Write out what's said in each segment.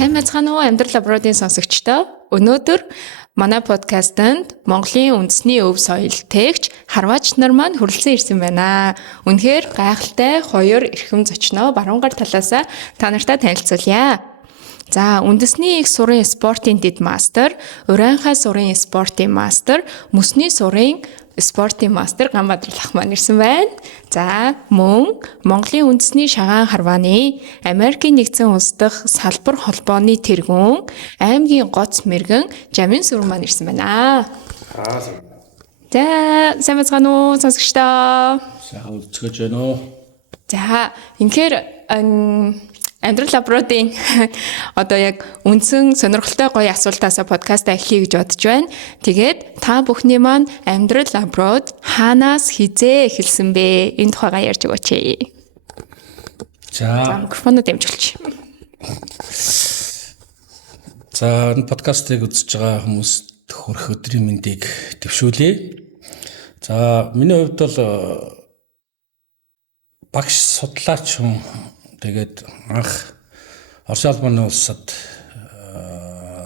Сайн байцгаана уу амьдрал абруудын сонсогчдоо. Өнөөдөр манай подкастт Монголын үндэсний өв соёлтойгч харваач нар маань хүрэлцэн ирсэн байна. Үнэхээр гайхалтай хоёр эрхэм зочноо баруун гар талаасаа та нартай танилцуулъя. За, үндэсний их сурын спортын дэд мастер, Урайхай сурын спортын мастер, Мөсний сурын спортын мастер Ганбаатар ах маань ирсэн байна. За, мөн Монголын үндэсний шагаан харвааны Америкийн нэгдсэн улс дахь салбар холбооны тэргүүн аймгийн гоц мэргэн Жамин сүр маань ирсэн байна. За, сайн байцгаана уу сонсогчдоо. Сайхан үзэж байна уу? За, инхээр амьдрал абруудын одоо яг үндсэн сонирхолтой гоё асуултаасаа подкаст эхлэе гэж бодож байна. Тэгээд та бүхний маань амьдрал абрууд хаанаас хизээ эхэлсэн бэ? Энэ тухайгаа ярьж өгөөч. За, микрофоноо дэмжүүлж. За, энэ подкастыг үзэж байгаа хүмүүст хөрх өдрийн мэндийг дэвшүүлье. За, миний хувьд бол багш судлаач хүн. Тэгээд анх Орос улбаны улсад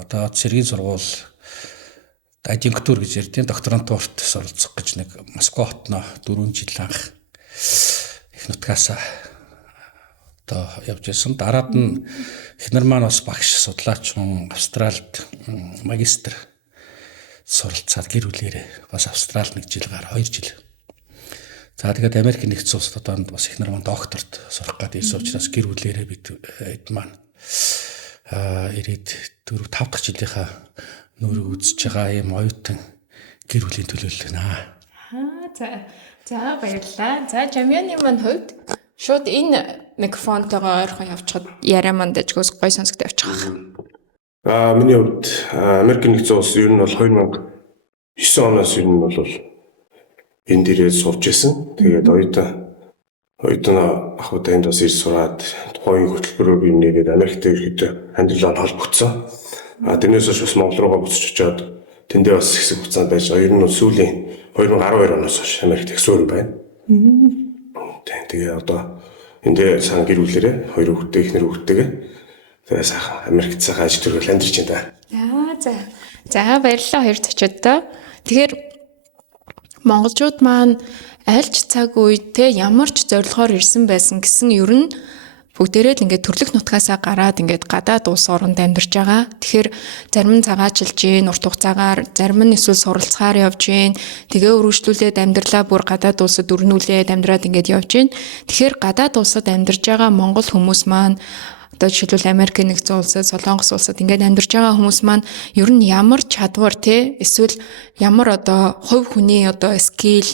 одоо цэргийн сургууль адъюнктур гэж ярьдیں۔ Докторантурт суралцах гэж нэг Москва хотноо 4 жил анх их нутгаасаа одоо явж ирсэн. Дараад нь эхнэр маань бас багш судлаач хүн Австралид магистр суралцаад гэр бүлээрээ бас Австралид 1 жил гар 2 жил. За тэгээд Америкийн нэгдсэн улсад одоо бас ихнэр маань докторт сурах гэдэг ирсэн учраас гэр бүлээрээ бид эд маань ирээд 4-5 дахь жилийнхаа нүрийг үзэж байгаа юм оюутан гэр бүлийн төлөөлөл байна. За баярлалаа. За Жамианы маань хувьд шууд энэ микрофонтойгоо ойрхон явчихад яриа маань дэжгөөс гой сонсогдож явчих. Миний хувьд Америкийн нэгдсэн улс ер нь бол 2009 оноос ер нь бол энэ дээрээ сурч исэн. Тэгээд оюутан ахуйтай энд бас ирж сураад тухайн хөтөлбөрөөр би нэгээд Америкт ирэхэд амьдралаар холбогдсон. Тэрнээс бас Монгол руугаа буцаж очиод тэндээ бас хэсэг хугацаанд байж байгаа. Ер нь сүүлийн 2012 оноос хойш Америкт их суурь байна. Тэгээд одоо эндээ сан гэр бүлэрээ 2 хүүхэдтэй эхнэр хүүхэдтэйгээ тэгээд сайхан Америкт сайхан ажил төрөл амьдарч байна. За баярлалаа хоёр зочдоо. Тэгэхээр монголчууд маань аль ч цаг үед те ямар ч зорилгоор ирсэн байсан гэсэн ер нь бүгдээрээ л ингээд төрлөх нутгаасаа гараад ингээд гадаад улс оронд амьдарч байгаа. Тэгэхээр зарим нь цагаачилж гин, урт хугацаагаар, зарим нь эсвэл суралцахаар явж гин, тэгээ өргөжлүүлээд амьдралаа бүр гадаад улсад өрнүүлээд амьдраад ингээд явж гин. Тэгэхээр гадаад улсад амьдарч байгаа монгол хүмүүс маань одоо жишээлбэл Америкийн нэгдсэн улсад, Солонгос улсад ингээд амьдарч байгаа хүмүүс маань ер нь ямар чадвар те эсвэл ямар одоо хувь хүний одоо скил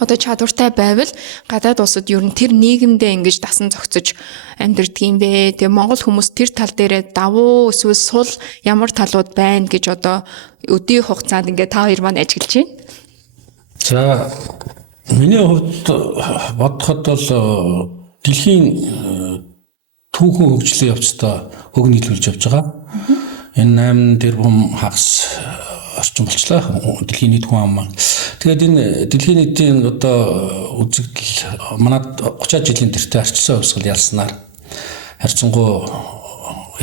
одоо чадвартай байвал гадаад улсад ер нь тэр нийгэмдээ ингэж дасан зохицож амьдардаг юм бэ. Тэгээ монгол хүмүүс тэр тал дээрээ давуу эсвэл сул ямар талууд байна гэж одоо өдний хугацаанд ингээд та хоёр маань ажиглаж байна. За, миний хувьд бодоход бол дэлхийн түүхэн хөгжлийн явцдаа хөг нийлүүлж явж байгаа. Энэ 8 тэрбум хагас орчин болчлаа дэлхийн нийт хүн ам маань. Тэгээд энэ дэлхийн нийтийн одоо үзэгдэл манад 30 жилийн тэртээ арчилсан хувьсгал ялснаар харьцангуй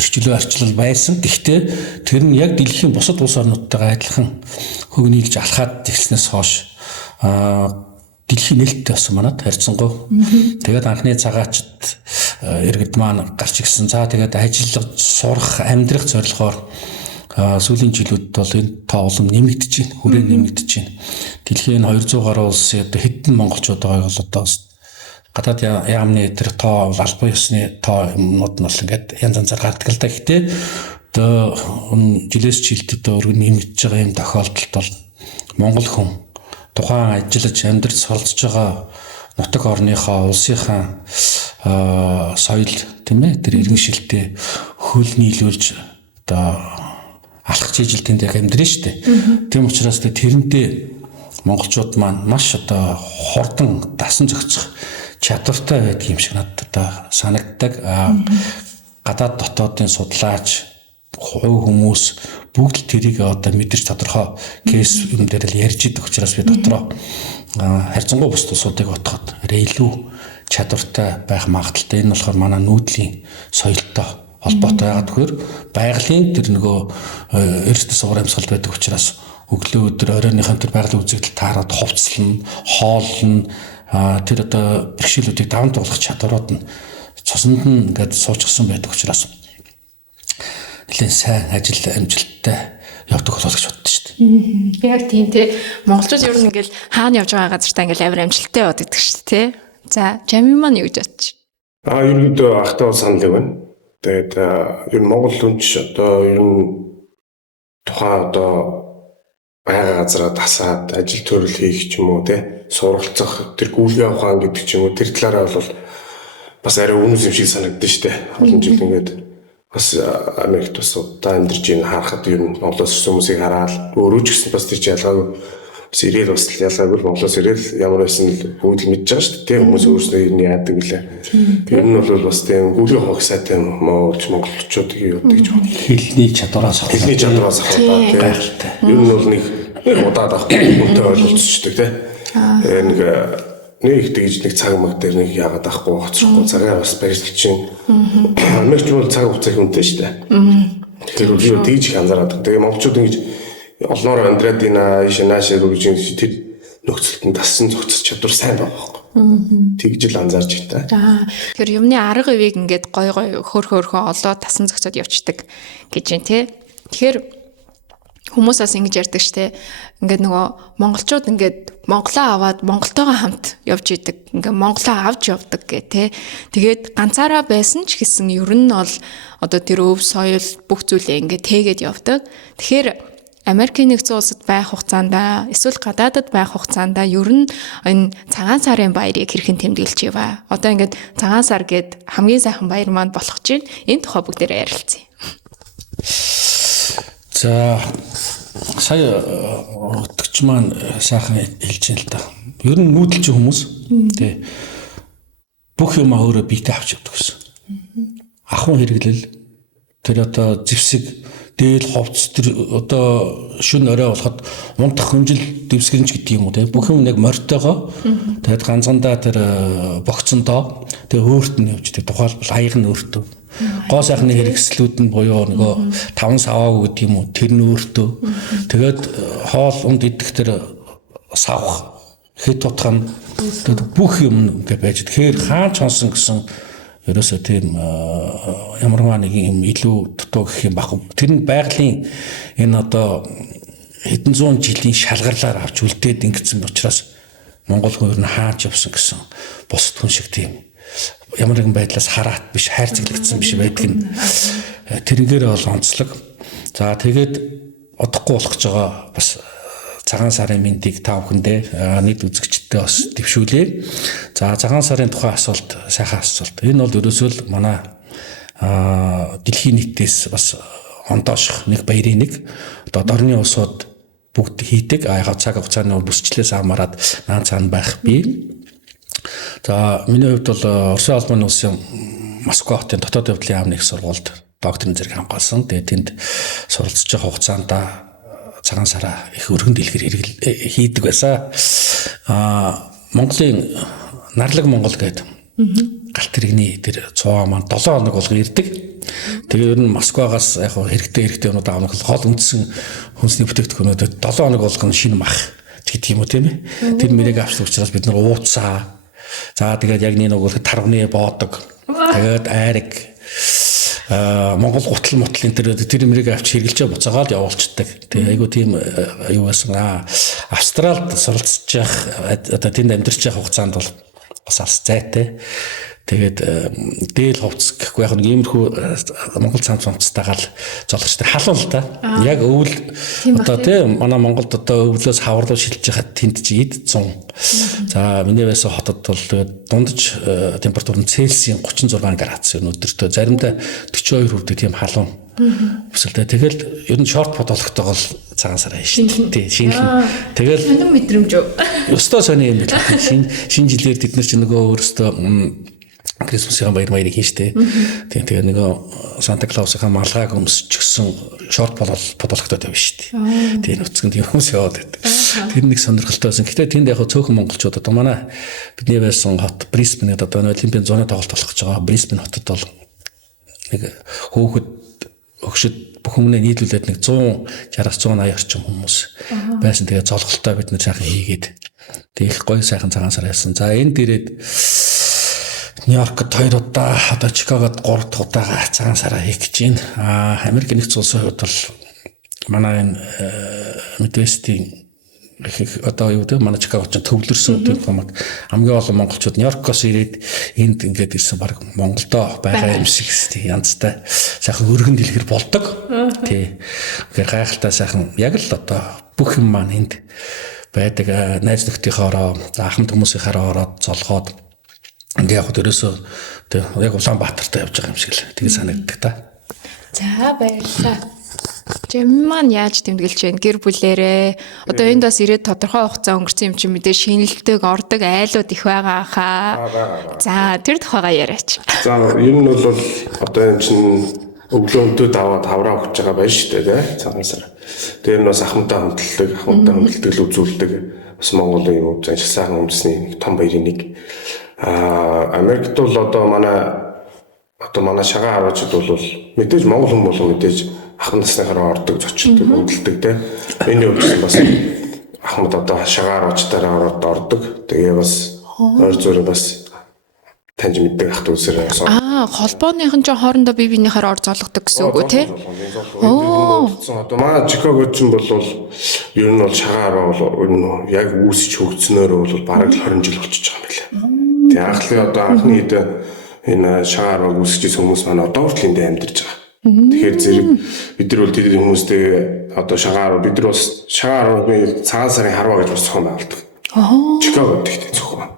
эрхчлөө арчлал байсан. Гэхдээ тэр нь яг дэлхийн бусад улс орнуудтайгаа адилхан хөг нийлж алхаад ирснээс хойш дэлхийн нээлттэй болсон манад харьцангуй. Тэгээд анхны цагаачд иргэд маань гарч ирсэн. За тэгээд ажиллаж сурах, амьдрах зорилгоор сүүлийн жилүүд бол энэ тоо улам нэмэгдэж байна. Хүрээ нэмэгдэж байна. Дэлхийн 200 гаруй улсын одоо хэдэн монголчууд байгааг бол одоо гадаад яамны тэр тоо албан ёсны тоо юмнууд нь бол ингээд янз янзаар гардаг л да. Гэхдээ одоо жилээс жилд одоо өргөн нэмэгдэж байгаа юм тохиолдолд бол монгол хүн тухайн ажиллаж амьдарч суралцж байгаа нутаг орныхоо улсынхаа соёл тийм ээ тэр иргэн шилтэй хөл нийлүүлж одоо алхаж ижил тэнд яг амьдрын штэ. Тийм учраас тэрнтэй монголчууд маань маш одоо хордон дасан зохицох чадвартай байдаг юм шиг надад одоо санагддаг. Гадаад дотоодын судлаач хувь хүмүүс бүгд л тэрийг одоо мэдэрч тодорхой кейс юм дээр л ярьж идэх учраас би дотроо харьцангуй бус тусуудыг бодоход илүү чадвартай байх магадaltaй. Энэ болохоор манай нүүдлийн соёлтой холбоотой яагаад гэхээр байгалийн тэр нөгөө эрсдэл сугар амьсгалд байдаг учраас өглөө өдөр оройныхан тэр байгалийн үзэгдэл таарад хувцлна, хооллно, тэр одоо бэрхшээлүүдийг даван туулах чадварууд нь цуснд нь ингээд суучихсан байдаг учраас нэлээд сайн ажил амжилттай явдаг болох гэж боддоо шүү дээ. Яг тийм тий. Монголчууд ер нь ингээл хаана явж байгаа газартаа ингээл амар амжилттай яваад идэх шүү дээ тий. За, Жами маань юу гэж бодчих? Ерөнхийдөө ахтаа санал байна. Тэгээд ер нь Монгол хүнч одоо ер нь тухайн одоо байга газараа тасаад ажил төрөл хийх ч юм уу тий. Суралцах, тэр гүйлгээ авах гэдэг ч юм уу тэр талаараа бол бас арай үнэс юм шиг санагдсан шүү дээ. Олон жил ингээд бас Америкт бас удаа амьдарч ийн харахад ер нь Монголоос ирсэн хүмүүсийг хараад өөрөө ч гэсэн бас тэр чинь ялгаагүй бас ирээд бас ялгаагүй Монголоос ирээд ямар байсан л бүгд л мэдж байгаа шүү дээ. Хүмүүс өөрсдөө ер нь яадаг үлээ. Ер нь бол бас тийм гүйлгээ авах сайтай монголчуудыг юу гэдэг ч хэлний чадвараас ахалгаа тийм. Ер нь бол нэг удаад авахгүй үнтэй ойлголцчихдаг тийм. Нэг тэгж нэг цаг маг дээр нэг яагаад авахгүй хоцрохгүй цагаа бас барьж чинь Америкч бол цаг хугацаа их үнэтэй шүү дээ. Тэгэхээр юу тэгж их анзаараад. Тэгээ монголчууд ингэж олноор амьдраад ийна ийш нааш рүү гэж тэр нөхцөлд нь тассан зохицох чадвар сайн байгаа байхгүй. Тэгж л анзаарч байна. Тэгэхээр юмны арга ивийг ингээд гой хөөрхөө олоод тасан зохицоод явцдаг гэж юм тий. Тэгэхээр хүмүүс бас ингэж ярьдаг штэ. Ингээд нөгөө монголчууд ингээд Монголоо аваад Монголтойгоо хамт явж идэг. Ингээд Монголоо авч явдаг гэ тэ. Тэгээд ганцаараа байсан ч гэсэн ер нь бол одоо тэр өв соёл бүх зүйлээ ингээд тэгээд явдаг. Тэгэхээр Америкийн нэгдсэн улсад байх хугацаанд эсвэл гадаадад байх хугацаанд ер нь энэ цагаан сарын баярыг хэрхэн тэмдэглэж яваа. Одоо ингээд цагаан сар гээд хамгийн сайхан баяр маань болох чинь энэ тухай бүгдээрээ ярилцъя. За сая өтгч маань сайхан хэлж байна л да. Ер нь нүүдэлч хүмүүс тий бүх юм өөрөө биетээ авч явдаг гэсэн. Ахуйн хэрэглэл тэр одоо зэвсэг дээл ховц тэр одоо шүн орой болоход унтах хөнжил дэвсгэнч гэдэг юм уу тий бүх юм яг морьтойгоо тэгээд ганцандаа тэр богцондоо тэгээд өөрт нь явж тэр тухайлбал аяг нь өөртөө гоо сайхны хэрэгслүүд нь буюу нөгөө таван саваагүй гэдэг юм уу тэр нь өөртөө тэгээд хоол унд идэх тэр савх хэд тутах нь бүх юм ингээ байж тэгэхээр хаач хонсон гэсэн ерөөсөө тийм ямарваа нэг юм илүү дутуу гэх юм баг. Тэр нь байгалийн энэ одоо хэдэн зуун жилийн шалгарлаар авч үлдээд ингэсэн учраас Монгол хүн ер нь хаач явсан гэсэн бусд хүн шиг тийм ямар нэгэн байдлаас хараат биш хайрцаглагдсан биш байдаг нь тэрнгээр бол онцлог. За тэгээд одохгүй болох гэж байгаа бас цагаан сарын мэндийг та бүхэндээ нийт үзэгчдтэй бас дэвшүүлээ. За цагаан сарын тухай асуулт сайхан асуулт. Энэ бол ерөөсөө л манай дэлхийн нийтээс бас ондоошх нэг баярын нэг одоо дорны улсууд бүгд хийдэг. Яг цаг хугацааны бүсчлээс авмараад наан цаана байх бий. За миний хувьд бол Оросын албаны улсын Москва хотын дотоод явдлын яамны их сургуульд докторийн зэрэг хамгаалсан. Тэгээд тэнд суралцж байгаа хугацаанд цагаан сараа их өргөн дэлгэр хийдэг байсан. Монголын Нарлаг Монгол гэдэг галт тэрэгний тэр цуваа маань 7 хоног болго ирдэг. Тэгээ ер нь Москвагаас яг хэрэгтэй юмнууд авах хол үндсэн хүнсний бүтээгдэхүүнүүдэд 7 хоног болгоно шинэ мах гэдэг юм уу тийм ээ. Тэр мэрэг авсан учраас бид нар ууцаа. За тэгээд яг нэг бол тарвны боодог. Тэгээд айраг Монгол гутал мотлын тэр мэрийг авч хэрглэж буцаагаад явуулцдаг. Тэгээ айгу тийм юу байсан. Австралид суралцж явах одоо тэнд амьдарч явах хугацаанд бол бас алс зайтай. Тэгээд дээл хувцс гэхгүй яг нэг иймэрхүү Монгол цамц цамцтайгаар л золгоч тэр халуун л та. Яг өвөл одоо тийм манай Монголд одоо өвлөөс хаварлуу шилжиж хаад тэнд чи эд 100. За миний байсан хотод бол дундаж температур нь Цельсийн 36 градус өдөртөө заримдаа 42 хүрдэг тийм халуун өсөлтөө. Тэгэл ер нь шорт бодолохтой бол цагаан сараа шүү дээ. Шинэлэн. Тэгэл сонин мэдрэмж үү? Өстөө сони юм байна. Шинэ жилээр бид нар чи нөгөө өөрөөсөө Крисмсийн баярыг хийн штэ. Тэгээ нөгөө Санта Клаусийн малгайг өмсчихсэн шорт бодолохтой тавь штэ. Тэгээ нүцгэнд хүмүүс яваад байдаг. Тэр нэг сонирхолтой байсан. Гэтэ тэнд яг цөөхөн монголчууд одоо манай бидний байсан хот Брисбенэд одоо Олимпийн зуны тоглолт болох гэж байгаа. Брисбен хотод бол нэг хөөхд өгшөд бүх хүмүүнээ нийлүүлээд нэг 160-180 орчим хүмүүс байсан. Тэгээ золголтоо бид нэр сайхан хийгээд тэг их гоё сайхан цагаан сар яасан. За энэ дээрээд Нью-Йоркт 2 удаа, одоо Чикагод 3 дахь удаага цагаан сараа хийх гэж байна. Америк нэгдсэн улсын хувьд бол манай энэ Midwest-ийн одоо юу гэдэг манай Чикагод ч төвлөрсөн тийм хамаг хамгийн олон монголчууд Нью-Йоркоос ирээд энд ингээд ирсэн баг Монголдо байгаа юм шиг тийм янзтай сайхан өргөн дэлгэр болдог. Тий. Тэгэхээр гайхалтай сайхан яг л одоо бүх юм маань энд байдаг найз нөхдийнхоороо ахмад хүмүүсийнхаараа ороод золгоод ингээ яг дөрөөсөө яг Улаанбаатартай явж байгаа юм шиг л тэгээ санагддаг та. За баярлалаа. Жим маань яаж тэмдэглэж байна? Гэр бүлээрээ одоо энд бас ирээд тодорхой хугацаа өнгөрсөн юм чинь мэдээ шинэлдэг, ордог айлууд их байгаа хаа. За тэр тухайгаа яриач. За ер нь бол одоо энэ чинь өглөөнтөө даваад хавраа өгч байгаа байж шүү дээ тий. Цагаан сар. Тэр нь бас ахмадаа хөдөлдөг л үзүүлдэг. Бас Монголын юу заншил сайхан үндэсний нэг том баярын нэг. Америкт бол одоо манай шагаан хараачд бол мэдээж монгол хүн болон мэдээж ахмад насныхаараа ордог, зочилдог, хөдөлдөг те. Эний өвчсөн бас ахмад одоо шагаан хараачдаараа ордог. Тэгээ бас ойр зураг бас таньж мэддэг ах дүүсээр холбооныхан ч хоорондоо бие биенийхээр ор золгодог гэсэн үг үү те? Одоо манай Чикагод ч бол ер нь бол шагаан хараа бол яг үүсэж хөгжснөөр бол бараг 20 жил болчихж байгаа юм байна. Тэгээ анхлын одоо анхны хэд энэ шагаан хараа үүсэж хүмүүс маань одоо хүртэл энд амьдарч байгаа. Тэгэхээр зэрэг бид нар бол тэр хүмүүстэй одоо шагаан хараа бид нар бас шагаан харааны цагаан сарын харваа гэж бас зохион байгуулдаг. Чикагод гэхдээ зохион.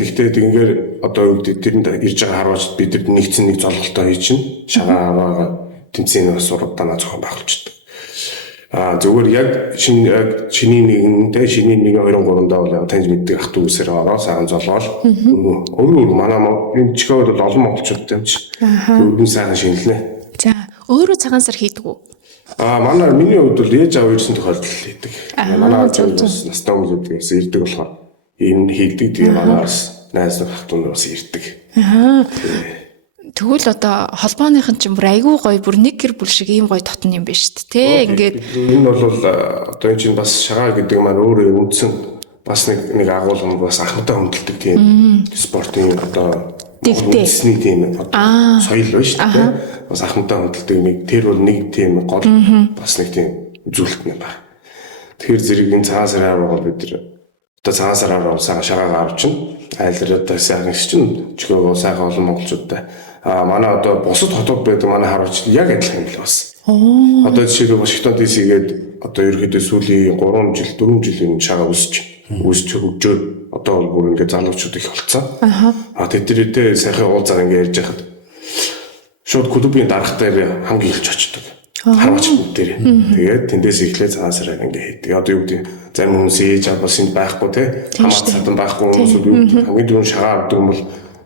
Тэгтээ тэгингээр одоо юу гэдэг тэрэнд ирж байгаа харваач бид нар нэгдсэн нэг золголтоо хий чинь шагаан хараага тэмцээний бас урагдаанаа зохион байгуулчихдаг. Зүгээр яг шинийн нэгэнтэй шинийн 1 2 3 даа бол таньж мэддэг ах дүүсээр ороо сайхан золгоол. Өөр манай энэ Чикагод бол олон монголчуудтай юм чи. Өргөн сайхан шинэлнэ. За өөрөө цагаан сар хийдэг үү? Манай миний хувьд бол ээж аав ирсэн тохиолдолд хийдэг. Манай хүмүүс настай хүмүүсээс ирдэг болохоор энэ хийдэг. Тэгээ манай бас найз ах дүүнээс бас ирдэг. Тэгвэл одоо холбооныхан ч бүр айгүй гоё бүр нэг гэр бүл шиг ийм гоё татна юм байна шүү дээ тий. Ингээд энэ бол одоо энэ чинь бас шагаа гэдэг маань өөрөө үндсэн бас нэг агуулга бас ахмадаа хөндлөдөг тийм спортын одоо үндэсний тийм одоо соёл байна шүү дээ. Бас ахмадаа хөндлөдөг нэг тэр бол нэг тийм гол бас нэг тийм үзүүлэлт юм байна. Тэгэхээр зэрэг энэ цагаан сараар бол бид одоо цагаан сараар сайхан шагаагаа авчин айлруудаа сайхан чинь Чикаго сайхан олон монголчуудтай манай одоо бусад хотод байдаг манай харуулч яг адилхан юм л бас. Одоо жишээлбэл Вашингтон DC-гээд одоо ерөөдөө сүүлийн 3 жил 4 жилийн шагаа үсэж хөгжөөд одоо бол бүр ингээд залуучууд их болцсон. Тэднэртэй сайхан уулзаар ингээд ярьж байхад шууд клубын дарга дээр хамгийн ихж очдог. Харваач бүгдээрээ. Тэгээд тэндээс эхлээд цагаан сараар ингээд хийдэг. Одоо юу гэдэг зарим хүмүүс ээж аваас энд байхгүй те хамаат садан байхгүй хүмүүс юу гэдэг хамгийн дөрөв шагаа авдаг юм бол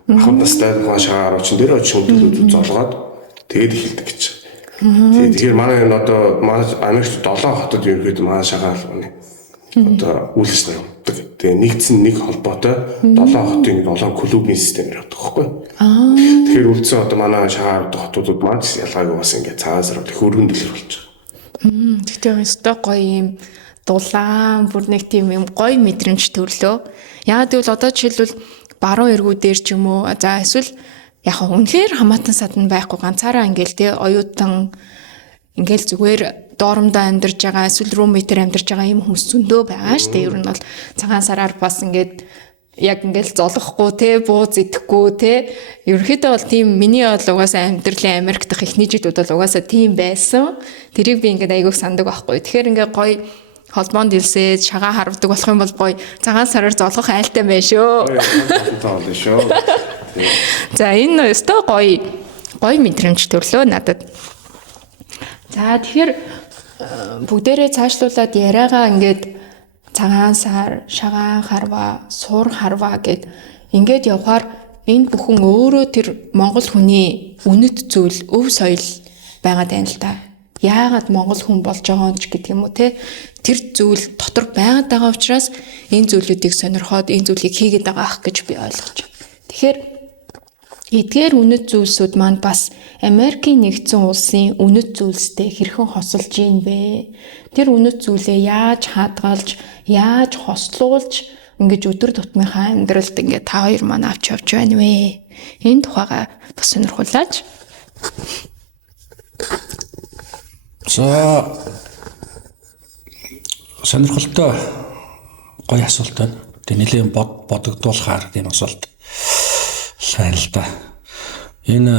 ахмад настай шагаа авчин дээр очиж хөдөлгөж золгоод тэгээд эхэлдэг гэж. Тэгэхээр манай энэ одоо манай Америкт 7 хотод ерөөд манай шагаа алганы одоо үйлчлэл явуулдаг. Тэгээ нэгдсэн нэг холбоотой 7 хотын 7 клубын системээр явдаг байхгүй. Тэгэхээр үлдсэн одоо манай шагаа авдаг хотуудад маань ялгаагүй бас ингээд цагаан сар их өргөн дэлгэр болж байгаа. Тэгтээ өстой гоё юм дулаан бүр нэг тийм юм гоё мэдрэмж төрлөө. Яагаад гэвэл одоо жишээлбэл баруун эргүүдээр ч юм уу за эсвэл яг үнэхээр хамаатан садан байхгүй ганцаараа ингээл те оюутан ингээл зүгээр доормдоо амьдарч байгаа эсвэл руммейтер амьдарч байгаа юм хүмүүс зөндөө байгаа шүү дээ. Ер нь бол цагаан сараар бас ингээд яг ингээл золохгүй те бууз идэхгүй те ерөөхдөө бол тийм миний бол угаасаа амьдралын Америк дахь эхний жилүүд бол угаасаа тийм байсан. Тэрийг би ингээд айгүйх сандаг байхгүй. Тэгэхээр ингээд гоё холбоонд илсээд шагаа харвдаг болох юм бол гоё цагаан сараар золгох айлтай байна шүү. Таална шүү. За энэ өстой гоё мэдрэмж төрлөө надад. За тэгэхээр бүгдээрээ цаашлуулад яриагаа ингээд цагаан сар, шагаан харва, сур харва гэд ингээд явхаар энэ бүхэн өөрөө тэр монгол хүний үнэт зүйл, өв соёл байгаад байна л да. Яагаад монгол хүн болж байгаа юм ч гэдэг юм уу те тэр зүйл дотор байгаад байгаа учраас энэ зүйлүүдийг сонирхоод энэ зүйлийг хийгээд байгаа ах гэж би ойлгож байна. Тэгэхээр эдгээр үнэт зүйлсүүд маань бас Америкийн нэгдсэн улсын үнэт зүйлстэй хэрхэн хосолж ийн бэ? Тэр үнэт зүйлээ яаж хадгалж, яаж хослуулж ингэж өдөр тутмынхаа амьдралд ингээд та хоёр маань авч явж байна вэ? Энэ тухайга бас сонирхуулаач. За сонирхолтой гоё асуулт байна. Тэг нэлээд бодогдуулахаар тийм асуулт байна л да. Энэ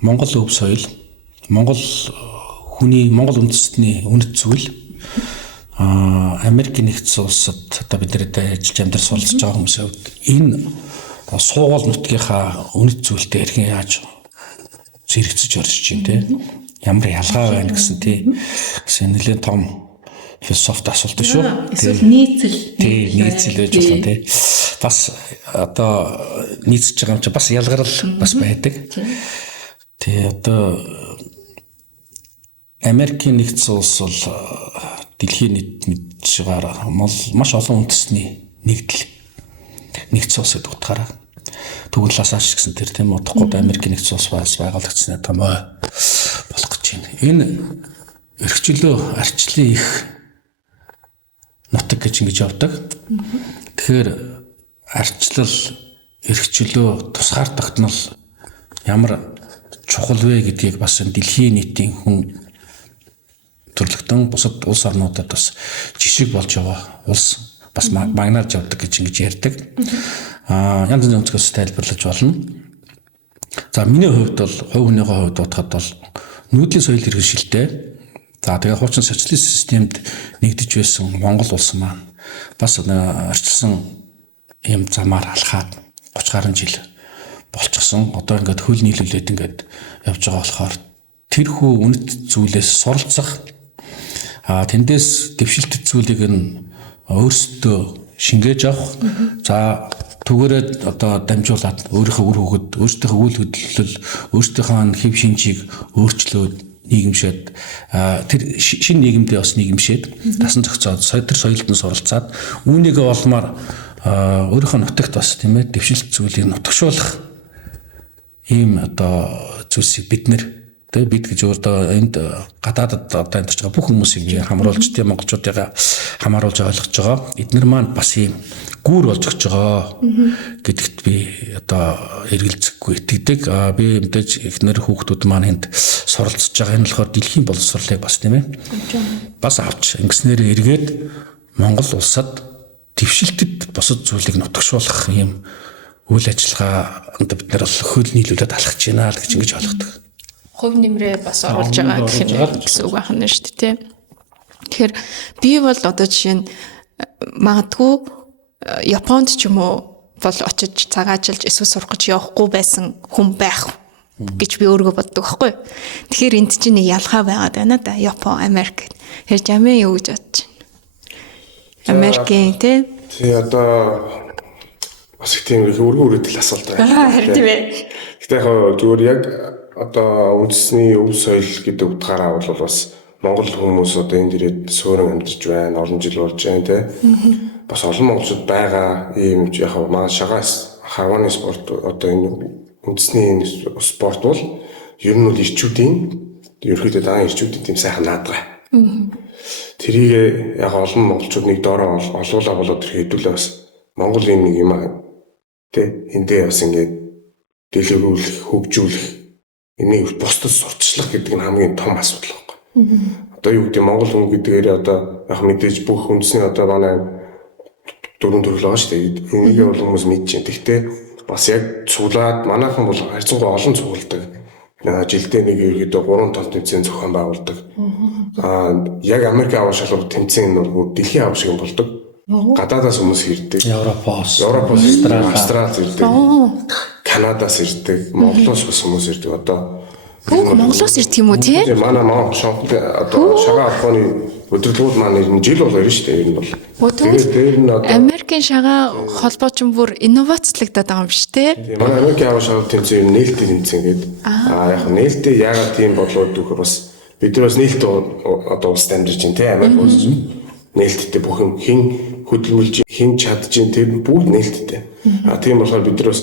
Монгол өв соёл, Монгол үндэстний үнэт зүйл Америкийн нэгдсэн улсад одоо бид нэр ажиллаж амьдарч суралцж байгаа хүмүүсийн хувьд энэ суугал нутгийнхаа үнэт зүйлтэй хэрхэн яаж зэрэгцэж орж чинь те ямар ялгаа байна гэсэн тийм нэлээд том философт асуулт шүү. Эсвэл нийцэл. Нийцэл байж болно тий. Бас одоо нийцэж байгаа юм чи бас ялгарл бас байдаг. Тий одоо Америкийн нэгдсэн улс бол дэлхийн нийт мэдж байгаагаар маш олон үндэсний нэгдсэн улс гэдэг утгаараа тэгвэл ласаач гэсэн тэр тийм утгагүй Америкийн нэгдсэн улс байгуулагдсан томоо болох гэж байна. Энэ эрхчлөө арчлын их нутаг гэж ингэж явдаг. Тэгэхээр арчлал, эрхчлөө, тусгаар тогтнол ямар чухал вэ гэдгийг бас дэлхийн нийтийн хүн төрлөختөн бусад улс орнуудад бас жишг болж байгаа улс бас магнаарж явдаг гэж ингэж ярьдаг. Янз бүрийн өнцгөөс тайлбарлаж болно. За миний хувьд бол хувь хүнийхээ хувьд бодоход бол нүүдлийн соёл иргэншилтэй. За тэгээ хуучин социалист системд нэгдэж байсан Монгол улс маань бас арчилсан юм замаар алхаад 30 гаруй жил болчихсон. Одоо ингээд хөл нийлүүлээд ингээд явж байгаа болохоор тэрхүү үнэт зүйлээс суралцах тэндээс дэвшилтэт зүйлийг нь өөрсдөө шингээж авах. За түгээрээ одоо дамжуулаад өөрийнхөө үр хөвгөд, өөрсдийнхөө үйл хөдлөл, өөрсдийнхөө хэв шинжийг өөрчлөөд нийгэмшээд тэр шинэ нийгэмдээ бас нийгэмшээд дасан зохицоод тэр соёлд нь суралцаад үүнийгээ олмоор өөрийнхөө нутагт бас тийм ээ дэвшилт зүйлийг нутагшуулах ийм одоо зүйлсийг бид гэж өөртөө энд гадаадд одоо амьдарч байгаа бүх хүмүүсийг хамруулж тийм монголчуудыг хамааруулж ойлгож байгаа. Эднэр маань бас ийм гүүр болж өгч байгаа гэдэгт би одоо эргэлзэхгүй итгэдэг. Би мэдээж эхнэр хүүхдүүд маань энд суралцж байгаа. Энэ болохоор дэлхийн боловсролыг бас тийм ээ бас авч ингэснээр эргээд Монгол улсад дэвшилтэд босод зүйлийг нутагшуулах ийм үйл ажиллагаанд бид нар хөл нийлүүлээд алхаж байна л гэж ингэж ойлгодог. Хувь нэмрээ бас оруулж байгаа гэсэн үг байна шүү дээ. Тэгэхээр би бол одоо жишээ нь магадгүй Японд ч юм уу бол очиж цагаажилж эсвэл сурах гэж явахгүй байсан хүн байх гэж би өөргөө боддог байхгүй. Тэгэхээр энд чинь нэг ялгаа байгаад байна да. Япон, Америк. Тэгэхээр жамээ юу гэж бодож байна? Америкийн тий одоо бас их тийм өргөн үрдэл асуулт байна. Харин тийм ээ. Гэтэ яг зүгээр яг одоо үндэсний өв соёл гэдэг утгаараа бол бас Монгол хүмүүс одоо энд ирээд суурин амьдарч байна, олон жил болж байна тий. Бас олон монголчууд байгаа ийм яг маа шагаас хавааны спорт одоо энэ үндэсний спорт бол ер нь бол ирчүүдийн ерөөхдөө даан ирчүүдийн тийм сайхан наадгаа. Тэрийг яг олон монголчууд нэг доороо олуулаа болоод тэр хэдүүлээ бас Монголын нэг юм тий эндээ бас ингээд дэлгэрүүлэх, хөгжүүлэх энийг бусдад сурталчлах гэдэг нь хамгийн том асуудал байхгүй. Одоо юу гэдэг Монгол хүн гэдгээр одоо яг мэдээж бүх үндэсний одоо манай дөрөв төрөл байгаа шүү дээ. Энийг бол хүмүүс мэдж байна. Гэхдээ бас яг цуглаад манайхан бол харьцангуй олон цугладаг. Жилдээ нэг ерөөдөө 3 тонн тэмцээн зохион байгуулдаг. Яг Америк аваа шалгуур тэмцээн нь бол дэлхийн аваа шиг болдог. Гадаадаас хүмүүс ирдэг. Европоос, Австралиас ирдэг. Канадаас ирдэг, Монголоос бас хүмүүс ирдэг. Одоо Монголоос ирдэг юм уу тий? Манай одоо шагаа авахны өдөрлгүүд маань жил бол ирнэ шүү дээ. Ер нь бол. Тэгээд дээр нь одоо Америкийн шагаа холбооч бүр инновацлагдаад байгаа юм биш тий? Манай Америкийн аваа шагаа тэмцээн нээлттэй тэмцээн гэдэг. Яг нээлттэй яагаад тийм болоод үхээр бас бид нар бас нээлттэй одоо улсад амьдарч байна тий? Америк улс нээлттэй бүх юм хин хөдөлмөрлж хин чадж дээ тэр бүгд нээлттэй. Тийм болохоор бид нар бас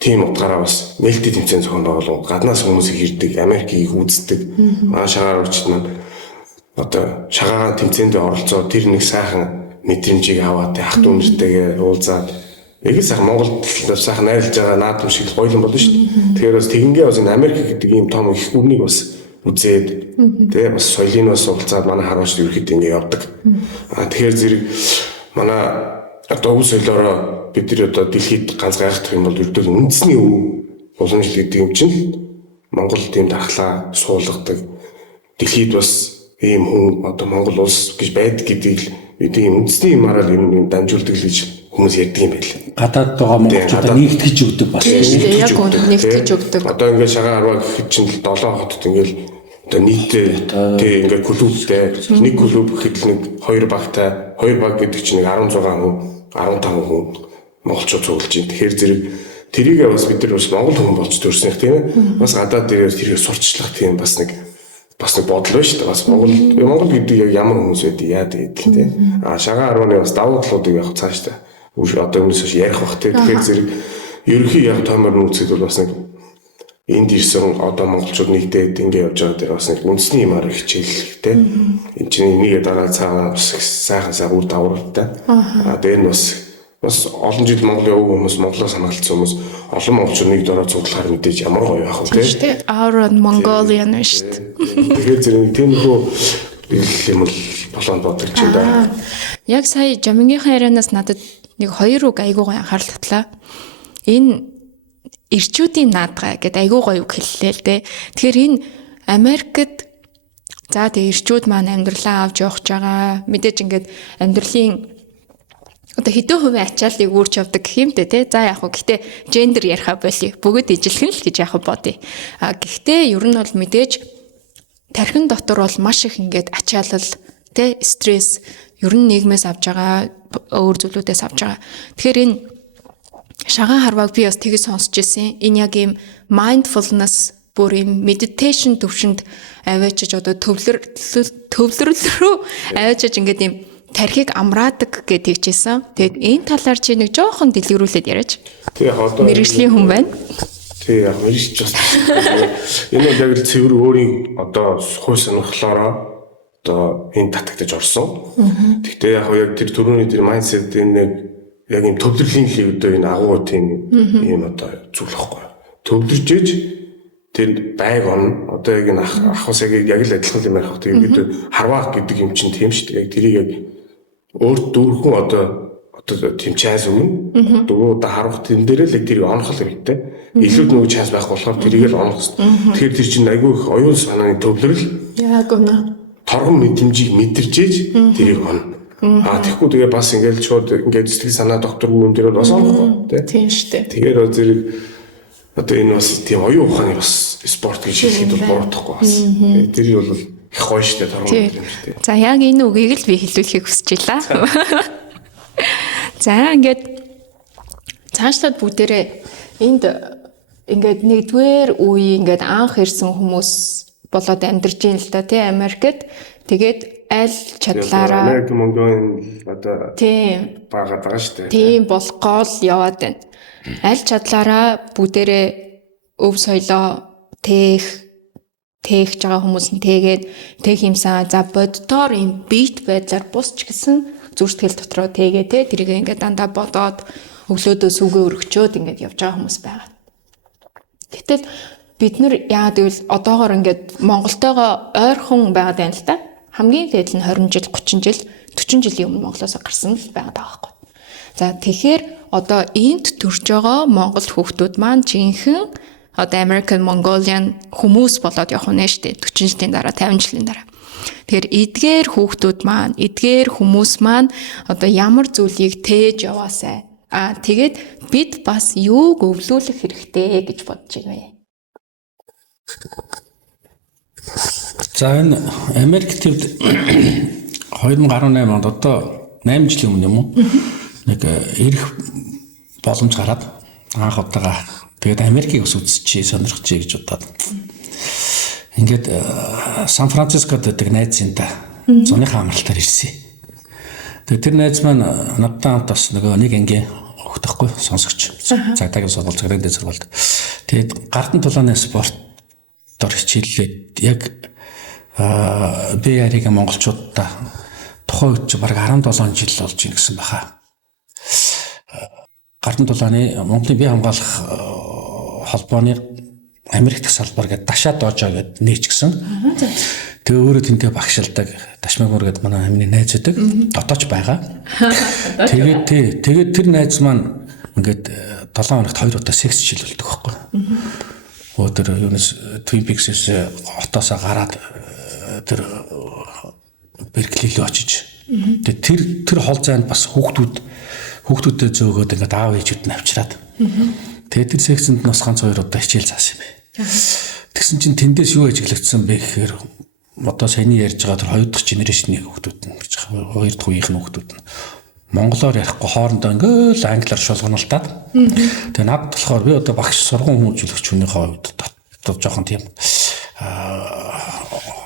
тийм утгаараа бас нээлттэй тэмцээн зохион байгуулсан гаднаас хүмүүсийг ирдэг, Америкийг үздэг. Манай шагаар урагчид маань одоо шагаагаан тэмцээндээ оролцоо тэр нэг сайхан мэдрэмжийг аваад ах дүү нэртэйгээ уулзаад яг л сайхан Монголд сайхан найрлаж байгаа наадам шиг гоёлон болно шүү дээ. Тэгэхээр бас тэгингээ бас энэ Америк гэдэг ийм том их үгнийг бас үзээд тэгээ бас соёлын бас уулзаад манай харуулж ерөөхдөө ингэ явдаг. Тэгэхээр зэрэг манай одоо өв соёлоороо бид нар одоо дэлхийд ганц гайхах юм бол ердөө үндэсний өв уламжлал гэдэг юм чинь Монгол тийм дархлаа суулгадаг. Дэлхийд бас ийм хүн одоо Монгол улс гэж байдаг гэдгийг бидний үндэсний юмараа юм дамжуулдаг л гэж хүмүүс ярьдаг юм байл. Гадаад байгаа монголчуудаа нэгтгэж өгдөг бас. Яг үнэ нэгтгэж өгдөг. Одоо ингээд шагаа арваа гэхэд чинь 7 хотод ингээд одоо нийтээ тий ингээд клубтэй нэг клуб гэхэд л нэг 2 багтай 2 баг гэдэг чинь нэг 16 хүн 15 хүн монголчууд цуглаж байна. Тэгэхээр зэрэг тэрийг бас бид нар бас монгол хүн болж төрснөх тийм ээ. Бас гадаад дээрээс тэрийг сурчлах тийм бас нэг бодол байна шүү дээ. Бас Монгол гэдэг яг ямар хүмүүс байдаг яа гэдэг тийм. Шагаа 10-ны бас давуу талуудыг яг цааш та одоо өмнөөс хойш ярих бах тийм. Тэгэхээр зэрэг ерөнхий яг томор нь үзэхэд бол бас нэг энд ирсэн одоо монголчууд нэгдээд ингэ явж байгаа дээр бас нэг үндэсний юмар хичээл тийм. Энд чинь нэгэ дараа цаана бас сайхан үр дагавартай. Тэр нь бас олон жил Монголын өв хүмүүс Монголоос хамгаалсан хүмүүс олон монголчууд нэг дөрөв цуглахаар мэдээж ямар гоё яах вэ тийм. Our Mongolian шүү дээ. Тэгэхээр зэрэг тиймэрхүү юм бол болоод бодож байна. Яг сая Жамингийнхаа ярианаас надад нэг 2 үг айгуу гоё анхаарал татлаа. Энэ ирчүүдийн наадгаа гэдэг айгуу гоё үг хэллээ л дээ. Тэгэхээр энэ Америкт за тэгээ ирчүүд маань амьдралаа авч явах гэж байгаа. Мэдээж ингээд амьдралын одоо хэдэн хувийн ачааллыг үүрч явдаг гэх юм дээ тий. За яг хөө гэхдээ гендер яриха болий. Бүгд ижилхэн л гэж яг бодъё. Гэхдээ ер нь бол мэдээж тархин дотор бол маш их ингээд ачаалал тий стресс ер нь нийгмээс авж байгаа өөр зүйлүүдээс авж байгаа. Тэгэхээр энэ шагаан харваг би бас тэгж сонсч ирсэн. Энэ яг ийм mindfulness бүр ийм meditation төвшөнд аваачиж одоо төвлөрөл рүү аваачиж ингээд ийм тархийг амраадаг гэж хэлжсэн. Тэгээд энэ талаар чи нэг жоохон дэлгэрүүлээд яриач. Тэгээ одоо мэргэжлийн хүн байна. Тэгээ яг мэргэжч бас. Энэ бол яг л цэвэр өөрийн одоо хууль сонирхлоороо одоо энэ татагдаж орсон. Гэхдээ яг тэр төрөний тэр майндсет энэ яг юм төвлөрлийн л одоо энэ агуу тийм юм одоо зүйл واخгүй. Төвлөрж ээж тэр байг он одоо яг энэ ах ус яг л адилхан юм байх. Тэгээд бид харваа гэдэг юм чинь тийм шүү дээ. Яг тэрийг яг өөр дөрвөн одоо тийм чайз өмнө дөрөв одоо харуулах тэн дээр л тэрийг онох хэрэгтэй. Илүү нөгөө чайз байх болохоор тэрийг л онох хэрэгтэй. Тэгэхээр тэр чинь айгүй их оюун санааны төвлөрөл. Яг үнэ. Торгон мэдрэмжийг мэдэрч ээж тэрийг оно. Тэгэхгүй тэгээ бас ингээд шууд ингээд сэтгэл санаа доктор юм дээр бас онохгүй тийм шүү дээ. Тэгэхээр зэрэг одоо энэ бас тийм оюун ухааны бас спорт гэж хэлэхэд бол буруутахгүй бас. Тэрийг бол их гоё шүү дээ торгон мэдрэмжтэй. За яг энэ үгийг л би хэлүүлэхийг хүсэж байлаа. За ингээд цаашлаад бүгдээрээ энд ингээд нэгдүгээр үе ингээд анх ирсэн хүмүүс болоод амьдарч ийн л да тий Америкт. Тэгээд аль чадлаараа Америк Монголын одоо тийм байгаа шүү дээ. Тийм болгоо л яваад байна. Аль чадлаараа бүгдээрээ өв соёлоо тээх байгаа хүмүүс нь тэгээд тээх юмсан за боддоор юм бит байдлаар бусч гэсэн зүрстгэл дотроо тэгээ те тэрийг ингээд дандаа бодоод өглөөдөө сүгэ өргөчөөд ингээд явж байгаа хүмүүс байгаа. Гэтэл бид нар яагаад гэвэл одоогоор ингээд Монголтойгоо ойрхон байгаад байна л да. Хамгийн дээд нь 20 жил, 30 жил, 40 жилийн өмнө Монголоос гарсан л байгаад байгаа байхгүй. За тэгэхээр одоо энд төрж байгаа Монгол хүүхдүүд маань жинхэнэ одоо American Mongolian хүмүүс болоод явах нь шүү дээ. 40 жилийн дараа, 50 жилийн дараа. Тэгэхээр эдгээр хүүхдүүд маань, эдгээр хүмүүс маань одоо ямар зүйлийг тээж яваасай. Тэгээд бид бас юуг өвлүүлэх хэрэгтэй гэж бодож байна. За энэ Америк төвд 2018 онд одоо 8 жилийн өмнө юм уу? Нэг ирэх боломж гараад анх удаага тэгээд Америкийг ус үзчихье, сонирхчихъя гэж бодоод. Ингээд Сан Францискод гэдэг найзынтай зуныхаа амралтаар ирсэн. Тэгээд тэр найз маань надтай хамт бас нөгөө нэг ангийн өгдөх байхгүй сонсогч. Цагдаагийн сургууль, цагдагийн сургуульд. Тэгээд Гардан тулааны спортоор хичээллээд яг BR-ийн монголчуудаа тухайн үед чинь баг 17 жил болж ийн гэсэн баха. Гардан тулааны Монголын бие хамгаалах холбооны Америк дэх салбар гэдэг Дашаа доожоо гэдэг нээч гисэн. Тэгээ өөрөө тэнтэй багшилдаг Дашмагмөр гэдэг манай амины найз байдаг. Дотооч байгаа. Тэгээд тэр найз маань ингээд 7 хоногт 2 удаа секс шилүүлдэг байхгүй. Өдөр юунес Twin Peaks-с хотоосоо гараад тэр Беркли рүү очиж. Тэгээд тэр хол зайд бас хүүхдүүдэд зөөгөөд ингээд аав ээжүүд нь авчираад. Тэгээд тэр секцэнд нь бас ганц 2 удаа хичээл заасан юм. Тэгсэн чинь тэндээс юу ажиглагдсан бэ гэхээр одоо саяны ярьж байгаа тэр 2 дахь генерашны хүүхдүүд нь гэж байгаа 2 дахь үеийнх нь хүүхдүүд нь монголоор ярихгүй хоорондоо ингээл англиар шулгонолтаад тэгээ над болохоор би одоо багш сургууль хүмүүжүүлэгч хүнийхээ хувьд одоо жоохон тийм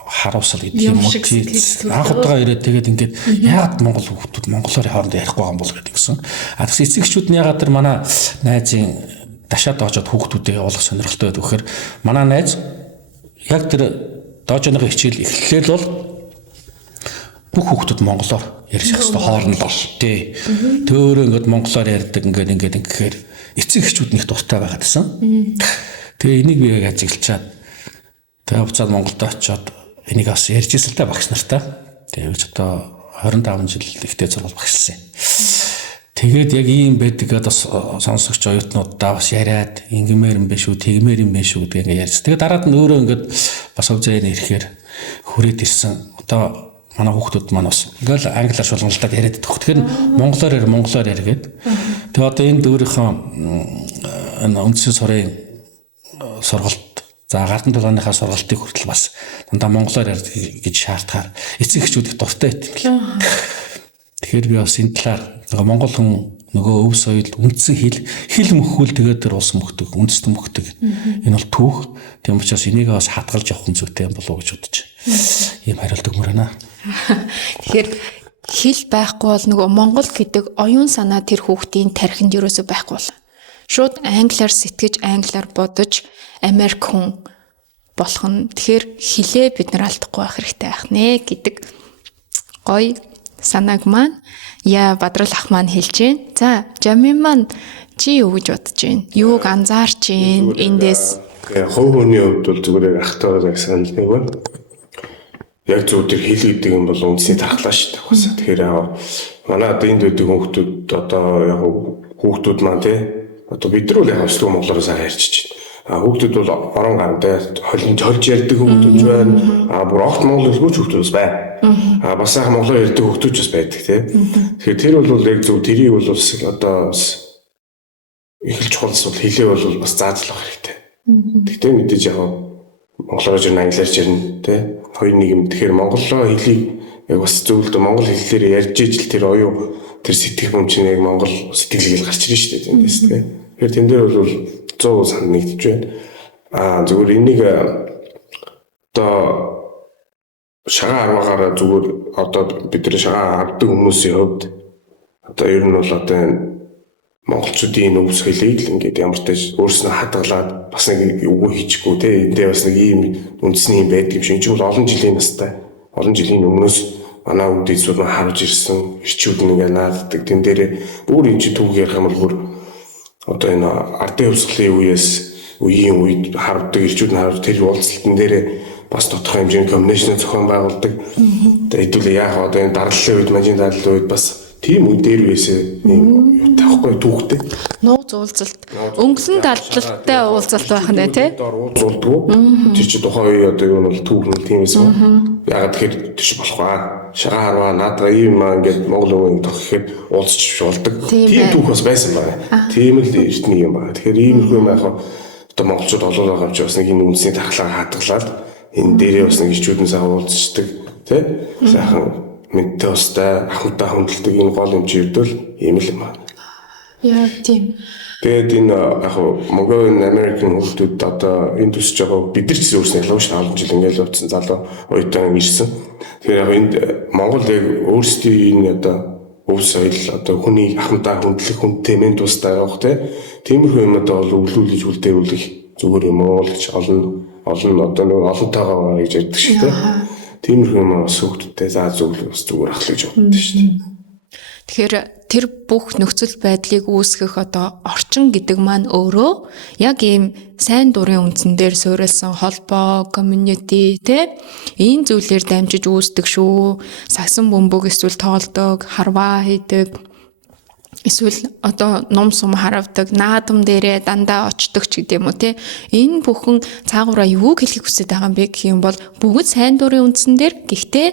харуулсал гэдэг юм уу анх удаага ирээд тэгээд ингээд яагаад монгол хүүхдүүд монголоор хоорондоо ярихгүй байгаа юм бол гэдэг гисэн. А тэгс эцэгчүүд нь яагаад тэр манай найзын Дашаа доожод хүүхдүүдээ явуулах сонирхолтой байдаг гэхээр манай найз яг тэр доожоны хичээл эхлээл бол бүх хүүхдүүд монголоор ярих хэрэгтэй хоорондоо тий. Төөрөө ингээд монголоор ярьдаг ингээд гэхээр эцэг эхчүүд нь их дуртай байгаад гэсэн. Тэгээ энийг би яг ажиглчаад тэгээ буцаад Монголд очиод энийг бас ярьж ирсэн л та багш нартай. Тэгээ гэж одоо 25 жил ихтэй сургууль багшлсан. Тэгээд яг ийм байдаг одоо сонсогч оюутнуудаа бас яриад ингэмээр юм биш үү, тэгмээр юм биш үү гэдэг ингээд ярьж. Тэгээд дараад нь өөрөө ингээд бас өвзэйн ирэхээр хүрээд ирсэн. Одоо манай хүүхдүүд маань бас ингээл англиар шулгонлтаад яриад идэх. Тэгэхээр монголоор яригээд. Тэгээ одоо энэ өөрийнхөө үндсэн сурын сургалт за Гардан тулааныхаа сургалтыг хүртэл бас дандаа монголоор ярих гэж шаардахаар эцэг эхчүүд их дуртай байт юм л. Тэгэхээр би бас энэ талаар монгол хүн нөгөө өв соёл үндсэн хэл мөхвөл тэгээд тэр улс мөхдөг, үндэстэн мөхдөг. Энэ бол түүх. Тийм учраас энийг бас хатгалж явах нь зүйтэй юм болов уу гэж бодож. Ийм хариулт өгмөр байна. Тэгэхээр хэл байхгүй бол нөгөө монгол гэдэг оюун санаа тэр хүүхдийн тархинд юусоо байхгүй бол шууд англиар сэтгэж, англиар бодож Америк хүн болох нь тэгэхээр хэлээ бид нар алдахгүй байх хэрэгтэй байх нэ гэдэг гоё санааг маань яа Бадрал ах маань хэлж байна. За, Жамин маань чи юу гэж бодож байна? Юуг анзаарч байна? Эндээс хувь хүний хувьд бол зүгээр яг ахтайгаа яг санал нэг байна. Яг зөв тэр хэл гэдэг юм бол үндсний тархлаа шүү дээ. Угаасаа тэгэхээр манай одоо энд байдаг хүүхдүүд одоо яг хүүхдүүд маань тий одоо бид нар бол яг өсвөр монголоор сайн ярьчих чинь. Хүүхдүүд бол орон гартай холж ярьдаг хүүхдүүд байна. Бүр огт монгол хэлгүүч хүүхдүүд байна. Бас сайхан монголоор ярьдаг хүүхдүүд бас байдаг тий. Тэгэхээр тэр бол яг зөв тэрийг бол бас одоо эхэлж чухалс бол хэлээ бол бас заазлах хэрэгтэй. Тэгтээ мэдээж яг монголоор жирнэ англиар жирнэ тий. Хоёр нэг юм тэгэхээр монголоо хэлийг яг бас зөвлөдөө монгол хэллээр ярьж ижил тэр оюу тэр сэтгэх юм чинь яг монгол сэтгэлгээл гарч ирж штэ тэндээс тий. Тэгэхээр тэн дээр бол 100% санд нэгдэж байна. Зүгээр энийг одоо шагаа аргаагаараа зүгээр одоо бидний шагаа авдаг хүмүүсийн хувьд одоо ер нь бол одоо монголчуудын өвс хэлийг л ингээд ямар ч тааш өөрснөө хадгалаад бас нэг үгүй хийчихгүй те эндээ бас нэг ийм үндэсний юм байдаг юм шиг ч бол олон жилийн настай олон жилийн өмнөөс манай үдээсүүд нь харж ирсэн ирчүүд нэг нааддаг тэн дээрээ бүр энэ чи түүх ярих юм бол бүр одоо энэ ардын өвсглийн үеийн үед хардаг ирчүүд нь харж тэр уулзалтан дээрээ бас тодорхой хэмжээний комбинашн зохион байгуулдаг. Тэгээд хэдүүлээ яах одоо энэ дарлалын үед мажин дарлалын үед бас тийм үе дээр байсаа таахгүй түүхтэй. Нууц уулзалт өнгөлн дарлалтай уулзалт байх нэ тий. Уулзуулдаг. Тэр чи тухайн үе одоо юу бол түүх нь тийм байсан. Ягаад тэгэхээр тийш болох аа. Шагаа харваа наадга ийм маа ингээд монгол өвөнд тох гэхэд уулзч болдог. Тийм түүх бас байсан байна. Тийм л эртний юм байна. Тэгэхээр иймэрхүү юм яах вэ? Одоо монголчууд олон байгаа юм чи бас нэг энэ үндэсний тархлаа хадгалаад энэ дээрээ бас нэг ирчүүдэн сайхан уулзчдаг тий. Сайхан мэдтэй устай ахмадтай хөндлөлтөг энэ гол юм чи ирдэл ийм л юм байна. Яа тийм. Тэгээд энэ яг Mongolian American хүмүүсд одоо энэ төсөж байгаа бид нар ч өөрснөө ялгаагүй шүү олон жил ингээл явцсан залуу оюутан ирсэн. Тэгэхээр яг энд Монгол яг өөрсдийн энэ одоо өв соёл одоо хүний ахмадаа хүндлэх хүнтэй мэн тустай явах тиймэрхүү юм одоо бол өвлүүлж үлдээгүүлэх зүгээр юм уу гэж олон одоо нэг олонтойгоо гэж ярьдаг шүү дээ. Тиймэрхүү юм бас хүүхдүүдтэй заа зөвлөх бас зүгээр ах л гэж боддог шүү дээ. Тэгэхээр тэр бүх нөхцөл байдлыг үүсгэх одоо орчин гэдэг маань өөрөө яг ийм сайн дурын үндсэн дээр суурилсан холбоо, community энэ зүйлээр дамжиж үүсдэг шүү. Сагсан бөмбөг эсвэл тоолдог, харваа хийдэг, эсвэл одоо ном сум харавдаг, наадам дээрээ дандаа очдог ч гэдэм үү те. Энэ бүхэн цаагаараа юу хэлэх хүсэж байгаа юм бэ гэх юм бол бүгд сайн дурын үндсэн дээр гэхдээ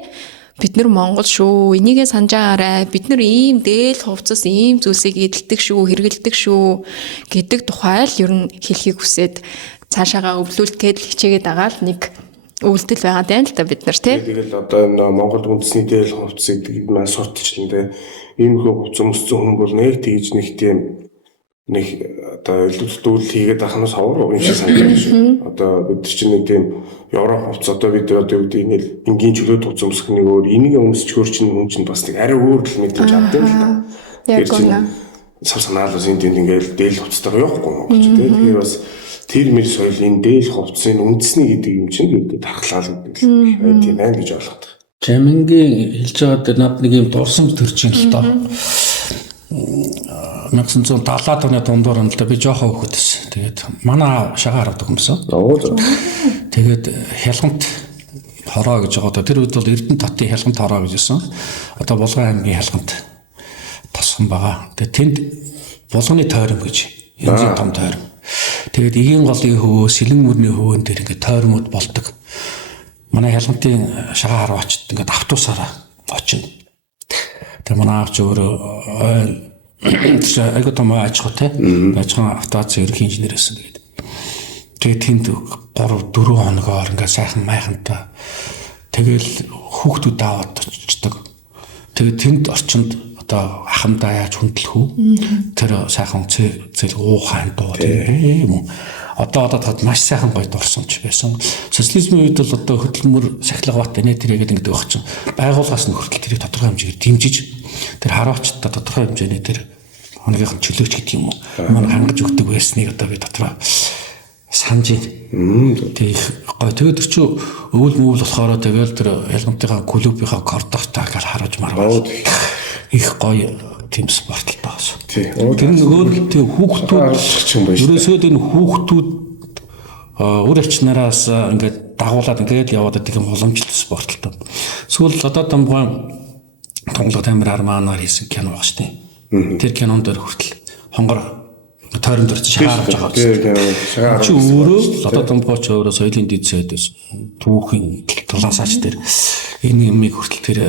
бид нар Монгол шүү. Энийгээ санаж байгаарай. Бид нар ийм дээл хувцас ийм зүйлсийг эдэлдэг шүү, хэрэгэлдэг шүү гэдэг тухай л ер нь хэлхийг хүсээд цаашаагаа өвлүүлгээд хичээгээд байгаа л нэг үйлдэл байгаа даа л та бид нар тий. Тэгэл одоо Монгол үндэсний дээл хувцсыг маань сурталчлан ийм хувц өмссөн хүн бол нэг тэгж нэг тийм нэг одоо илүүдэл хийгээд ахнаас ховор юм шиг санагдаж шүү. Одоо бид чинь нэг тийм Европ хувцс одоо бид одоо юу гэдэг нэг энгийн чөлөөт хувцс өмсөх нэг өөр энийг өмсч хөр чинь хүн чинь бас нэг арай өөр л мэдээж авдаг л та. Яг гоо. Сар санаалаас энэ тэнд ингээл дээл хувцстайгаа явахгүй юм болж тийм. Тэгэхээр бас тэр мэр соёл энэ дээл хувцсын үндэсний гэдэг юм чинь ингээд тархлаа л гэдэг л тийм байна гэж ойлгоод. Жамингийн хэлж байгаа дээр над нэг юм дурсамж төрж ин л доо. 1970-аад оны дундуур нь л би жоохон хөвгөд байсан. Тэгээд манай шагаар авдаг юмсан. Тэгээд хялгант хороо гэж байгаа. Тэр үед бол Эрдэнэ татын хялгант хороо гэж байсан. Одоо Булган аймгийн хялгант тосхон байгаа. Тэгээд тэнд булганы тойром гэж энэ том тойром. Тэгээд игийн голын хөвөө, сэлэн мөрний хөвөн дээр ингээд тойрмууд болдог. Манай хялгантын шагаар аваачд ингээд автобусаараа очино. Тэгээд манай авч өөрөө айгуу том аж ахуй те ажхан автоцын ерөнхий инженер байсан тэгээд. Тэгээд тэнд 3-4 хоногоор ингээд сайхан майхантай тэгэл хүүхдүүд аваад очдог. Тэгээд тэнд орчинд одоо ахмадаа яаж хүндлэх үү? Тэр сайхан зэл уухайн дуу тийм юм уу? Одоо маш сайхан гоё дурсамж байсан. Социализмын үед бол одоо хөдөлмөр сахилга бат энэ тэрэг гэдэг байх чинь байгууллагаас нь хүртэл тэрийг тодорхой хэмжээгээр дэмжиж тэр харуулчдаа тодорхой хэмжээний тэр хоногийнх нь чөлөөч гэдэг юм уу? Манай хангаж өгдөг байсныг одоо би дотроо санаж байна. Тэг гоё тэгээд тэр чинь өвөл мөвөл болохоор тэгэл тэр ялгантынхаа клубийнхаа кордортаа гэж харуулж маргаад их гоё тийм спорт л таасан. Тэр нөгөө тийм хүүхдүүд ерөөсөө энэ хүүхдүүд үр ачнараас ингээд дагуулад ингээд яваад байдаг юм уламжлалт спорт л тоо. Сүүл одоо тамган томлог тамир армаанаар хийсэн кино баг штэ. Тэр кинонд дөр хүртэл хонгор тойрон дөрч шаарж байгаа. Чи өөрөө одоо тамгаач өөрөө соёлын дэдсэд түүхийн тулаасаач тэр энэ юмыг хүртэл тэр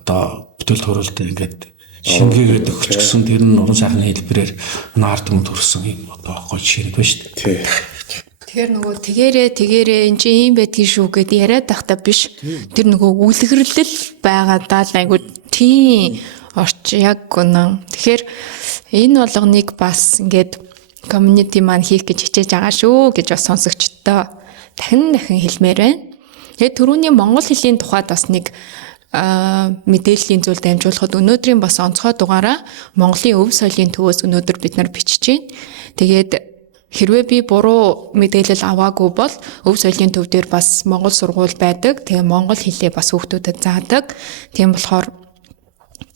одоо бүтээл төрөлтэй ингээд шингээгээд өгчихсөн тэр нь уран сайхны хэлбэрээр наард юм төрсөн юм одоо гоё жишээ байна шүү дээ. Тэгэхээр нөгөө тэгээрээ эн чинь ийм байдгийн шүү гэд яриад тахта биш. Тэр нөгөө үлгэрлэл байгаадаа л айгу тийм яг гонон. Тэгэхээр энэ болгоныг бас ингээд community маань хийх гэж хичээж байгаа шүү гэж бас сонсогчдоо дахин хэлмээр байна. Тэгээд түрүүний монгол хэлний тухайд бас нэг мэдээллийн зүйл дамжуулахад өнөөдрийн бас онцгой дугаараа Монголын өв соёлын төвөөс өнөөдөр бид нар бичиж байна. Тэгээд хэрвээ би буруу мэдээлэл аваагүй бол өв соёлын төв дээр бас монгол сургууль байдаг. Тэгээ монгол хэлээ бас хүүхдүүдэд заадаг. Тийм болохоор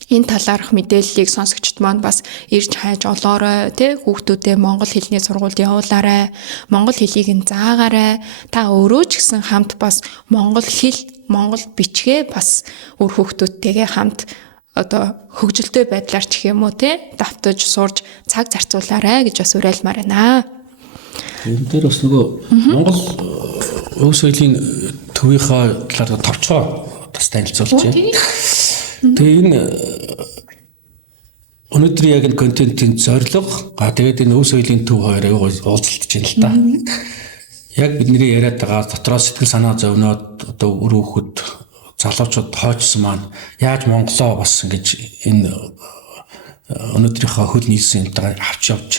энэ талаарх мэдээллийг сонсогчд маань бас ирж хайж олоорой тий хүүхдүүдэд монгол хэлний сургуульд явуулаарай. Монгол хэлийг нь заагаарай. Та өөрөө ч гэсэн хамт бас монгол хэл, монгол бичгээ бас өөр хүүхдүүдтэйгээ хамт одоо хөгжилтэй байдлаар ч юм уу тий давтаж сурж цаг зарцуулаарай гэж бас уриалмаар байна. Энэ дээр бас нөгөө монгол өв соёлын төвийнхаа талаар товчгоо бас танилцуулж байна. Тэгээ энэ өнөөдөр яг энэ контентын зорилго тэгээд энэ өв соёлын төв хоёрыг уулзалтж байна л да. Яг бидний яриад байгаа дотроо сэтгэл санаа зовноод одоо өр хүүхэд залуучууд хойчсон маань яаж Монголоо бас ингэж энэ өнөөдрийнхөө хөл нийлсэн юмтайгаа авч явж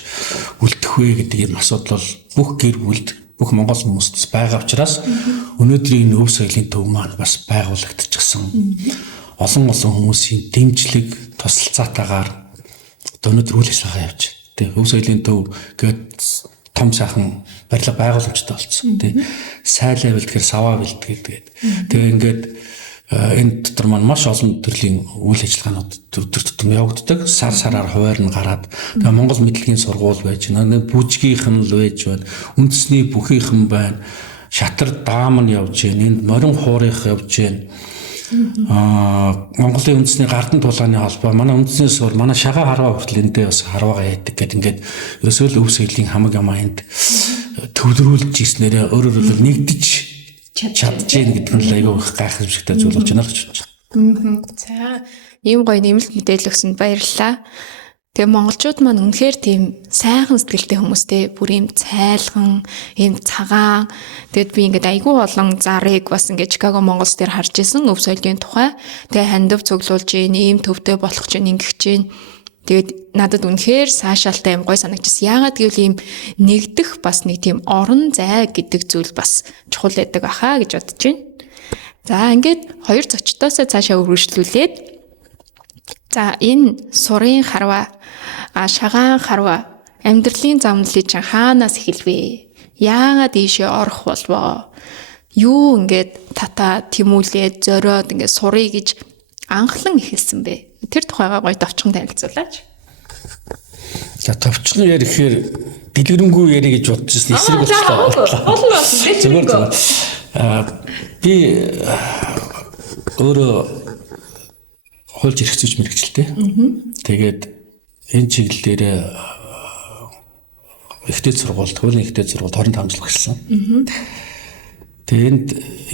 үлдэх вэ гэдэг юм асуудал бол бүх гэр бүлд бүх монгол хүмүүст байгаа учраас өнөөдрийн өв соёлын төв маань бас байгуулагдчихсан. олон хүмүүсийн дэмжлэг тусалцаатайгаар өнөөдөр үйл ажиллагаа явж байна. Тэг өв соёлын төв гээд том сайхан барилга байгууламжтай болсон. Тэг сайлаа бэлтгэр саваа бэлтгээд тэгээ ингээд энэ дотор маань маш олон төрлийн үйл ажиллагаанууд өдөр тутам явагддаг. Сар сараар хуваар нь гараад тэгээ Монгол мэдлэгийн сургууль байж байна. Бүжгийнх нь л байж байна. Үндэсний бүхийнхэн байна. Шатар даам нь явж байна. Энд морин хуурих явж байна. Монголын үндэсний гардан тулааны холбоо манай үндэсний сур манай шагаа харваа хүртэл эндээ бас харваагаа яадаг гэдэг ингээд ерөөсөө л өв соёлын хамаг амайнд төвлөрүүлж ирснээрээ өөрөөр нэгдэж чадж гин гэдэг нь айгүй их гайхамшигтай зүйл болж байна л гэж бодож байна. За ийм гоё нэмэлт мэдээлэл өгсөнд баярлалаа. Тэгээ монголчууд маань үнэхээр тийм сайхан сэтгэлтэй хүмүүстэй бүр ийм цайлган, ийм цагаан. Тэгэд би ингээд айгүй олон зарыг бас ингээд Чикаго Монголс дээр харж исэн өв соёлын тухай. Тэгээ хандив цуглуулж ийн, ийм төвтэй болох чинь ингэх чинь. Тэгээд надад үнэхээр саашаалтай юм гоё санагдчихсан. Яагаад гэвэл ийм нэгдэх бас нэг тийм орон зай гэдэг зүйл бас чухал байдаг ахаа гэж бодож байна. За ингээд хоёр зочдоосоо цаашаа үргэлжлүүлээд за энэ сурын харва шагаан харва амьдралын замналыг чинь хаанаас эхэлвэ? Яагаад ийшээ орох болвоо? Юу ингээд тата тэмүүлээд зориод ингээд сурыг гэж анхлан эхэлсэн бэ? Тэр тухайгаа гоё товчхон танилцуулаач. За товчхон ярихээр дэлгэрэнгүй яри гэж бодож ирсэн эсрэг болчихлоо. Зүгээр. Би өөрөө хуульч эрх зүйч мэргэжилтэй. Тэгээд энэ чиглэлээр ихтэй сургуульд, хуулийн ихтэй сургуульд 25 жил ажилласан. Тэгээд энд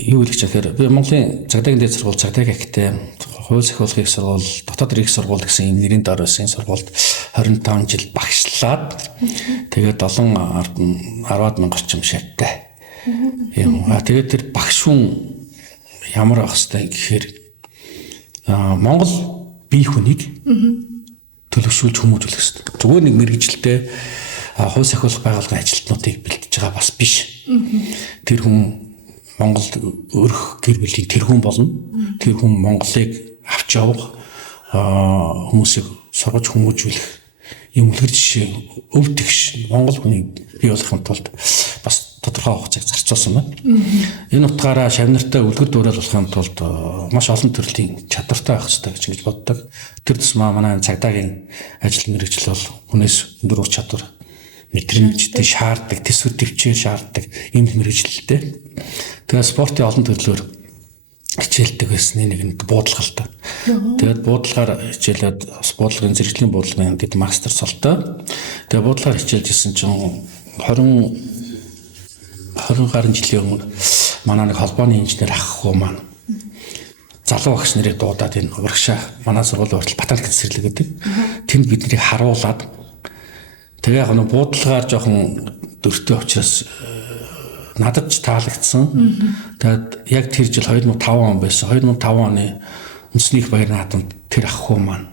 юу хэлэх гэхээр би Монголын цагдаагийн дээд сургууль, цагдаагийн академи, хууль зохиолын их сургууль, дотоод эрх сургууль гэсэн юм нэрийн дор байсан сургуульд 25 жил багшлаад тэгээд 10-аад мянга орчим шаттай. Тэгээд тэр багш хүн ямар ах хэвтэй гэхээр Монгол бие хүнийг төлөвшүүлж хүмүүжүүлэх хэрэгтэй. Зүгээр нэг мэргэжилтэй хууль зохиолох байгууллагын ажилтнуудыг бэлтэж байгаа бас биш. Тэр хүн Монголд өрх гэр бүлийн тэр хүн болно. Тэр хүн Монголыг авч явах хүмүүсийг сургаж хүмүүжүүлэх юм үлгэр жишээ өвдөгш Монгол хүнийг бий болгохын тулд бас тодорхой хугацааг зарцуулсан байна. Энэ утгаараа шавнартай үлгэр дуурайл болохын тулд маш олон төрлийн чадвартай байх хэрэгтэй гэж боддог. Тэр тусмаа манай цагдаагийн ажил мэргэжил бол хүнээс өндөр ур чадвар мэдрэмжтэй шаарддаг, төсвөр төвчээр шаарддаг юм мэргэжилтэй. Тэгээ спортын олон төрлөөр хичээлдэг байсан нэгэнд буудлага л та. Тэгээд буудлагаар хичээлээд буудлагын зэрэглийн буудлагын дэд мастер солтой. Тэгээд буудлагаар хичээлж исэн чинь 20 гаруй жилийн өмнө манай нэг холбооны инженер ах хөө маань залуу багш нарыг дуудаад энэ урагшаа манай сургуулийн хүртэл ботаник цэцэрлэг гэдэг. Тэнд биднийг харуулад тэгээ яг нэг буудлагаар жоохон дөрөвтэй учраас надад ч таалагдсан. Тэгээд яг тэр жил 2005 он байсан. 2005 оны үндэсний их баяр наадамд тэр ах хөө маань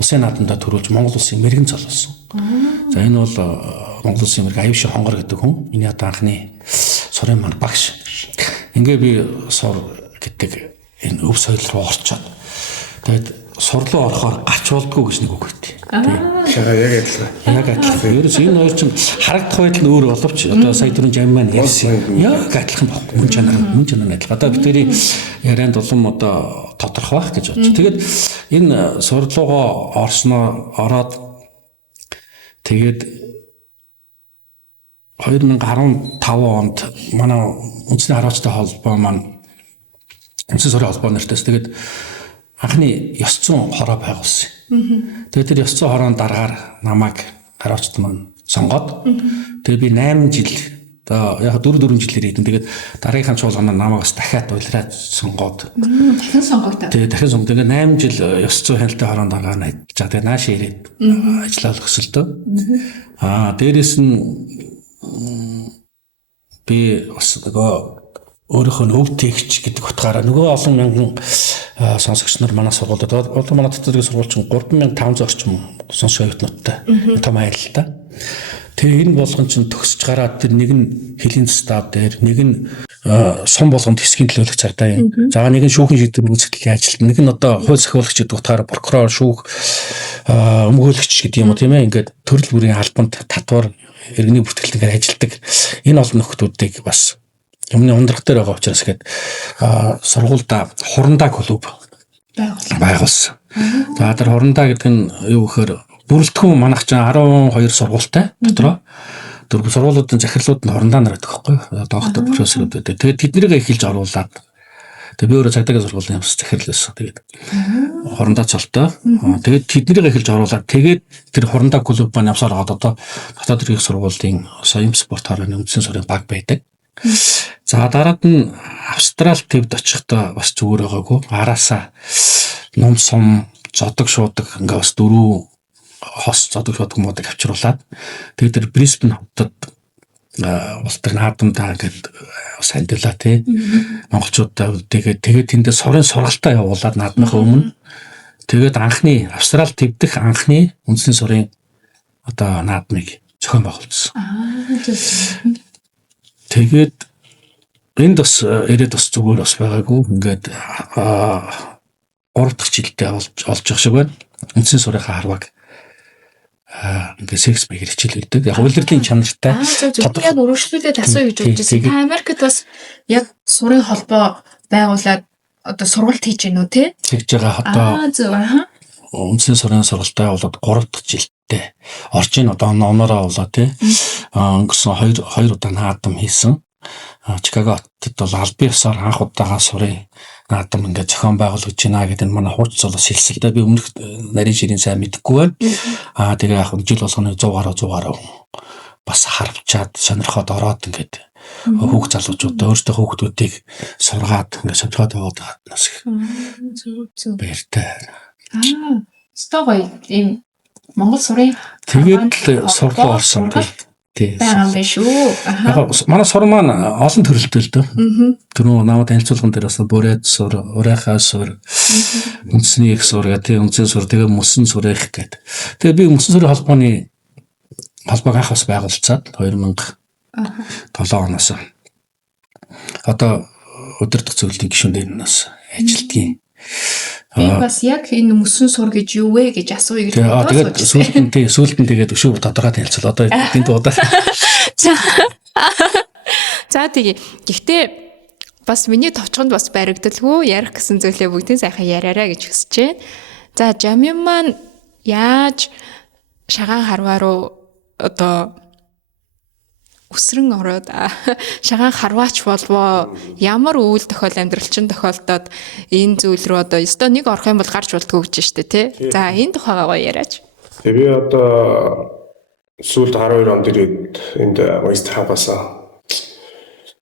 улсын наадамдаа төрүүлж Монгол улсын мэрэгэн цолсон. За энэ бол Монгол улсын мэрэг Аюуши Хонгор гэдэг хүн. Миний одоо анхны сурын маань багш. Ингээ би сур гэдэг энэ өв соёл руу орчоод тэгээд сур руу орохоор гарч болдгоо гэж нэг үг өгдөө. Шагаа яг адилхан. Яг адилхан. Ерөөс энэ хоёр чинь харагдах байдал нь өөр боловч одоо сая түрүүн жам маань ярьсан. Яг адилхан баг. Мөн чанар адилхан. Одоо бидний ярианд улам одоо тодорхой байх гэж бодож. Тэгээд энэ сур руугаа ороод тэгээд 2015 онд манай үндэсний хараачтай холбоо маань үндэсний сурын холбоо нартаас тэгээд анхны ёс зүйн хороо байгуулсан. Тэгээд тэр ёс зүйн хороонд дараагаар намайг хараачт маань сонгоод тэгээд би 8 жил одоо яг 4 жилээр хийдэн тэгээд дараагийнхаа чуулганаа намайгаас дахиад уйлраад сонгоод Дахин сонгогдоо. тэгээд дахин сонгоод 8 жил ёс зүйн хяналтын хороонд дараагаар ажиллаж тэгээд наашаа ирээд ажиллаад өсөлтөө. Дээрээс нь би бас нөгөө өөрийнхөө өвтгч гэдэг утгаараа нөгөө олон мянган сонсогч нар манай сургуульд одоо манай дотоодын сургуульчин 3500 орчим сонсогч оюутнуудтай том айл л та. Тэгээ энэ болгон чинь төгсөж гараад тэр нэг нь хэлийн став дээр нэг нь сум болгонд хэсгийн төлөөлөх цагдаа юм. За нэг нь шүүхэн шийдвэр үүсгэлийн ажилт, нэг нь одоо хууль зохиолагч гэдэг утгаараа прокурор, шүүх, өмгөөлөгч гэдэг юм уу тийм ээ. Ингээд төрөл бүрийн албанд татвар иргэний бүртгэлтэйгээр ажилдаг энэ олон нөхдүүдийг бас юмны ундрах дээр байгаа учраас гээд сургуульда хурандаа клуб байгуулсан. За тэр хурандаа гэдэг нь юу гэхээр бүрэлдэхүүн манайх чинь 12 сургуультай дотроо дөрвөн сургуулиудын захирлууд нь хурандаа нар гэдэг байхгүй юу? Доктор профессорууд байдаг. Тэгээд тэднийг эхэлж оруулаад тэгээд би өөрөө цагдаагийн сургуулийн ямс захирлээсэн. Тэгээд хурандаа цолтой. Тэгээд тэднийг эхэлж оруулаад тэгээд тэр хурандаа клуб маань явсаар гоод одоо дотоод ирэх сургуулийн соём спорт хорооны үндсэн сургуулийн баг байдаг. За дараад нь Австрал төвд очихдоо бас зүгээр байгаагүй. Араасаа ном сум зодог шуудаг ингээ бас 4 хос зодог шуудаг модыг авчруулад тэгээд тэр Брисбен хотод ултрын наадамдаа ингээд бас андилаа тий монголчуудаа тэгээд тэндээ сурын сургалтаа явуулаад наадмынхаа өмнө тэгээд анхны Австрал төвдөх анхны үндэсний сурын одоо наадмыг зохион байгуулсан. Тэгээд энд бас ирээд бас зүгээр бас байгаагүй ингээд 3 дахь жилдээ олж явах шиг байна. Үндсэн сурынхаа харваг ингээд Шекспир хичээл өгдөг. Яг улирлын чанартай. Яг өргөжлүүлээд асуу гэж бодож байсан. Та Америкт бас яг сурын холбоо байгуулад одоо сургалт хийж гинүү те? Тэгж байгаа одоо үндсэн сурын сургалтаа болоод 3 дахь жилдээ орж ийн одоо номороо болоо те. Өнгөрсөн 2 удаа наадам хийсэн. Чикаго хотод бол албан ёсоор анх удаага сурын наадам ингээд зохион байгуулж байна гэдэг нь манай хууч цолоос хэлсэн. Тэгээд би өмнөх нарийн ширийн сайн мэдэхгүй байна. Тэгээ яг жил болгоны 100 гаруй бас харвчаад сонирхоод ороод ингээд хүүхд залуучуудаа өөртөө хүүхдүүдийг сургаад ингээд сонирхоод яваад нас их баяртай. Стогой ийм Монгол сурын тэгээд сурлуу орсон байгаа юм шүү. Манай сур маань олон төрөлтэй л дээ. Түрүү намайг танилцуулган дээр бас бүрээд сур, урайхаа сур, үндэсний их сур гэдэг, үндэсний сур, тэгээ мөсөн сур их гэдэг. Тэгээ би мөсөн сурын холбооны холбоог анх бас байгуулцаад 2007 оноос одоо өдөртөх зөвлөлийн гишүүн дээр нас ажилтгийн. Би бас яг энэ мөсөн сур гэж юу вэ гэж асууя гэж бодсон. Тэгээд сүүлд нь тэгээд өшөө тодорхой танилцал одоо энд удаа. За тэгээ. Гэхдээ бас миний товчхонд бас баригдалгүй ярих гэсэн зүйлээ бүгдийн сайхан яриараа гэж хүсэж байна. За Жамин маань яаж шагаан харваа руу одоо үсрэн ороод шагаан харваач болвоо ямар үйл тохиол амьдрал чинь тохиолдоод энэ зүйл рүү одоо ёстой нэг орох юм бол гарч болдгоо гэж штэ тий. За энэ тухайгаа гоё яриач. Тэгээ би одоо сүүлд 12 онд ирээд энд West Havasаа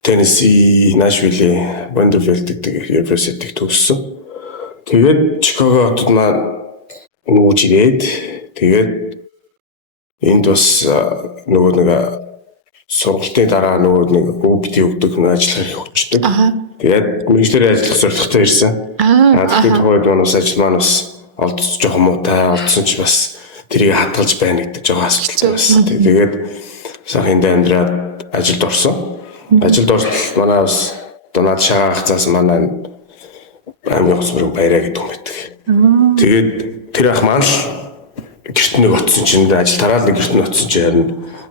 Tennessee Nashville Vanderbilt гэдэг university төгссөн. Тэгээд Chicago хотод маань нүүж ирээд тэгээд энд бас нөгөө нэг сургалтын дараа нөгөө нэг OPT өгдөг нэг ажил хэрэг өгчдөг. Тэгээд мэргэжлэрийн ажиллах зорилготой ирсэн. Тэгээд тухайд манаас ажил маань бас олдсон жоохон муутай, олдсон ч бас тэрийг хатгалж байна гэдэг жоохон асуудалтай байсан. Тэгээд сайхан амьдраад ажилд орсон. Ажилд орсон манай бас донаад шагаах цаас манай аймгийн хөсмөрөг баяраа гэдэг юм байдаг. Тэгээд тэр ах маань гэрт нэг оцсон чинь ажил тараад нэг гэрт нь оцсон чинь харин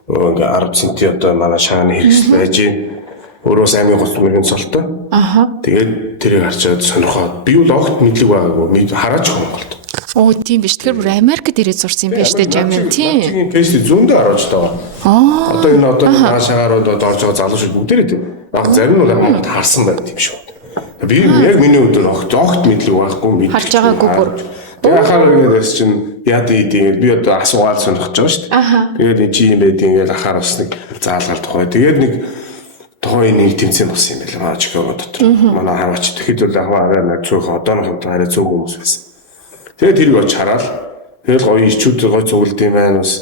ингээ 10 центи одоо манай шагааны хэрэгсэл байж өөрөөс аймгийн хөсмөрийн цолтой. Тэгээд тэрийг харчаад сонирхоод би бол огт мэдлэг байгаагүй хараач Монголд. Оо тийм биш. Тэгэхээр бүр Америкт ирээд сурсан юм байна штэ Жамин тийм. Кейс зүүндээ хараач таа. Одоо энэ одоо манай шагаарууд орж байгаа залуу шиг бүгдээрээ тийм. Яг зарим нь Монголд харсан байна тийм шүү. Би яг миний өдөр огт мэдлэг байхгүй харж байгаагүй бүр. Тэгээ ахаар ингэдээс чинь яад ийдээ би одоо асуугаад сонирхож байгаа шүү дээ. Тэгээд чи юм байд ингээд ахаар бас нэг заалгаал тухай. Тэгээд нэг тухайн нэг тэмцээн болсон юм байл манай Чикаго дотор. Манай хаваач тэгэхэд бол ахаараа нэг цөөх одооноос арай цөөх хүмүүс байсан. Тэгээд тэрийг очиж хараад тэгээд гоё ирчүүд гоё цуглд юм байна бас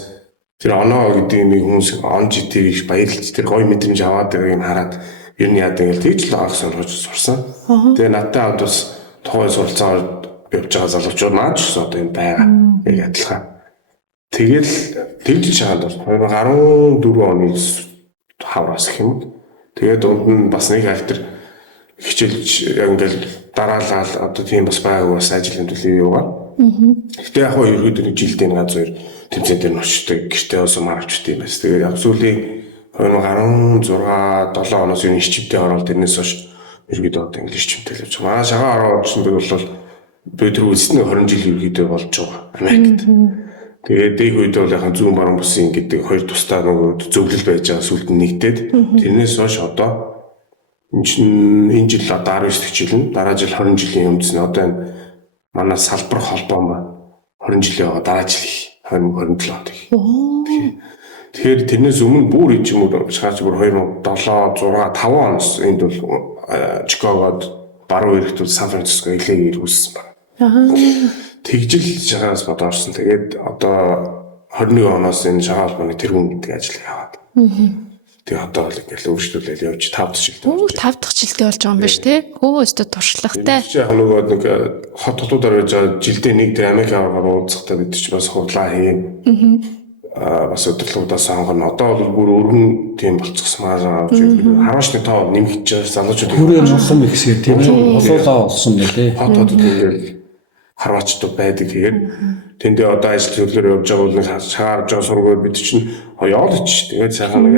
тэр оноо гэдэг нэг хүмүүс онж итгийг их баярлж тэр гоё мэдрэмж аваад байгааг нь хараад ер нь яад ингээд тэгж л анх сонирхож сурсан. Тэгээд надтай хамт бас тухайн суралцаагаар явж байгаа залуучууд маань ч одоо юм байгаа. Яг адилхан. Тэгэл тэгж шахаад бол 2014 оны хавраас гэх юм. Тэгээд дунд нь бас нэг актер хичээлж яг ингээл дараалал одоо тийм бас байгаагүй бас ажил хэмжүүлээ юугаа. Гэтэ яг хоо ерөөдөө нэг жилдээ нэг ганц хоёр тэмцээн дээр ночтой гэртээ осомар авчт юм байна. Тэгээд яг сүүлийн 2016 7 оноос юу ирчимтэй ороод тэрнээс хойш ерөөдөө одоо инглиш чимтэй л явж байгаа. Манай шагаа ороод ирсэн бол би тэр үстний 20 жил ерөөдөө болж байгаа. Америкт. Тэгээд дэг үед бол яхан зүүн баруун бүсийн гэдэг хоёр тусдаа нөгөө зөвлөл байж байгаа сүлд нь нэгдээд тэрнээс хойш одоо энэ жил одоо 19 хичээл нь дараа жил 20 жилийн өмнөс нь одоо энэ манай салбар холбоо маань 20 жилийн дараа жил 2027 онд их. Тэгэхээр тэрнээс өмнө бүр энэ юм уу шаач бүр 2007 6 5 оноос энд бол Чикагод баруун эрэгт бол Сан Франциско илээ ирүүлсэн байна. Тэгжил шагаас бод орсон. Тэгээд одоо 21 оноос энэ шагаа холбооны тэргүүн гэдэг ажлыг аваад. Тэгээ одоо л ингээл өөрчлөлөөл явж 5 дахь жилдээ. 5 дахь жилдээ болж байгаа юм байна шүү дээ. Хөө өстө туршлагатай. Яг нөгөө нэг хот хотуудаар байж байгаа жилдээ нэг тэр Америкаар уулзахтаа бид ч бас худлаа хийн. Бас өдөрлөгдөө сонгоно. Одоо бол бүр өргөн тийм болцсон маа. Хараашны тоо нэмэгдэж байгаа залуучууд Хүрээ болсон ихсээ тийм ээ. Болоолаа болсон байлээ. хот хотод ингээл харваачдууд байдаг. Тэгээд тэндээ одоо ажил хөрлөөр явж байгаа бол нэг шагаар авч байгаа сургууль бид чинь яваад ч. Тэгээд сайхан нэг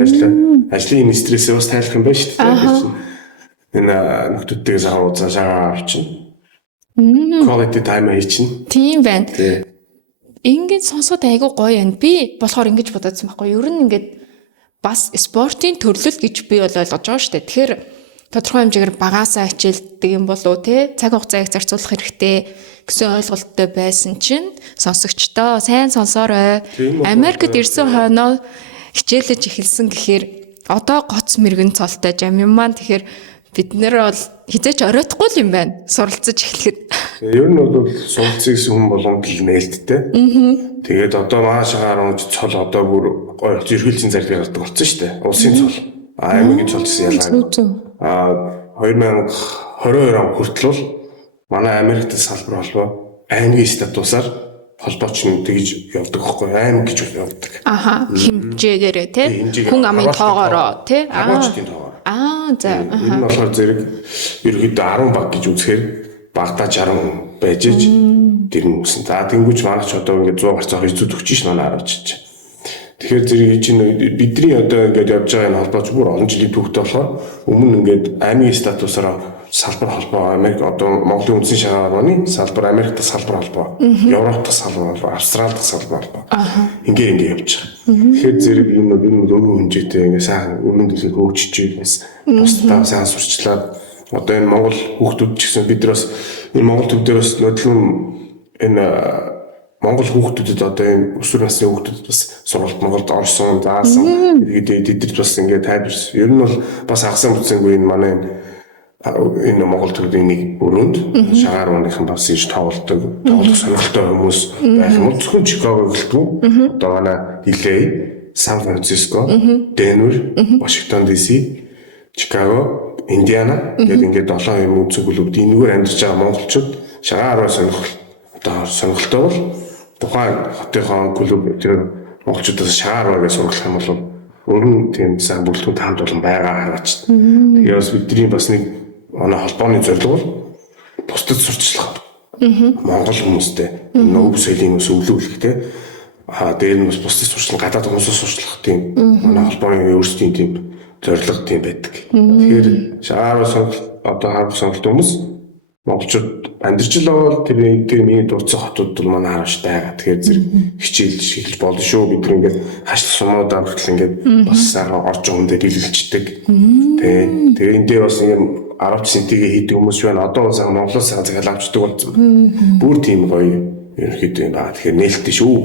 ажлын энэ стрессээ бас тайлах юм байна шүү дээ. Энэ нөхдөдтэйгээ сайхан уулзаа шагаар авчихна. Quality time хийчихнэ. Тийм байна. Ингээд сонсоод айгүй гоё байна. Би болохоор ингэж бодоодсон байхгүй. Ер нь ингээд бас спортын төрлөл гэж би бол ойлгож байгаа шүү дээ. Тэгэхээр тодорхой хэмжээгээр багаасаа хичээлдэг юм болов те цаг хугацааг зарцуулах хэрэгтэй гэсэн ойлголттой байсан чинь сонсогчдоо сайн сонсоорой. Америкт ирсэн хойноо хичээлж эхэлсэн гэхээр одоо гоц мэрэгэн цолтой жам юм маань тэгэхээр бид нэр бол хизээч оройтхгүй юм байна суралцаж эхлэхэд. Ер нь бол суралцсан хүн болгонд л нээлттэй. Тэгээд одоо маашаагаар унж цол одоо бүр гоё зэрэглэлийн зарлиг гардаг болсон шүү дээ. Улсын цол. Аймгийн цол гэсэн ялгаа. 2022 он хүртэл манай Америкт салбар холбоо аймгийн статусаар холбооч нь тэгж явдаг байхгүй аймаг гэж явдаг. Хэмжээгээрээ тий хүн амын тоогоороо тий Холбоочдын тоогоор. За Энэ болохоор зэрэг ерөөдөө 10 баг гэж үзэхээр багтаа 60 байж ич тэр нүсэн. За тэнгуүч манайч одоо ингээд 100 гарцаа 240 ш манай харуулчих. Тэгэхээр зэрэг чинь бидний одоо ингээд явж байгаа энэ холбооч бүр олон жилийн түүхтэй болохоор өмнө ингээд аймгийн статусаар салбар холбоо Америк одоо Монголын үндсэн шагааны салбар Америкт салбар холбоо Европт салбар холбоо Австралид салбар холбоо ингээ явж байгаа. Тэгэхээр зэрэг энэ өнөө хэмжээтэй ингээ сайхан өмнө дэлхийг хөгжиж байгаас бусдаа сайн сурчлаад одоо энэ Монгол хүүхдүүд ч гэсэн бид нараас энэ Монгол төв дээр бас нөтлөн энэ Монгол хүүхдүүдэд одоо энэ өсвөр насны хүүхдүүдэд бас сургалт Монголд орсон заасан эдгээр бас ингээ тайлбарсан. Ер нь бол бас хагасан бүтцэнгүй энэ манай энэ Монгол төвийн нэг өрөөнд шагаар мандахын бас ийж тоглох сонирхолтой хүмүүс байх юм бол зөвхөн Чикаго гэлтгүй одоо манай LA, Сан Франциско, Денвер, Вашингтон DC, Чикаго, Индиана гэдэг ингээд 7 юм үзэг бүлүүд энэгээр амьдарч байгаа монголчууд шагаараа сонирхолтой бол тухайн хотынхон клуб тэр монголчуудаас шагаараа гэж сургах юм бол өрн тийм сайн бүлтгүүд хамт олон байгаа хараач. Тэгээ бас бидний бас нэг манай холбооны зорилго бол бусдад сурчлах. Монгол хүмүүстэй нөөц соёлын ус өвлүүлэх те. Дээр нь бас бусдад сурчлах, гадаад хүмүүсээс сурчлах тийм манай холбооны өөрсдийн тийм зорилго тийм байдаг. Тэгэхээр шаараа сонголт одоо харах сонголт хүмүүс монголчууд амьдарч л байгаа тэр миний дурдсан хотууд бол манай хааш байгаа. Тэгэхээр зэрэг хичээлж болно шүү. Бид нэг ингээд хаш сумууд амтлал ингээд бас орж хүн дээр илэлцдэг. Тэгээ эндээ бас ингээд 10 центигээ хийдэг хүмүүс байна. Одоо бас Монголоос цагаал авчдаг болсон. Бүр тийм гоё ерөөхдөө юм байна. Тэгэхээр нээлттэй шүү.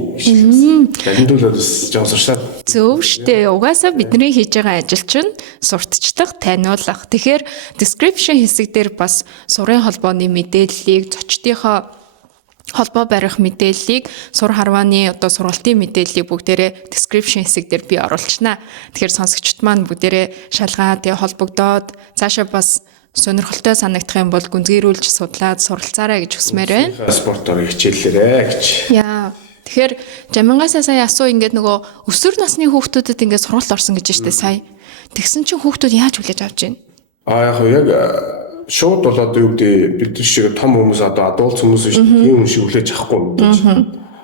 Балиндуулаад бас жоо сурчлаа. Зөв штэ. Угаасаа бидний хийж байгаа ажил чинь сурталчлах, таниулах. Тэгэхээр description хэсэг дээр бас сурын холбооны мэдээллийг, зочдынхоо холбоо барих мэдээллийг, сур харвааны одоо сургалтын мэдээллийг бүгдээрээ description хэсэг дээр би оруулчихнаа. Тэгэхээр сонсогчд маань бүгдээрээ шалгаа тэгээ холбогдоод цаашаа бас сонирхолтой санагдах юм бол гүнзгийрүүлж судлаад суралцаарай гэж хүсмээр байна. Спортоор хичээллээрэй гэж. Яа. Тэгэхээр Жамингаас сая асуу ингээд нөгөө өсвөр насны хүүхдүүдэд ингээд сургалт орсон гэж штэ сая. Тэгсэн чинь хүүхдүүд яаж хүлээж авч байна? Яг шууд бол одоо юу гэдэг бид шиг том хүмүүс одоо адуулт хүмүүс шүү дээ. Тийм хүн шиг хүлээж авахгүй мэдээж.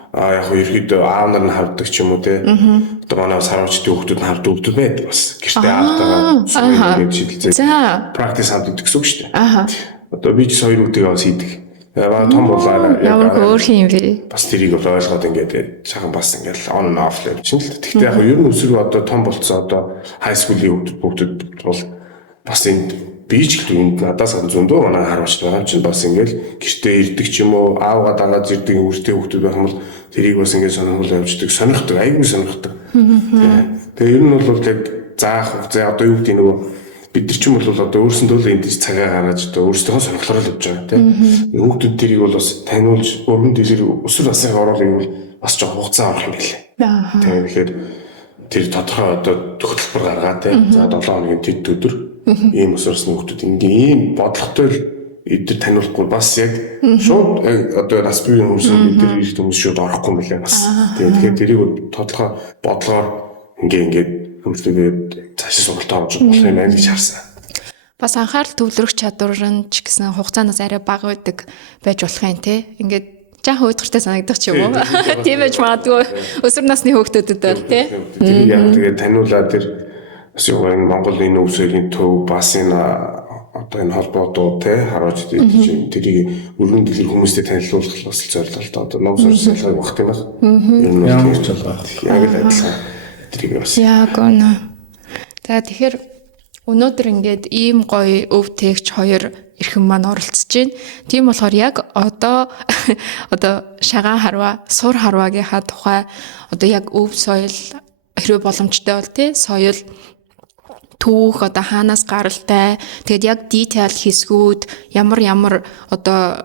Яг ерөөдөө аав нар нь хавдаг ч юм уу те. Одоо манай сарвчдын хүүхдүүд нь хавдаг хүүхдүүд байдаг бас. Гэртээ аавтайгаа шийдэлцээ. За. Практис хамт гэдэг гэсэн үг шүү дээ. Одоо би ч хоёр үгтэйгээ бас хийдэг. Яа том болоо ямар хөөрхөн юм бэ? Бас тэрийг бол ойлгоод ингээд цагаан бас ингээд on and off л чинь л. Гэхдээ яг ер нь өсвөр одоо том болцсон одоо high school-ийн хүүхдүүд бол бас энд бийж л үүнд надаас зөндөө манай харуулж байгаа чинь бас ингээд гэртээ ирдэг ч юм уу аавгаа дагаад ирдэг үртэй хүүхдүүд байх юм бол тэрийг бас ингээд сонирхол явуулдаг сонирхдаг айгүй сонирхдаг. Тэгээ ер нь бол яг заах одоо юу гэдэг нөгөө бид нар ч юм бол одоо өөрсөндөө л энд цагаа гаргаж одоо өөрсдөө сонирхлоор л явж байгаа тийм. Хүүхдүүд тэрийг бол бас таниулж өргөн дэлгэр өсвөр насны оруулах бол бас жоох хугацаа орох юм билээ. Тийм тэгэхээр тэр тодорхой одоо хөтөлбөр гаргаад тийм. За 7 хоногийн тэд өдөр ийм өсвөр насны хүүхдүүд ингээм ийм бодлоготой л эдгээр таниулахгүй бас яг шууд одоо нас бие хүмүүс эдгээр их хүмүүс шууд орохгүй юм билээ бас. Тийм тэгэхээр тэрийг тодорхой бодлогоор ингээд хүмүүстэйгээ цаашаа сургалт авч болох юм байна гэж харсан. Бас анхаарал төвлөрөх чадвар нь ч гэсэн хугацаанаас арай бага байдаг байж болох юм те. Ингээд жаахан уйдгартай санагдах ч юм уу. Тийм байж магадгүй өсвөр насны хүүхдүүдэд бол те. Тэр яг тэгээ таниулаад тэр бас энэ Монголын нөөцийн төв бас энэ одоо энэ холбоотууд те харуулж тэрийг өргөн дэлгэр хүмүүстэй танилцуулах бас зорилготой одоо ном сурсан багт юм байна. Ер нь ямар ч байгаа. Яг л адилхан. Яг үнэ. За тэгэхээр өнөөдөр ингээд ийм гоё өв тээгч хоёр эрхэм маань оролцож байна. Тийм болохоор яг одоо шагаан харва, сур харвагийнхаа тухай одоо яг өв соёл хэрвээ боломжтой бол тий соёл түүх одоо хаанаас гаралтай тэгээд яг detail хэсгүүд ямар одоо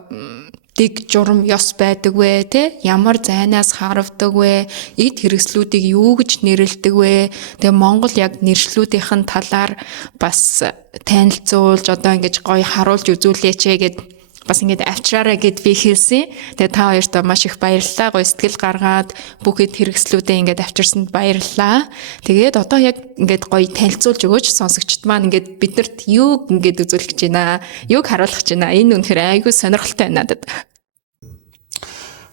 дэг журам ёс байдаг вэ те ямар зайнаас харавдаг вэ эд хэрэгслүүдийг юу гэж нэрлэдэг вэ тэгээ Монгол яг нэршлүүдийнх нь талаар бас танилцуулж одоо ингэж гоё харуулж үзүүлээч гэд бас ингэж авчраараа гэд би хэлсэн. Тэгээ та хоёртоо маш их баярлалаа. Гоё сэтгэл гаргаад бүхэд хэрэгслүүдээ ингэж авчирсанд баярлалаа. Тэгээд одоо яг ингэж гоё танилцуулж өгөөч сонсогчд маань ингэж биднэрт юу ингэж үзүүлэх гэж байна. Юуг харуулах гэж байна. Энэ үнэхээр айгүй сонирхолтой байна надад.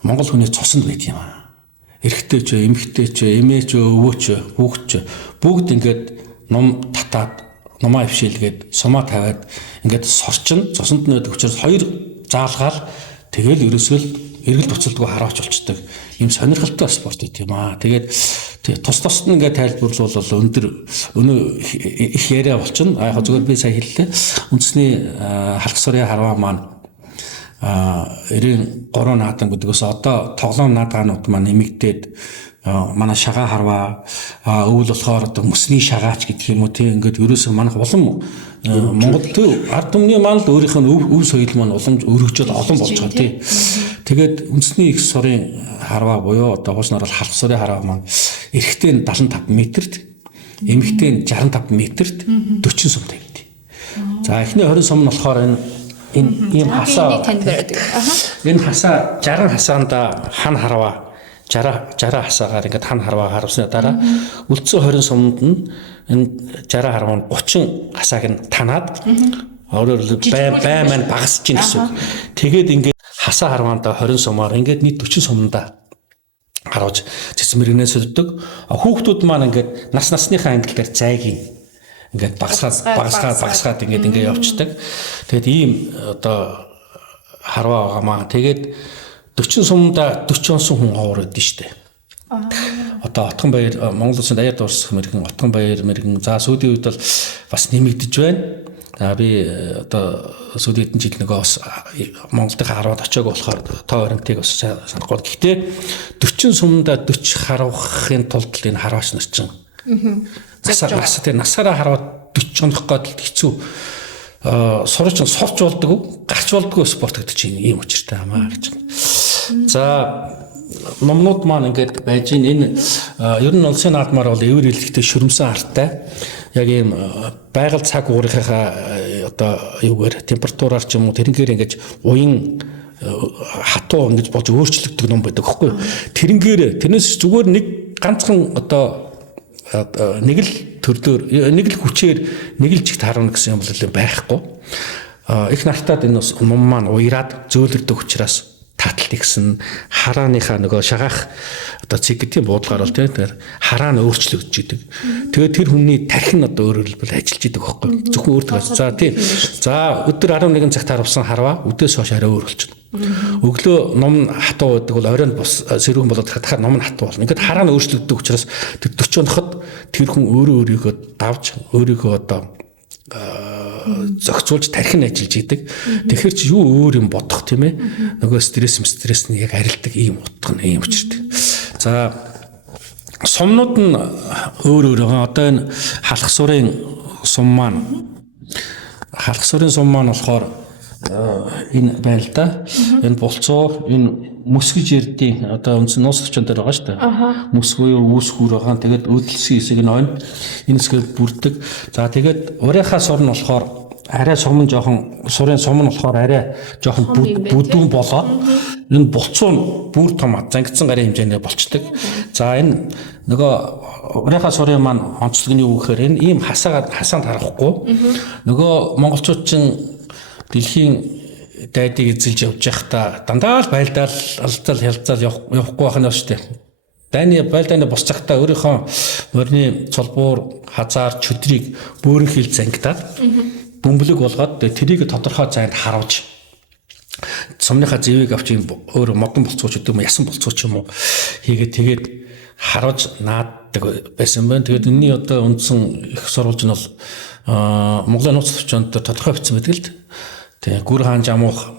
Монгол хүний цуснд байт юм аа. Эрэгтэй ч, эмэгтэй ч, эмээ ч, өвөө ч, хүүхэд ч бүгд ингээд ном татаад, номоо ившээлгээд, сумаа тавиад ингээд сорчин цуснд нь байдаг учраас хоёр заалгаал тэгэл ерөөсөө эргэл буцалдгүй хараач болчдөг. Ийм сонирхолтой спорт байт юм аа. Тэгээд тус нь ингээд тайлбарлуул өнөө их яриа болчихно. Яг зөвхөн би сая хэллээ. Үндэсний халх сурын харваа маань 93 наадам гэдгээс одоо тоглоом наадгаанууд маань нэмэгдээд манай шагаа харваа өвөл болохоор одоо мөсний шагаач гэдэг юм уу тийм ингээд ерөөсөө манайх улам Монгол ард түмний маань л өөрийнх нь өв соёл маань улам өргөжөд олон болж байгаа тийм. Тэгээд үндэсний их сурын харваа буюу одоо хууснаар халх сурын харваа маань эрэгтэй нь 75 метрт, эмэгтэй нь 65 метрт 40 сум тавьдаг. За эхний 20 сум нь болохоор энэ ийм хасаа энэ хасаа 60 хасаанда хан харваа 60 хасаагаар ингээд хан харваа харуулсны дараа үлдсэн 20 сумд нь энэ 60 харваа нь 30 хасааг нь танаад өөрөөр бай маань багасж гин гэсэн үг. Тэгээд ингээд хасаа харваанда 20 сумаар ингээд нийт 40 сумдаа харуулж цэцэн мэрэгнээ сольдог. Хүүхдүүд маань ингээд насныхаа ангиллаар зайгийн ингээд багасгаад ингээд явцдаг. Тэгээд ийм одоо харваа байгаамаа. Тэгээд 40 сумда 40 онсон хүн хоороод дээ штэ. Одоо Отгон баяр Монгол Улсын даяар дуусах мэрэгэн Отгон баяр мэрэгэн за сүүлийн үед бол бас нэмэгдэж байна. За би одоо сүүлийн хэдэн жил нөгөө бас Монголынхаа харваад очиог болохоор тоо баримтыг бас санахгүй. Гэхдээ 40 сумда 40 харвахын тулд энэ харваач нар чинь насаараа хараад 40 онох гээд хэцүү сурч сурч болдог гарч болдгоо спорт гэдэг чинь ийм учиртай хамаа гэж. За номнууд маань ингээд байж энэ ер нь улсын наадмаар бол эвэр хэлэхдээ шүрмсэн арттай яг ийм байгаль цаг уурынхаа одоо юугаар температураар ч юм уу тэрнгээр ингээд уян хатуу ингэж болж өөрчлөгдөг ном байдаг байхгүй юу? Тэрнээс зүгээр нэг ганцхан одоо нэг л төрлөөр нэг л хүчээр нэг л жигт харуулна гэсэн юм бол байхгүй. Их нартад энэ ном маань уяраад зөөлрдөг учраас таталт ихсэн харааныхаа нөгөө шагаах одоо цэг гэдэг буудлагаар бол тийм хараа нь өөрчлөгдөж идэг. Тэгээд тэр хүний тархин одоо өөрөөр хэлбэл ажиллаж идэг байхгүй. Зөвхөн өөртөө за тийм. За өдөр 11 цагт харавсан харваа өдөөс хойш арай өөр болчихно. Өглөө ном хатуу байдаг бол оройн бус сэрүүн болоод хатахаар ном нь хатуу болно. Ингээд хараа нь өөрчлөгдөг учраас тэр 40 оноход тэр хүн өөрийгөө давж өөрийгөө одоо зохицуулж тархин ажиллаж идэг. Тэгэхээр чи юу өөр юм бодох тийм ээ. Нөгөө стресс нь яг арилдаг ийм утга нь ийм учиртай. За сумнууд нь өөр байгаа. Одоо энэ халах сурын сум маань болохоор энэ байна л да. Энэ булцуу энэ мөс гэж ярдیں۔ Одоо үндсэн нуус орчин дээр байгаа шүү дээ. Мөс буюу үүс хүр байгаа. Тэгээд өдөлсөн хэсэг нь ойн. Энэ хэсгээр бүрдэг. За тэгээд урийнхаа сур нь болохоор арай сум нь жоохон сурын сум нь болохоор арай жоохон бүдүүн болоод энэ булцуу нь бүр том зангидсан гарын хэмжээний болчдөг. За энэ нөгөө урийнхаа сурын маань онцлог нь юу гэхээр энэ ийм хасаанд харахгүй. Нөгөө монголчууд чинь дэлхийн дайдыг эзэлж явж байхдаа дандаа л байлдаал алдал хялцаал явахгүй байх нь шүү дээ. Байлдааны босцохтаа өөрийнхөө морины цолбуур хазаар чөдрийг бөөрөнхийл зангидаад бөмбөлөг болгоод тэрийг тодорхой зайд харуулж сумныхаа зэвийг авч ийм өөр модон болцооч гэдэг юм ясан болцооч юм уу тэгээд харуулж нааддаг байсан байна. Тэгээд энэний одоо үндсэн их сурвалж нь бол Монголын нууц төвчөнд тодорхой бичсэн байдаг л дээ. Тэгээ Гүр хаан Жамуух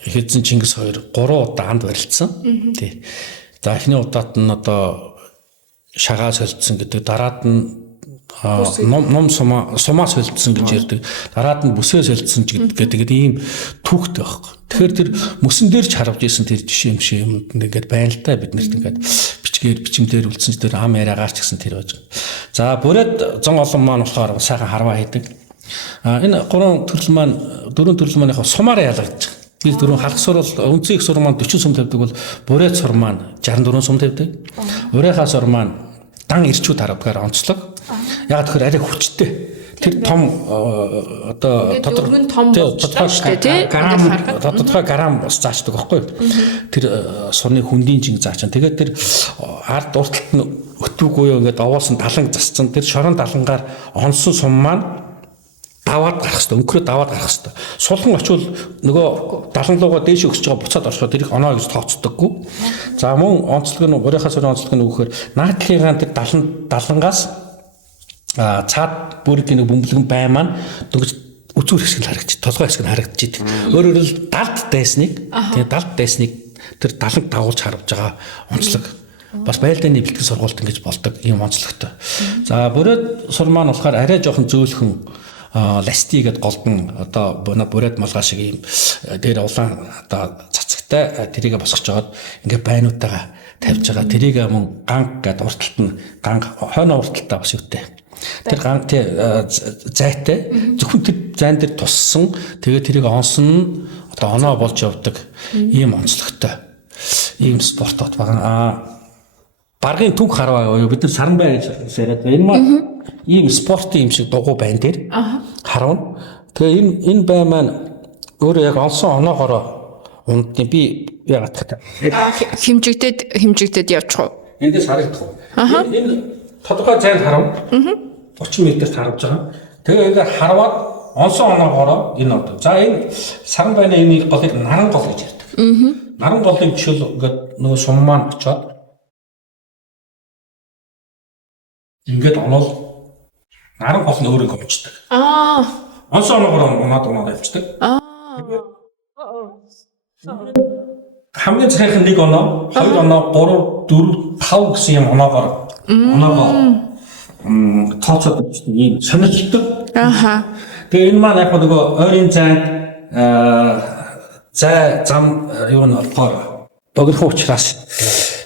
Хэзэн Чингис хоёр 3 удаа анд барилцсан. Тий. За эхний удаад нь одоо шагаа солилцсон гэдэг, дараад нь ном сумаа солилцсон гэж ярьдаг. Дараад нь бүсээ солилцсон гэдэг ийм түүхтэй байхгүй. Тэгэхээр тэр мөсөн дээр ч харавж исэн тэр жишээ юм ингээд байна л та бид нарт ингээд бичмээр үлдсэн ч тэр ам яриагаар ч гэсэн тэр байж байгаа. За бүрээд зон олон маань болохоор сайхан харваа хийдэг. Энэ 4 төрөл маань яг сумаар ялгаж байгаа. Би 4 халах сур бол үнцгийн их сур маань 40 сум тавьдаг бол бүрээд сур маань 64 сум тавьдаг. Урийнхаа сур маань дан ирчүүд харавдгаар онцлог. Яг тэгэхээр арай хүчтэй. Тэр том одоо тодорхой грамм бас заачдаг байхгүй юу? Тэр сурны хүндийн чин заачсан. Тэгээд тэр ард урталт нь өтвөггүй ингээд овоолсон далан засцсан. Тэр шорон далангаар онсон сум маань даваад гарах хэрэгтэй, өнгөрөө даваад гарах хэрэгтэй. Сулхан очивол нөгөө даланлуугаа дээш өгсөж байгаа буцаад оршоо тэрийг оноо гэж тооцдоггүй. За мөн онцлог нь урийнхаа сурын онцлог нь өгөхөөр наадлынхаа тэр далангаас цаад бүрийн нэг бөмбөлгөн бай маань дөнгөж үзүүр хэсэг нь харагдчих, толгой хэсэг нь харагдчих. Өөрөөр хэлбэл далд дайсныг, тэгээ далд дайсныг тэр даланг дагуулж харавж байгаа онцлог. Бас байлдааны бэлтгэл сургуульд ингэж болдог ийм онцлогтой. За бүрээд сур маань болохоор арай жоохон зөөлхөн ласти гэдэг голдон одоо бүрээд малгай шиг ийм дээр улаан одоо цацагтай тэрийг босгож жагаад ингээ байнуудтайгаа тавьж байгаа. Тэрийг мөн ганг гэдэг урталт нь ганг хойно урталтаа бас юутай. Тэр гангтай зайтай зөвхөн тэр зайн дээр туссан тэгээд тэрийг онсон одоо оноо болж явдаг ийм онцлогтой ийм спорт бот байгаа. Баргын түг харваа бид нар саран бай гэж яриад байна. Энэ маань ийм спортын юм шиг дугуй байна дээр харвна. Тэгээ энэ бай маань өөрөө яг олсон оноогоороо ундны би яагаад хэмжигдээд явчих уу? Эндээс харагдах уу? Энэ тодорхой зайд харав. 30 м-т харж байгаа. Тэгээ ингээд харваад онсон оноогоороо энэ одоо. За энэ саран байны энэ голыг наран гол гэж ярьдаг. Наран голын жишээл ингээд нөгөө сум маань очоод ингээд онол наран гол нь өөрөө гомждаг. Онсон оноогоороо унаад авчдаг. Хамгийн цахих нэг оноо, 2 оноо, 3, 4, 5 гэсэн юм оноогоо тооцоод ийм сонирхолтой. Тэгээ энэ маань яг нөгөө ойрын зайд зам юу нь болохоор богино учраас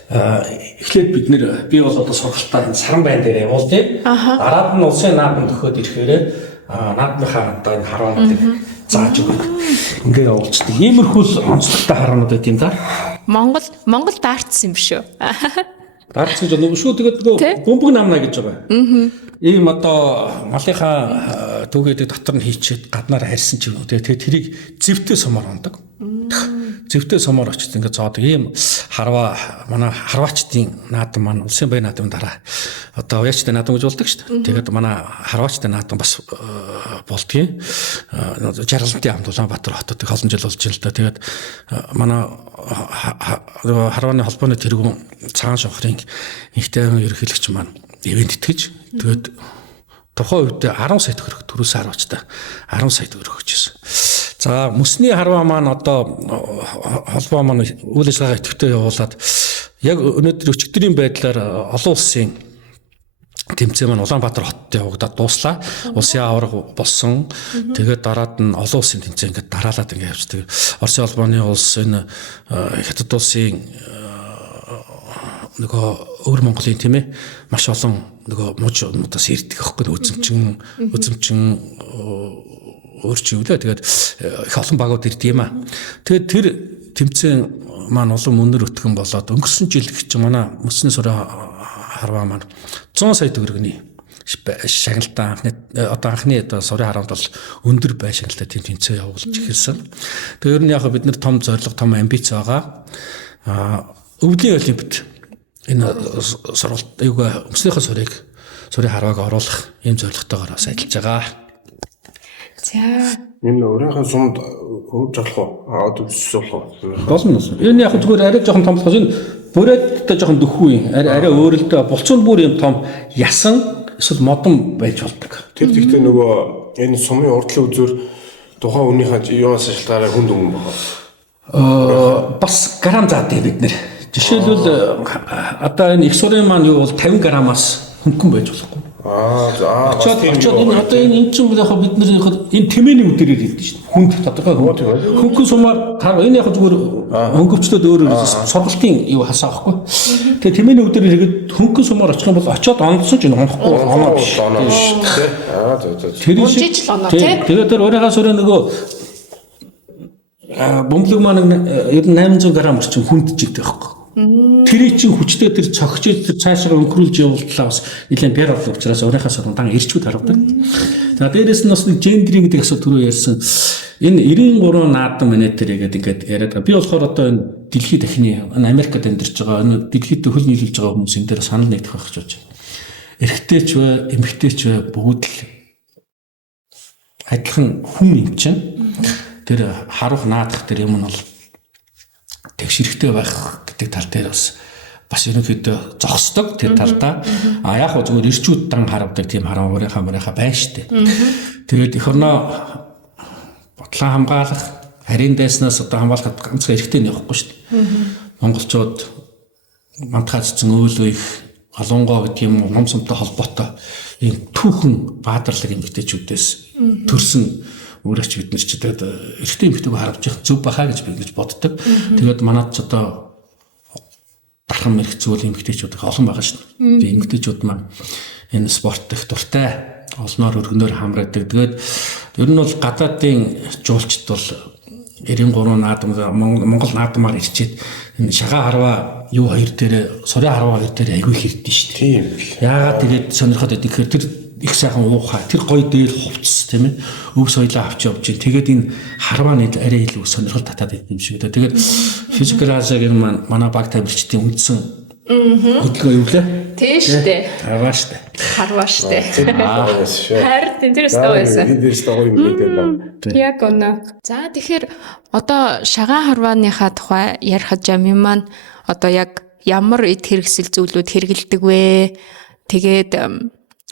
эхлээд бид нэр би бол одоо сургалтаа саран байн дээр явуул тийм. Дараад нь улсын наадмын төхөөд ирэхээр наадмынхаа одоо энэ харваануудыг зааж өгöd. Ингээ явуулцдаг. Иймэрхүү онцлогтой хараанууд байт юм да. Монгол дартсан юм шүү. Дарц гэж нөгөө шүү тэгээд нөгөө бөмбөг намна гэж байгаа. Ийм одоо малынхаа түүгээд дотор нь хийчихэд гаднаар харьсан ч юм уу тэгээд тэрийг зэвтэй сумаар ондог. Зэвтэй сумаар очиж ингээд зоодог. Ийм харва манай харваачдын наадам маань улсын баяр наадамын дараа одоо уяачтай наадам гэж болдог шүү дээ. Тэгээд манай харваачтай наадам бас болдгийн. Жаргалантын хамт Улаанбаатар хотод олон жил болж байна л да. Тэгээд манай харваны холбооны тэргүүн цагаан шонхрын ихтэй ерөнхийлөгч маань ивент итгэж тэгээд тухайн үед 10 сая төгрөг төрөөс харваачтай 10 сая төгрөг өгчээсэн. За мөсний харваа маань одоо холбоо маань үйл ажиллагаа идэвхтэй явуулаад яг өнөөдөр өчигдрийн байдлаар олон улсын тэмцээн маань Улаанбаатар хотод явагдаад дууслаа. Улсын аварга болсон. Тэгээд дараад нь олон улсын тэмцээн ингээд дараалаад ингээд явчихдаг. Оросын холбооны улс энэ хятад улсын нөгөө өвөр Монголын тийм ээ маш олон нөгөө мужуудаас ирдэг аахгүй үзэмчин өөрчлөлөө тэгээд их олон багууд ирдэг юм аа. Тэгээд тэр тэмцээн маань улам өнөр өтгөн болоод өнгөрсөн жил гэж манай мөсний сураа харваа маань 100 сая төгрөгийн шагналтай анхны сурын хараанд бол өндөр бай шагналтай тэмцээн явуулж эхэлсэн. Тэгээд ер нь яг бид нар том зорилго, том амбиц байгаа. Өвлийн олимпиад энэ сургалт аюугаа өмснийхөө сурын харвааг оруулах ийм зорилготойгоор бас ажиллаж байгаа. За Энэ өөрийнхөө сумд хөвж болох уу? Өдөрс болох уу? Болно. Энэ яг зүгээр арай жоохон том болохоос энэ бүрээдтэй жоохон дөхгүй арай өөрөлдөө булцунд бүр юм том ясан эсвэл модон байж болдог. Тэр ихтэй нөгөө энэ сумын урдлын үзүүр тухайн үнийхээ юунаас шалтгаалаад хүнд өмнө байгаа. Бас грамм заадаг бид нэр. Жишээлбэл одоо энэ их сурын маань юу бол 50 граммаас хөнгөн байж болохгүй. Очоод энэ одоо энэ чинь яг бид нар энэ тэмээний үдээр ирээд шүү дээ. Хүнд тодорхой хөнгөн сумаар энэ яг зүгээр хөнгөвчлөөд өөр сургалтын юу хасаахгүй. Тэгээ тэмээний үдээр ирэхэд хөнгөн сумаар очих юм бол очоод ондсож энэ онохгүй оноо биш. Тэр жижиг оноо тий. Тэгээд тэр өөрийнхөө сурын нөгөө бөмбөг маань ер нь 800 г орчим хүнд жигтэй байхгүй. Тэр чинь хүчтэй тэр цогч тэр цаашаа өнгөрүүлж явуултлаа бас нэлээд бэр авах учраас өөрийнхөө сургалтаа ирчүүд харагдаг. За дээрэс нь бас нэг гендрийн гэдэг асуудал түрүү ярьсан. Энэ 93 наадам менежер гэдэг ингээд яриад байгаа. Би болохоор одоо энэ дэлхийд дахины энэ Америкт амьдарч байгаа энэ дэлхийд хөл нийлүүлж байгаа хүмүүс энэ дээр санал нэгдэх байх гэж бодож байна. Эрэгтэй ч бай, эмэгтэй ч бай бүгд л адилхан хүн юм чинь. Тэр харух наадах тэр юм нь бол тэгш хэрэгтэй байх гэдэг тал дээр бас ерөнхийдөө зогсдог тэр талдаа. Яг гоо зүгээр ирчүүд дан харагдаг тийм хараа өөрийнхөө байна штэ. Тэгээд эх орноо бодлоо хамгаалах, харийн дайснаас одоо хамгаалахад ганцхан эрэгтэй нь явахгүй штэ. Монголчууд мантахаа цэцэн өөлөө их олонгоо гэдэг юм уу ном сумтай холбоотой ийм түүхэн баатарлаг эмэгтэйчүүдээс төрсөн өөрөч бид нар ч тэгээд эрэгтэй эмэгтэйг харж явах зөв бахаа гэж би ингэж боддог. Тэгээд манайд ч одоо дархан мэрх зүйл эмэгтэйчүүд олон байгаа шүү дээ. Тэгээд эмэгтэйчүүд маань энэ спорт их дуртай, олноор өргөнөөр хамраадаг. Тэгээд ер нь бол гадаадын жуулчд бол 93 наадам Монгол наадамаар ирчээд энэ шагаа харваа юу хоёр дээр сурын харваа хоёр дээр аягүй хэрдэн шүү дээ. Тийм. Яагаад тэгээд сонирхоод байдаг гэхээр тэр их сайхан уухай тэр гоё дээр хувцс тийм ээ өв соёлоо авч явж чинь тэгээд энэ харвааны арай илүү сонирхол татаад байт юм шиг. Тэгээд физикал азагийн манай баг тамирчдын үндсэн хөдөлгөөн юу лээ? Тийм шүү дээ. Харваа шүү дээ. Харваа шүү дээ. шүү. Харин тэр өстой байсан. Эндээс гоё юм гэдэг. Яг үнэ. За тэгэхээр одоо шагаан харвааныхаа тухай ярих жам юм маань одоо яг ямар эд хэрэгсэл зүйлүүд хэрэгэлдэг вэ? Тэгээд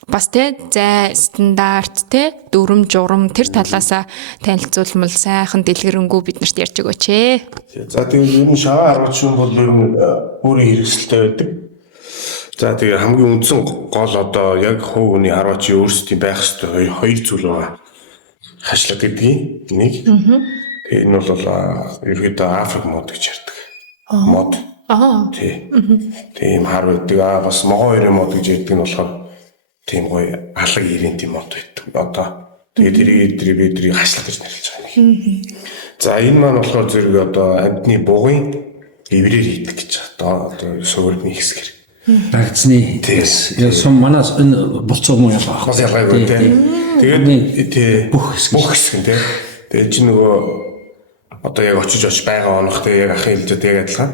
бас тэ зай стандарт тэ дүрм журам тэр талаасаа танилцуулмал сайхан дэлгэрэнгүй биднэрт ярьж өгөөч ээ. За тэгээд энэ шагаан харваач юм бол ер нь өөрийн хэрэгсэлтэй байдаг. За тэгээд хамгийн үндсэн гол одоо яг хувь хүний харваачийн өөрсдийн байх ёстой хоёр зүйл байгаа. Хашлаг гэдгийг нэг. Тэгээд энэ бол ерөөдөө Африк мод гэж ярьдаг. Мод. Тийм хар байдаг. Бас могоо хоёрын мод гэж ярьдаг нь болохоор тийм гоё алаг ирэн тийм мод байдаг. Одоо Тэгээд бидний хашлах гэж нэрлэж байгаа юм. За энэ маань болохоор зэрэг одоо амьтны бугын эврээр хийдэг гэж одоо суурьны хэсгэр. Багцны яасан манаас энэ болцоо муу яах бас ялгаагүй тийм. Тэгээд бүх хэсэг тийм. Тэгээд чи нөгөө одоо яг очиж байгаа онох тэгээ яг ахын хэлжэд яг адилхан.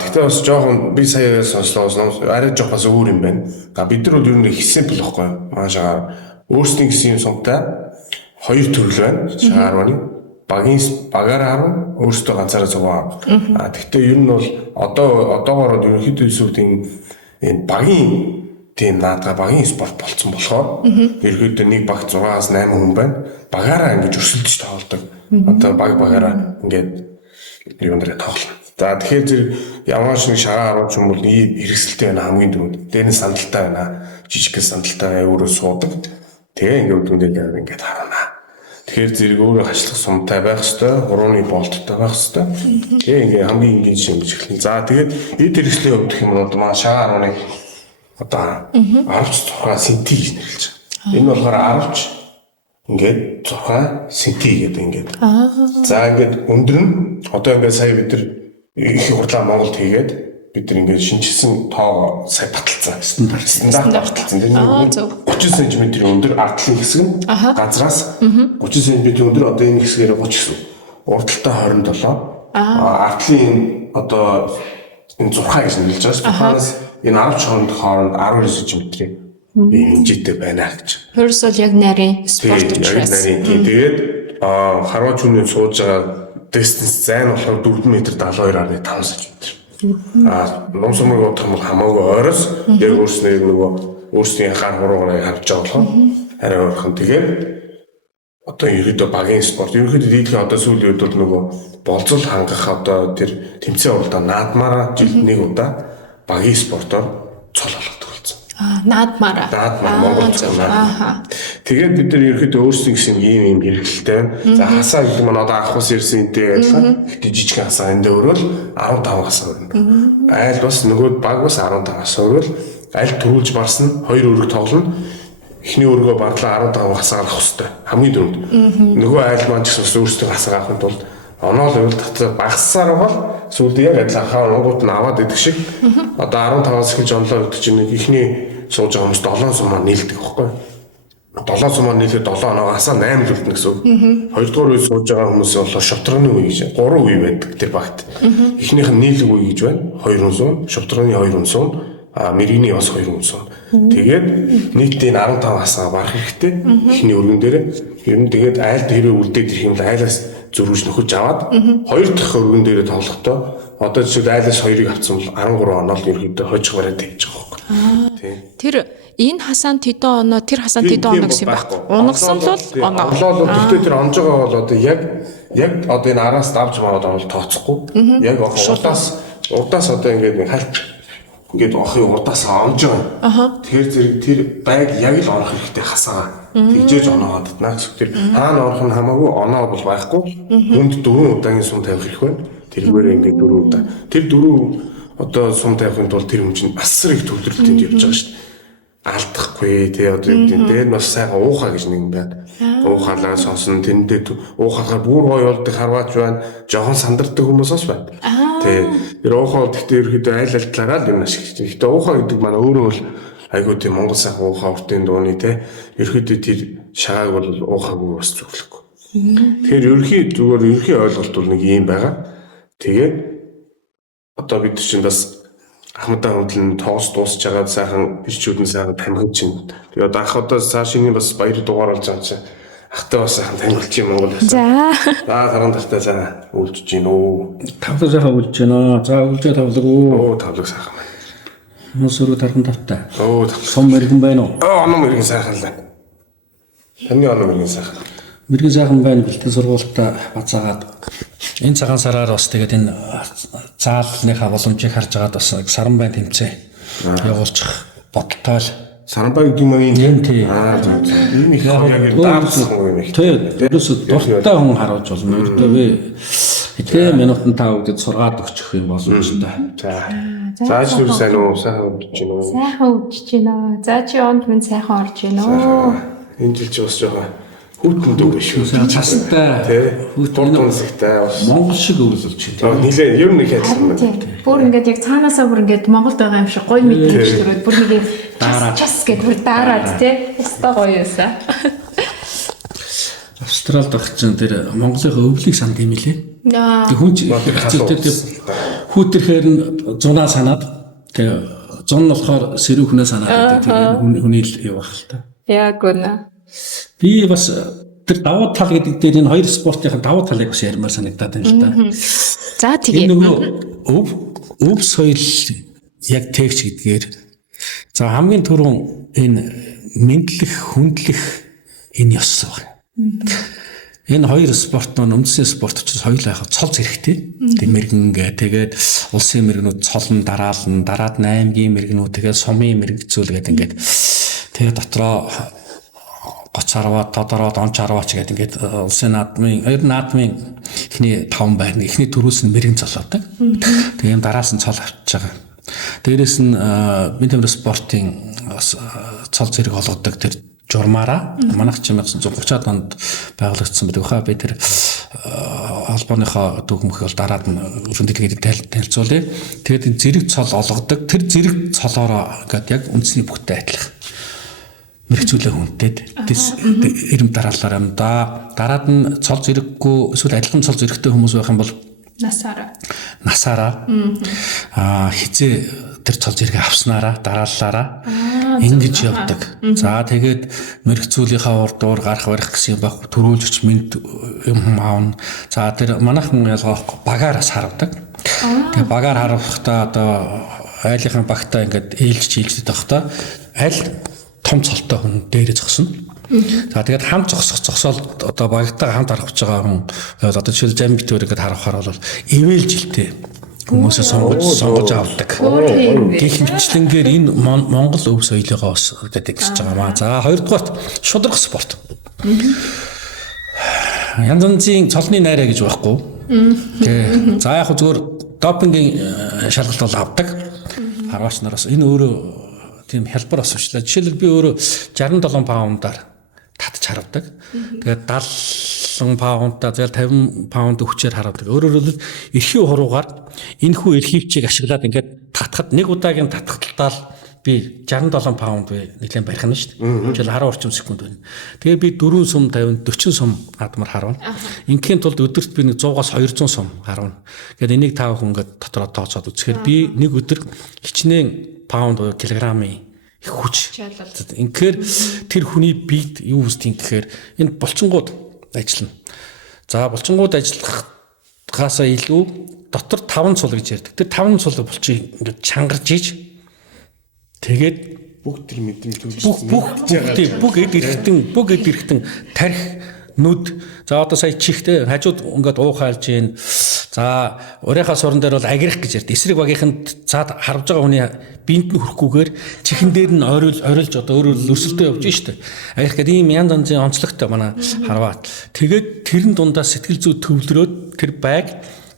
Тэгтээ бас жоохон би сая сонслоо арай жоох бас өөр юм байна. Бид нар бол ер нь их симпл байхгүй юу? Маашаа өөрсдийн гэсэн юм сумтай хоёр төрөл байна. Шаарваны багаар 10 өөрсдөө ганцаараа зугаа. Тэгтээ ер нь бол одоогоор ерөнхийдөө эсвэл энэ багийн тийм наадга багийн спорт болцсон болохоор ерөнхийдөө нэг баг 6-8 хүн байна. Багаараа ингэж өрсөлдөж тоглодог. Одоо багаараа ингээд юу нэрэ тоглоно. За тэгэхээр зэрэг ямар ч нэг шагаа 10 ч юм бол хэрэгсэлтэй байна хамгийн дөрөнд. Дээр нь сандалтай байна. Жижиг сандалтай өөрөө суудаг. Тэгээ ингээд үндэл ингээд харна. Тэгэхээр зэрэг өөрөө хашлах сумтай байх хэвээр, гурууны болттой байх хэвээр. Тэгээ ингээд хамгийн энгийн жишээ гэж хэлнэ. За тэгээд эд хэрэгслийн хувьд гэх юм бол маа шагаа 10-ыг одоо 10-6 сенти гэж нэрлэж байгаа. Энэ болохоор 10 ингээд 6 сенти гэдэг ингээд. За ингээд өндөр нь одоо ингээд сая бид нар их хурлаа Монголд хийгээд бид нар ингээд шинжилсэн тоо сая баталсан стандарт баталсан. Тэр 30 см-ийн өндөр ардлын хэсэг нь газраас 30 см өндөр одоо энэ хэсгээр 30 гэсэн. Урдталтай 27. Ардлын одоо энэ 6 гэж нэрлэж байгаа. Тухайнаас энэ 10 хооронд 19 см хэмжээтэй байна гэж. Хөрс бол яг нарийн спорт учраас. Тэгээд харваач хүний сууж байгаа distance зайн болохоор 4 м 72.5 см. Ном сумыг бодох юм бол хамаагүй ойроос яг өөрснөө гар хуруугаар харж байгаа болохоор арай ойрхон. Тэгээд одоо ерөөдөө багийн спорт ерөөдөө дийлхэн одоо сүүлийн үед бол нөгөө болцол хангах одоо тэр тэмцээн уралдаан наадмаараа жилд нэг удаа багийн спортоор цол болгодог болсон. Наадмаараа. Монгол цол. Тэгээд бид нар ерөөдөө өөрсдийн гэсэн ийм хэрэгэлтэй байна. За хасаа гэдэг нь одоо анх ус ирсэн энтэй адилхан. Гэтэ жижиг хасаа энэ өөрөөл 15 хасаа өрнө. Айл бас нөгөө баг бас 15 хасаа өрөөл аль төрүүлж барсан 2 өрөг тоглоно. Эхний өргөө барлаа 15 хасаа авах хэрэгтэй. Хамгийн дөрөнд. Нөгөө айл маань ч гэсэн өөрсдөө хасаа авахын тулд оноол үйл татвар багассаар бол сүүлд яг адилхан хаа онгууд нь аваад идэх шиг одоо 15-аас эхэлж онлоо гэдэг чинь ихний сууж байгаа хүмүүс 7 сумаар нийлдэг байхгүй. 7 сумаар нийлээд 7 оноогоос 8 л үлдэнэ гэсэн үг. Хоёрдугаар үе сууж байгаа хүмүүс бол шовтрооны үе гэж 3 үе байдаг тэр багт. Эхнийх нь нийлэг үе гэж байна. 2 хүн суун, шовтрооны 2 хүн суун, мэргэний бас 2 хүн суун. Тэгээд нийтдээ 15 хасаа барах хэрэгтэй. Эхний өргөн дээр ер нь тэгээд айл дээрээ үлдээд ирэх юм бол айлаас зөрүүж нөхөж аваад хоёр дахь өргөн дээрээ тоглохдоо одоо жишээд айлаас 2-ыг авсан бол 13 оноо л ерөөдөө хожих бараад байж байгаа байхгүй. Тэр энэ хасаанд хэдэн оноо тэр хасаанд хэдэн оноо гэсэн юм байхгүй. Унгасан л оноо. Оноо бол гэхдээ тэр онж байгаа бол одоо яг одоо энэ араас давж маад бол тооцохгүй. Яг урдаас одоо ингээд хальт ингээд охын урдаас онж байгаа. Тэгэхээр зэрэг тэр байг яг л орох хэрэгтэй хасаа. Тэгжээж оноогоод наа гэсэн. Тэр хаана орох нь хамаагүй оноо бол байхгүй. Хүнд 4 удаагийн сум тавих хэрэг байна. Тэргээр ингээд 4 удаа. Тэр 4 одоо сум тавихын тулд тэр хүн чинь асар их төвлөрөлтөнд явж байгаа шүү дээ. Алдахгүй тий одоо юм дээр бас сайхан уухаа гэж нэг юм байна. Уухалаа сонсон тэндээ уухахаар бүр гоё болдог харваач байна. Жохон сандардаг хүмүүс бас байна. Тий. Тэр уухаа гэхдээ ерөөдөө айл талаараа л юм ашиглаж байна. Гэтэ уухаа гэдэг маань өөрөө бол айгуу тийм Монгол сайхан уухаа уртын дууны тий. Ерөөдөө тэр шагааг бол уухаагүй бас зөвлөхгүй. Тэгэхээр ерөнхий ойлголт бол нэг юм байгаа. Тэгээд одоо бид чинь бас Ахмадаа хөндлөн тоос дуусч байгаа сайхан ирчүүд нь сайхан тамхин чинь. Тэгээ одоо ах одоо цаашийн бас баяр дугаар болж байгаа чинь ахтай бас сайхан танилцж юм Монгол. За. Харан тартаа за үлдэж гин үү. Тавлаг сайхан үлдэж байна. За үлдээ тавлаг уу. Тавлаг сайхан байна. Носруу тархан тавтай. Сум мэргэн байна уу? Оном мэргэн сайхан л байна. Таны оном мэргэн сайхан. Мэргэн сайхан байна. Бэлтгэл сургуультай бацаагаад энэ цагаан сараар бас тэгээд энэ заалныхаа боломжийг харж байгаад бас Саранбай тэмцээн явуулчих бодолтой л. Саранбай гэдэг юм ийм тий. Энэ их яг даавсан юм их. Тэгээд ерөөсө дуртай хүн харуулж болно. Өөртөө би хэдэн минутанд та бүгдэд сургаад өгчих юм боломжтой. За. Зааж юу сайн уу? Сайхан үдэж гин үү? Сайхан үдэж гин үү? За чи онд минь сайхан орж гин үү? Энэ жил чи бас жоохон Хүүтэн дүү биш үү? Цастай хүүтэн тунсагтай бас Монгол шиг өвлөлч тийм. нилээ ер нь их адилхан байна. Бүр ингээд яг цаанаасаа бүр ингээд Монголд байгаа юм шиг гоё мэдрэмж төрөөд бүр нэг юм час гэдэг бүр дараад тий. Өстой гоё юуса. Австралид байх чинь тэр Монголын өвлийг санд юм лээ. Тэг хүн хэцүүтэй хүүтерхээр нь зунаа санаад тэг зун нь болохоор сэрүү хүнээ санаад тэг хүний л явах л та. Яг үнэ. Би бас тэр давуу тал гэдэг дээр энэ хоёр спортын давуу талыг бас ярмаар санагдаад байна л да. За тэгээ. Энэ нөгөө өв соёл яг тэгч гэдгээр за хамгийн түрүүн энэ мэдлэх, хүндлэх энэ ёс баг. Энэ хоёр спорт нь үндсэн спорт учраас хоёулаа яг цол зэрэгтэй. Мэргэн тэгээд улсын мэргнүүд цолн дараална, дараад 8-гийн мэргнүүд тэгээд сумын мэрэгцүүл гэдэг ингээд тэгээд дотроо гоц харваа, тодороод онч харваач гэдэг ингээд улсын наадмын, хоёр наадмын эхний 5 байрны эхний дөрвөөс нь мэргэн цолоодаг. Тэгээд юм дараас нь цол авчиж байгаа. Дээрээс нь бид тэр спортын цол зэрэг олгодог тэр журмаараа манайх 1930-аад онд байгуулагдсан байдаг хаа би тэр албаныхаа дүүхмөх бол дараад нь өрөндөлгээд танилцуулъя. Тэгээд энэ зэрэг цол олгодог. Тэр зэрэг цолоороо ингээд яг үндэсний бүхтэй адилах мэрэгцүүлээ хүндэд эрэм дараалалаар юм да. Дараад нь цол зэрэггүй эсвэл адилхан цол зэрэгтэй хүмүүс байх юм бол насаараа хизээ тэр цол зэрэг авснараа дарааллаараа ингэж явдаг. За тэгээд мэрэгцүүлийнхаа урдуур гарах барих гэсэн юм баг төрүүлж өч мэд юм аавна. За тэр манайхан ялгаахгүй багаараас харавдаг. Тэгээд багаар харавхдаа одоо айлынхаа багтаа ингээд ээлжиж байхдаа аль том цолтой хүн дээрээ зогсно. За тэгээд хамт зогсоол одоо багтаа хамт харах гэж байгаа хүн одоо жишээл замбитээр ингээд харахаар бол ивэл жилтэй хүмүүсээ сонгож авдаг. Гэх мэтлэнгээр энэ Монгол өв соёлыгоо бас гэдэг гэж байгаа маа. За хоёрдугаарт шударга спорт. Янз янзын цолны найраа гэж байхгүй. За яг зүгээр допингийн шалгалт бол авдаг. Харваач нараас энэ өөрөө тийм хялбар освчлаа. Жишээлбэл би өөрөө 67 паундаар татж харавдаг. Тэгээд 70 паундаа зэл 50 паунд өвчээр харавдаг. Өөрөөр хэлбэл эрхийн хуруугаар энэ хүү эрхивчийг ашиглаад ингээд татхад нэг удаагийн татхалтаа би 67 паунд нэлээд барих нь шүү дээ. Жишээл 10 орчим секунд байна. Тэгээ би 4 сум 50 40 сум наадмаар харавна. Ингийн тулд өдөрт би 100-аас 200 сум харавна. Гэт энийг тав хүн ингээд дотроо тооцоод үзэхээр би нэг өдөр хичнээн паунд килограммын их хүч. Инхээр тэр хүний биед юу үсдгийг гэхээр энэ булчингууд ажиллана. За булчингууд ажиллахаасаа илүү дотор 5 цул гэж ярьдаг. Тэр 5 цул булчиг ингээд чангарж ийж тэгээд бүгд тэр мэдрэмж бүх эд эрэхтэн тарих нүд за одоо сая чихтэй хажууд ингээд уухайлж гин за урийнхаа суран дээр бол агирах гэж ярьд. Эсрэг багийнханд цаад харж байгаа хүний биед нь хөрөхгүйгээр чихэн дээр нь орилж одоо өөрөөр өрсөлдөө явж штэ. Агирах гэдэг ийм янз янзын онцлогтой манай харваад. Тэгээд тэрэн дундаа сэтгэл зүй төвлөрөөд тэр байг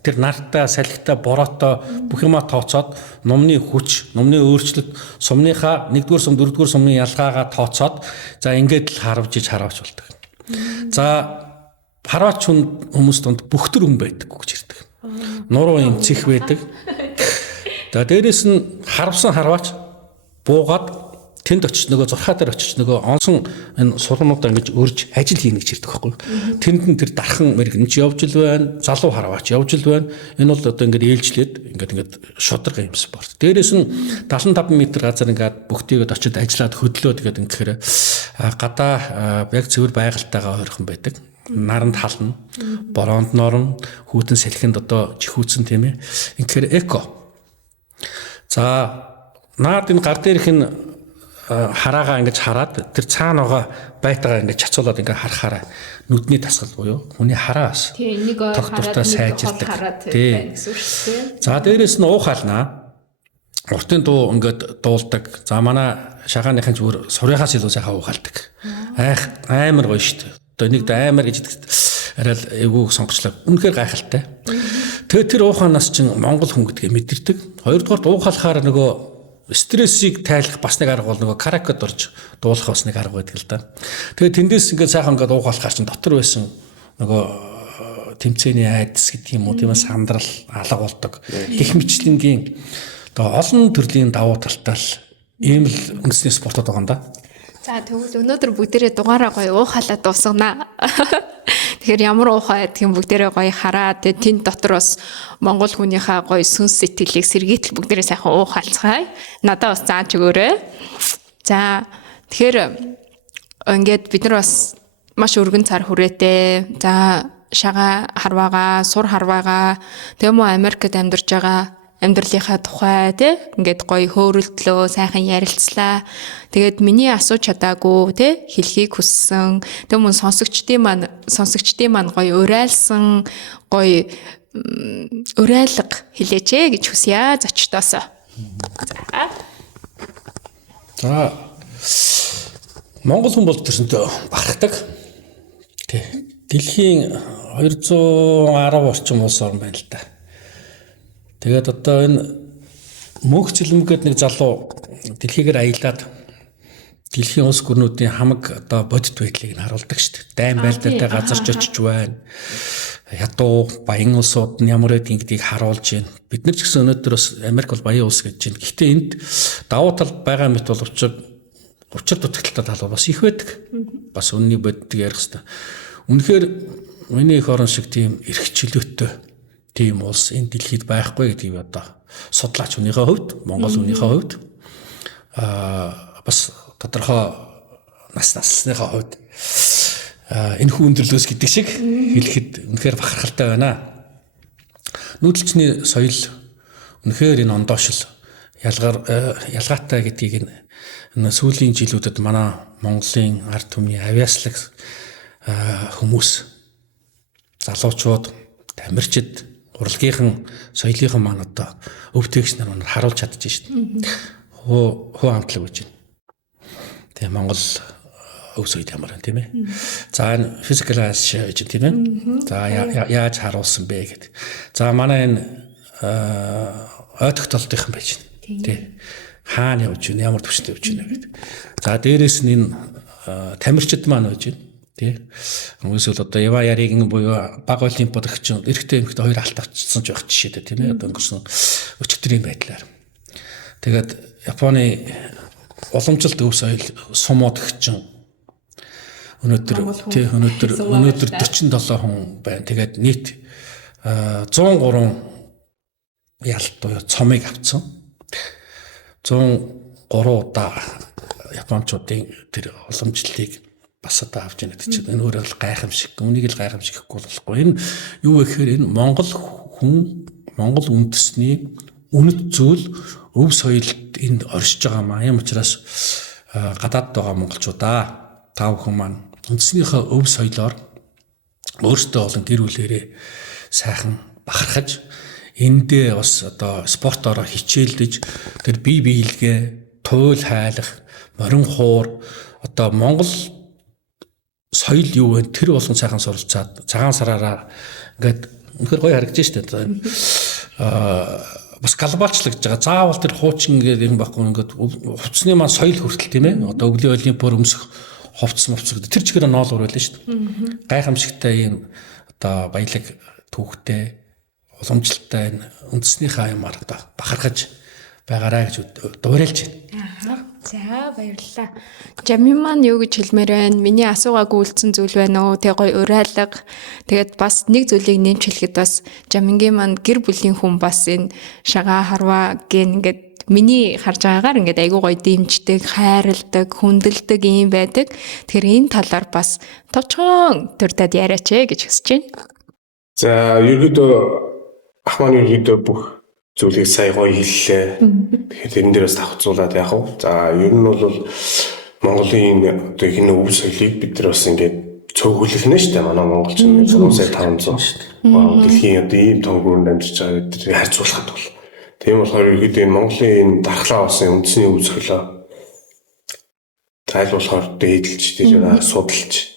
тэр нартаа, салхитаа, бороотой бүх юма тооцоод номны хүч, номны өөрчлөлт, сумныхаа 1-р сум, 4-р сумын ялгаагаа тооцоод за ингээд л харавж болдог. За харваач хүмүүс донд бүхтэр хүн байдаггүй гэж ярьдаг. Нуруу юм цэх байдаг. За дээрэс нь харавсан харваач буугаад тэнд очиж нөгөө зурхаа дээр очиж нөгөө онсон энэ сургамуудаа ингэж өрж ажил хийнэ гэж ярьдаг байхгүй. Тэнд нь тэр дархан мэрэгнч явж л байна, залуу харваач явж л байна. Энэ бол одоо ингэж ээлжлээд ингээд шударга юм спорт. Дээрээс нь 75 м газар ингээд бүгдийгэд очиж ажиллаад хөдлөөд гэдэг ингэхээр гадаа яг цэвэр байгальтайгаа ойрхон байдаг. Наранд хална, бороонд норн, хүүтэн салхинд одоо чихүүцэн тийм ээ. Ингэхээр эко. За наад энэ гар дээрх нь хараагаа ингэж хараад тэр цаана байгаа байтагаа ингэж чацуулаад ингэ харахаараа нүдний тасгал буюу хүний хараас тогтвортой сайжирдаг. Тийм. За дээрээс нь уухаалнаа. Уртын дуу ингэж дуулдаг. За манай шагааныхын зүгээр сурынхаас илүү сайхан уухаалдаг. Амар гоё шүү дээ. Одоо нэг амар гэж арай л эвгүй сонгочлаа. Үнэхээр гайхалтай. Тэгээд тэр уухаанаас чинь Монгол хүн гэдгийг мэдэрдэг. Хоёрдугаар уухаалахаар нөгөө стрессийг тайлах бас нэг арга бол нөгөө каракад орж дуулах бас нэг арга байдаг л да. Тэгээд тэндээс ингээд сайхан ингээд уугаалахаар чинь дотор байсан нөгөө тэмцээний айдас гэдэг юм уу тийм ээ сандрал алга болдог. Гэх мэтлэнгийн одоо олон төрлийн давуу талтай л ийм л үндэсний спортод байгаа юм да. За тэгвэл өнөөдөр бүгдээрээ дугаараа гоё уухалаа дуусгана. Тэгэхээр ямар уухай гэдгийг бүгдээрээ гоё хараад тэнд дотор бас монгол хүнийхээ гоё сүнс сэтгэлийг сэргийтэл бүгдээрээ сайхан уухалцгаая. Надад бас зааж өгөөрэй. За тэгэхээр ингээд бид нар бас маш өргөн цар хүрээтэй. За шага харваагаа, сур харваагаа, тэгм үү Америкт амьдарч байгаа амьдралынхаа тухай тий ингээд гоё хөөрөлдлөө сайхан ярилцлаа. Тэгээд миний асууж чадаагүй тий хэлхийг хүссэн. Тэгм үү сонсогчдын маань гоё урайлсан гоё урайлга хэлээч гэж хүсье зочдоос. За Монгол хүн бол төрсөндөө бахархдаг. Тий. Дэлхийн 210 орчим улс орн байна л да. Тэгээд одоо энэ мөнх цэлмгэд нэг залуу дэлхийгээр аялаад дэлхийн улс гүрнүүдийн хамаг одоо бодит байдлыг нь харуулдаг шүү дээ. Дайн байлдаатай газарч очиж байна. Ядуу баян улсууд нь ямар байдгийг харуулж байна. Бид нар ч гэсэн өнөөдөр бас Америк бол баян улс гэж байна. Гэхдээ энд давуу тал байгаа мэт бол учир дутагдaltaй тал бас их байдаг. Бас үнний бодитыг ярих хэрэгтэй. Үнэхээр миний их орон шиг тийм эрх чөлөөтэй тийм улс энэ дэлхийд байхгүй гэдгийг одоо судлаач хүнийхээ хувьд, Монгол хүнийхээ хувьд бас тодорхой насныхаа хувьд энэ хүн өндөрлөөс гэдэг шиг хэлэхэд үнэхээр бахархалтай байна. Нүүдэлчний соёл үнэхээр энэ ондоошил ялгаатай гэдгийг энэ сүүлийн жилүүдэд манай Монголын ард түмний авиаслаг хүмүүс залуучууд, тамирчид урлагийнхан соёлынхан маань одоо өвтгөгч нар харуулж чадчих шин. Хөө хамтлаг гэж байна. Тэгээ Монгол өв соёл ямар байна тийм ээ. За энэ physical гэж тийм ээ. За яаж харуулсан бэ гэдэг. За манай энэ ойдогтолтынхан байж байна. Тий. Хаана явж байна, ямар төвчтэй явж байна гэдэг. За дээрэс нь энэ тамирчид маань байж байна. Тий. Хүмүүсэл одоо Ява Яригийн буюу баг олимпиад өгч эрэгтэй эмэгтэй хоёр алт авчихсан ч байх жишээтэй тийм ээ. Одоо өнгөрсөн өчигдрийн байдлаар. Тэгээд Японы уламжлалт өв соёл сумод өгч өнөөдөр 47 хүн байна. Тэгээд нийт 103 ялт буюу цомыг авцсан. 103 удаа Япончуудын тэр уламжлалыг бас одоо авч яана гэдэг чинь энэ өөрөө бол гайхамшиг. Үнийг л гайхамшигхгүй болохгүй. Энэ юу вэ гэхээр энэ Монгол хүн, Монгол үндэсний үнэт зүйл өв соёлд энд оршиж байгаа маа. Ийм учраас гадаад байгаа монголчуудаа та бүхэн маань үндэснийхээ өв соёлоор өөрсдөө болон гэр бүлээрээ сайхан бахархаж эндээ бас одоо спортоор хичээлдэж тэр бие биелгээ, туйл хайлах, морин хуур одоо Монгол соёл юу вэ? Тэр болгон сайхан суралцаад цагаан сараараа ингээд үнэхээр гоё харагдаж штэ. Бас глобалчлагдж байгаа. Заавал тэр хуучин гэдэг юм байхгүй ингээд хувцсны маань соёл хүртэл тийм ээ. Одоо өвлийн олимпиар өмсөх хувцс тэр чигээр ноолуур байлаа штэ. Гайхамшигтай юм одоо баялаг түүхтэй уламжлалтай энэ үндэснийхээ аймаар одоо бахархаж байгаарай гэж дуурайлж байна. За баярлалаа. Жами маань юу гэж хэлмээр байна? Миний асуугаагүй үлдсэн зүйл байна уу? Тэг гоё урайлга. Тэгээд бас нэг зүйлийг нэмж хэлэхэд бас Жамингийн маань гэр бүлийн хүн бас энэ шагаа харваа гэн ингээд миний харж байгаагаар ингээд айгуу гоё дэмждэг, хайрладаг, хүндэлдэг юм байдаг. Тэгэхээр энэ талаар бас товчхон төрдөд яриач гэж хүсэж байна. За ерөөдөө ах маань ерөөдөө бүх зүйлийг сайн гоё хэллээ. Тэгэхээр тэрэн дээрээс давхцуулаад яах вэ? За ер нь бол Монголын одоо энэ өв соёлыг бид нар бас ингээд цөөхөлөхнэ шүү дээ. Манай монголчин 100,500 шүү дээ. Дэлхийн одоо ийм том гүрэнд амьдарч байгаа биднийг харьцуулахад бол. Тийм болохоор ерөөдөө энэ Монголын энэ дархлаа болсон үндэсний өв соёлоо тайлбарлахаар дээдэлж тэр судалж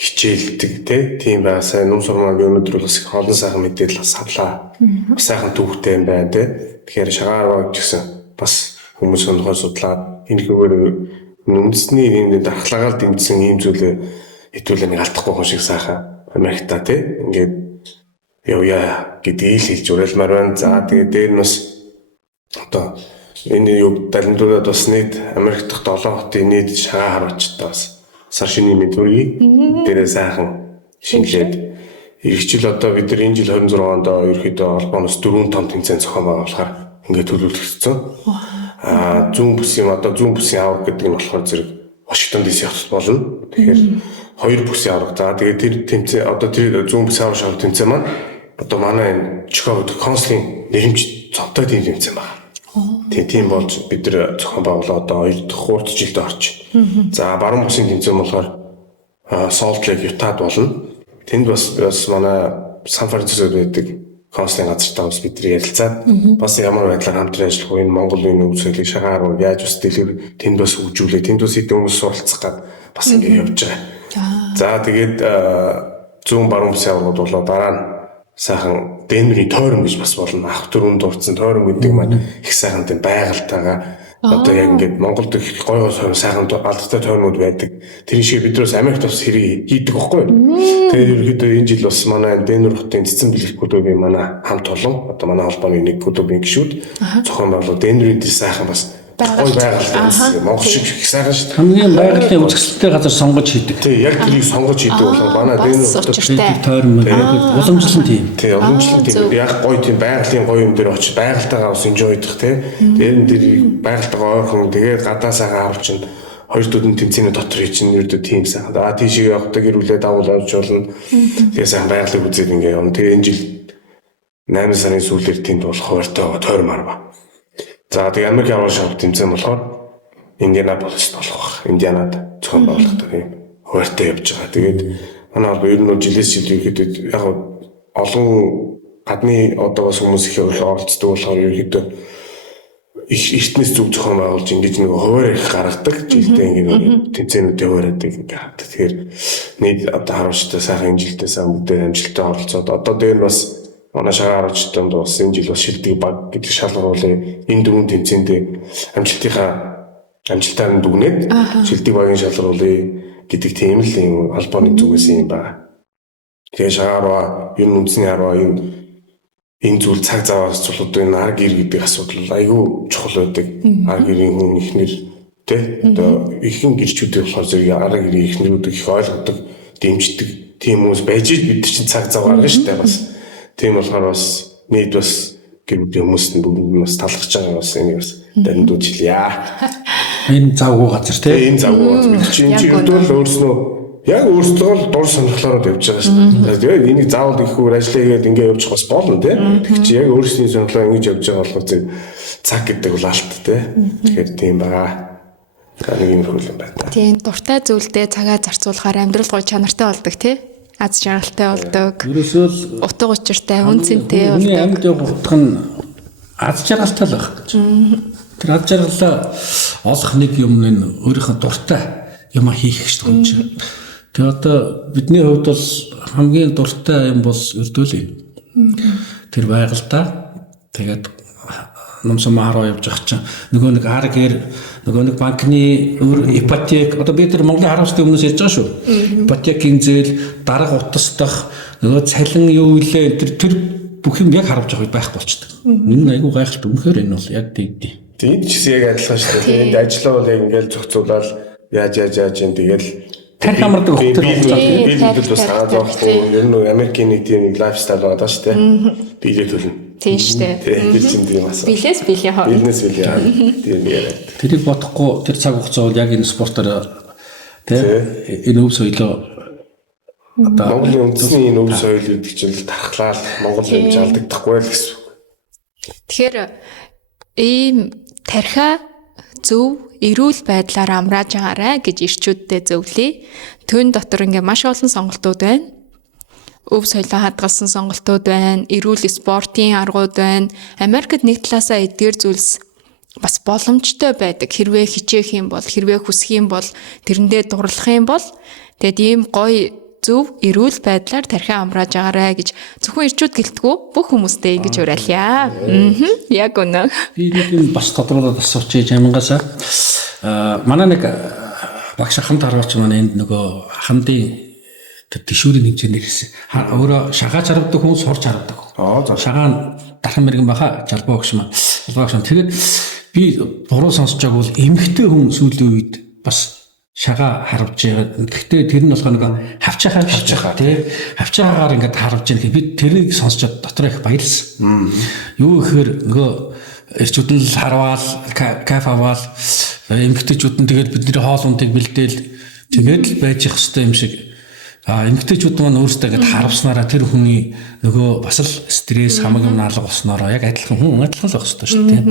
хичээлдэг тийм бай сайн нүм сурмаг өнөөдөр бас их олон сайхан мэдээлэл бас авлаа. Сайхан түүхтэй юм байна тийм. Тэгэхээр шагаараа гэсэн бас хүмүүс сонирхож судлаад энэгээр үндэсний энэ дархлаагаар дэмжсэн ийм зүйлээ хэдүүлээ нэг алдахгүй хүн шиг сайхан Америкта тий ингээд явъя гэдгийг хэлж уриалмаар байна. За тэгээд дээр нь бас одоо энэ юу далимдуулаад бас нийт Америк дахь 7 хотын нийт шагаа харуулчтай бас сар шинийн мэдрийг дээрээ сайхан шинжилээд иргэжил одоо бид нар энэ жил 26 онд ерөөхдөө холбооноос 4 том тэмцээн зохион байгуулахаар ингээд төлөвлөгдсөн. Зүүн бүсийн авраг гэдэг нь болохоор зэрэг Вашингтон ДС хотод болно. Тэгэхээр 2 бүсийн авраг. За тэгээд тэр тэмцээн одоо тэр зүүн бүсийн авраг шавь тэмцээн маань одоо манай энэ Чикагод консулын нэрэмж цонтой тийм тэмцээн байна. Тийм болж бид нар зохион байгуулаад одоо 2 дахь 3 жилдээ орж. За баруун бүсийн тэмцээн болохоор Солт Лейк Ютад болно. Тэнд бас манай Сан Францискод байдаг консулын газартаа бас бид нар ярилцаад бас ямар байдлаар хамтран ажиллах вэ? Монголын өв соёлыг шагааруу яаж бас дэлгэр тэнд бас хөгжүүлээ. Тэнд бас хэдэн хүмүүс суралцах гад бас ингэ явж байгаа. За тэгээд зүүн баруун бүсийн аврагууд болоо дараа нь сайхан Денверийн тойрон гэж бас болно. Ах төрөнд дурдсан тойрон гэдэг маань их сайхан тийм байгальтайгаа одоо яг ингээд Монголд их гоё сайхан алдартай тойрнууд байдаг. Тэр шиг биднээс Америкт бас хэрэг хийдэг байхгүй. Тэгээд ерөөдөө энэ жил бас манай Денвер хотын цэцэн бэлэг клубын манай хамт олон одоо манай холбооны нэг клубын гишүүд зохион байгуулалт Денверийн тэр сайхан бас гоё байгальтай Монгол шиг их сайхан шүү дээ. Хамгийн байгалийн үзэсгэлэнтэй газар сонгож хийдэг. Тий, яг тэрийг сонгож хийдэг болохоор манай Денвер хотод тойрон уламжлалт тийм. Тий, уламжлалт тийм. Яг гоё тийм байгалийн гоё юм дээр очиж байгальтайгаа бас enjoy-дох тий. Тэр нь тэр байгальтайгаа ойрхон тэгээд гадаасаа авч чинь хоёр дүрэн тэмцээний дотор чинь ердөө тийм сайхан. Тийшээ явахдаг ирүүлээ давуул авч болно. Тэгээ сайхан байгалыг үзээд ингээ явна. Тэгээ энэ жил 8 сарын сүүлээр тэнд болох хуваартай тойрмаар ба. За тэгээ Америк аврал шавь тэмцээн болохоор Индианаполист болох. Индианад зохион байгуулалтаар юм хуваартай явж байгаа. Тэгээд манай бол ер нь жилээс жил ерөөдөө яг олон гадны одоо бас хүмүүс их оролцдог болохоор ерөөдөө их эртнээс зүг зохион байгуулж ингэж нэг хуваар их гаргадаг. Жилдээ ингэ тэмцээнүүдээ хуваардаг ингэ. Тэгэхээр нийт одоо харуулжтай сайхан энэ жилдээ сайн бүдээр амжилттай оролцоод одоо дээр нь бас манай шагаа харуулжтай бас энэ жил бас шилдэг баг гэдэг шалгаруулын энэ дөрвөн тэмцээндээ амжилтаар нь дүгнээд шилдэг багийн шалгаруулъя гэдэг тийм л юм албаны зүгээс юм байна. Тэгээ шагаараа ер нь үндэсний хараа энэ зүйл цаг заваас цулууд энэ арга гэр гэдэг асуудал айгүй чухал байдаг. Арга гэрийн хүн ихнэр тэ одоо ихэнх гэрчүүдийн болохоор зэрэг арга гэрийн ихнэрүүд их ойлгодог, дэмждэг тийм хүмүүс байж бид чинь цаг зав гаргана шүү дээ бас. Тийм болохоор бас нийт бас гэр бүлийн хүмүүст нь бүгд бас талархаж байгаа бас энийг бас дамжуулж хэлье. Энэ завгүй газар тийм. Энэ завгүй газар бид чинь өөртөө өөрснөө яг өөрсдөө л дур сонирхлоор явж байгаа шүү дээ. Тэгээд энийг заавал ихээр ажиллаа хийгээд ингэ явчих бас болно тийм. Тэг чи яг өөрсдийн сонирхлоо ингэж явж байгаа болохоор цаг гэдэг бол алт тийм. Тэгэхээр тийм байгаа. Нэг юм хөл юм байна. Тийм дуртай зүйлдээ цагаа зарцуулахаар амьдрал гоё чанартай болдог тийм. Аз жаргалтай болдог. Ерөөсөө л утга учиртай, үн цэнтэй болдог. болдог. Амьд явах утга нь аз жаргалтай л байх гэж. Тэр аз жаргалаа олох нэг юм нь өөрийнхөө дуртай юм хийх гэж байна чинь. Тэгээ одоо бидний хувьд бол хамгийн дуртай юм бол өрдөөлөө. Тэр байгальтаа тэгээд номсомаа руу явж байгаа чинь нөгөө нэг аргээр нөгөө нэг банкны ипотек одоо бид нар Монголын харамстай өмнөөс ярьж байгаа шүү. Ипотекийн зээл дарга утасдах нөгөө цалин юу илээ тэр бүх юм яг харамж авах байхгүй болчихдог. Энэ айгүй гайхалтай үнэхээр энэ бол яг тийм. Тэнд ч гэсэн яг адилхан шүү дээ. Энд ажиллаа бол яг ингээл зохицуулаад яаж юм тэгэл тарих амардаг хөтөл бид бас хаалгахгүй ер нь Америкийн нэг тийм нэг лайфстайл байгаа шүү дээ. Билээ төлнө. Тийм шүү дээ. Тэр чинь тийм асуу. Билээс билийн хоо. Бизнес билээ. Тийм яриа. Тэрийг бодохгүй тэр цаг хугацаа бол яг энэ спортоор энэ өв соёлоо одоо Монголын үндэсний энэ өв соёл гэдэг чинь тархлаад Монгол хэмж алдагдахгүй л гэсэн. Тэгэхээр ийм тархиа зөв эрүүл байдлаар амрааж байгаарай гэж ирчүүддээ зөвлөе. Төвн дотор ингээ маш олон сонголтууд байна. Өв соёлоо хадгалсан сонголтууд байна, эрүүл спортын аргууд байна. Америкт нэг талаасаа эдгээр зүйлс бас боломжтой байдаг. Хэрвээ хичээх юм бол, хэрвээ хүсэх юм бол, тэрэндээ дурлах юм бол тэгэд ийм гоё зөв эрүүл байдлаар тархиа амрааж байгаарэ гэж зөвхөн ирчүүд гэлтгүү бүх хүмүүстээ ингэж уриалъя. Яг үнэ. Би нэг юм бас тодруулаад асуучих амингаасаа. Манай нэг багш хамт хараач манай энд нөгөө хамтын тишүүрийн хэмжээнд ирсэн. Өөрөө шагаа чаргадаг хүн сурч харагдаг. Шагаа дархан мэрэгэн баха жалбаа багш маань. Тэгээд би буруу сонсож байгааг бол эмэгтэй хүн сүүлийн үед бас шагаа харавж байгаа. Гэхдээ тэр нь болохоор нэг хавчаахаа тий. Хавчаагаар ингээд харавж байгаа. Би тэрийг сонсчод дотор их баярлсан. Юу гэхээр нөгөө эрчүүд нь харвал, кайф авал, эмэгтэйчүүд нь тэгээд бидний хоол ундыг бэлдээл тэгээд л байж их хэвээр юм шиг. Эмэгтэйчүүд маань өөрсдөө ингээд харавснараа тэр хүний нөгөө бас л стресс хамаг юм алга болсноороо яг адилхан хүн адилхан л байх хэрэгтэй шүү дээ.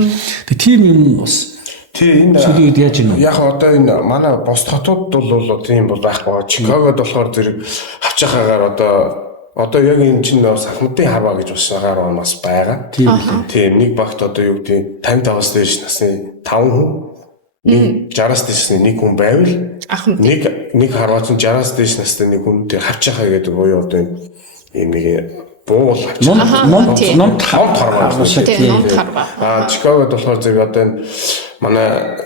Тэгээд тийм юм бас энэ сүүлийн үед яаж юм бэ? Яг одоо энэ манай бос хотууд бол тийм бол байхгүй. Чикагод болохоор зэрэг хавчаахаагаар одоо яг энэ чинь сахматын харваа гэж бас агаар бас байгаа. Тийм нэг багт одоо юу гэдэг 55-аас дээш насны 5 хүн, 60-аас дээш насны 1 хүн байвал нэг харваач 60-аас дээш насны 1 хүн тэр хавчаахаа гэдэг буюу одоо ийм нэг буул номт харваа. Чикагод болохоор зэрэг одоо энэ манай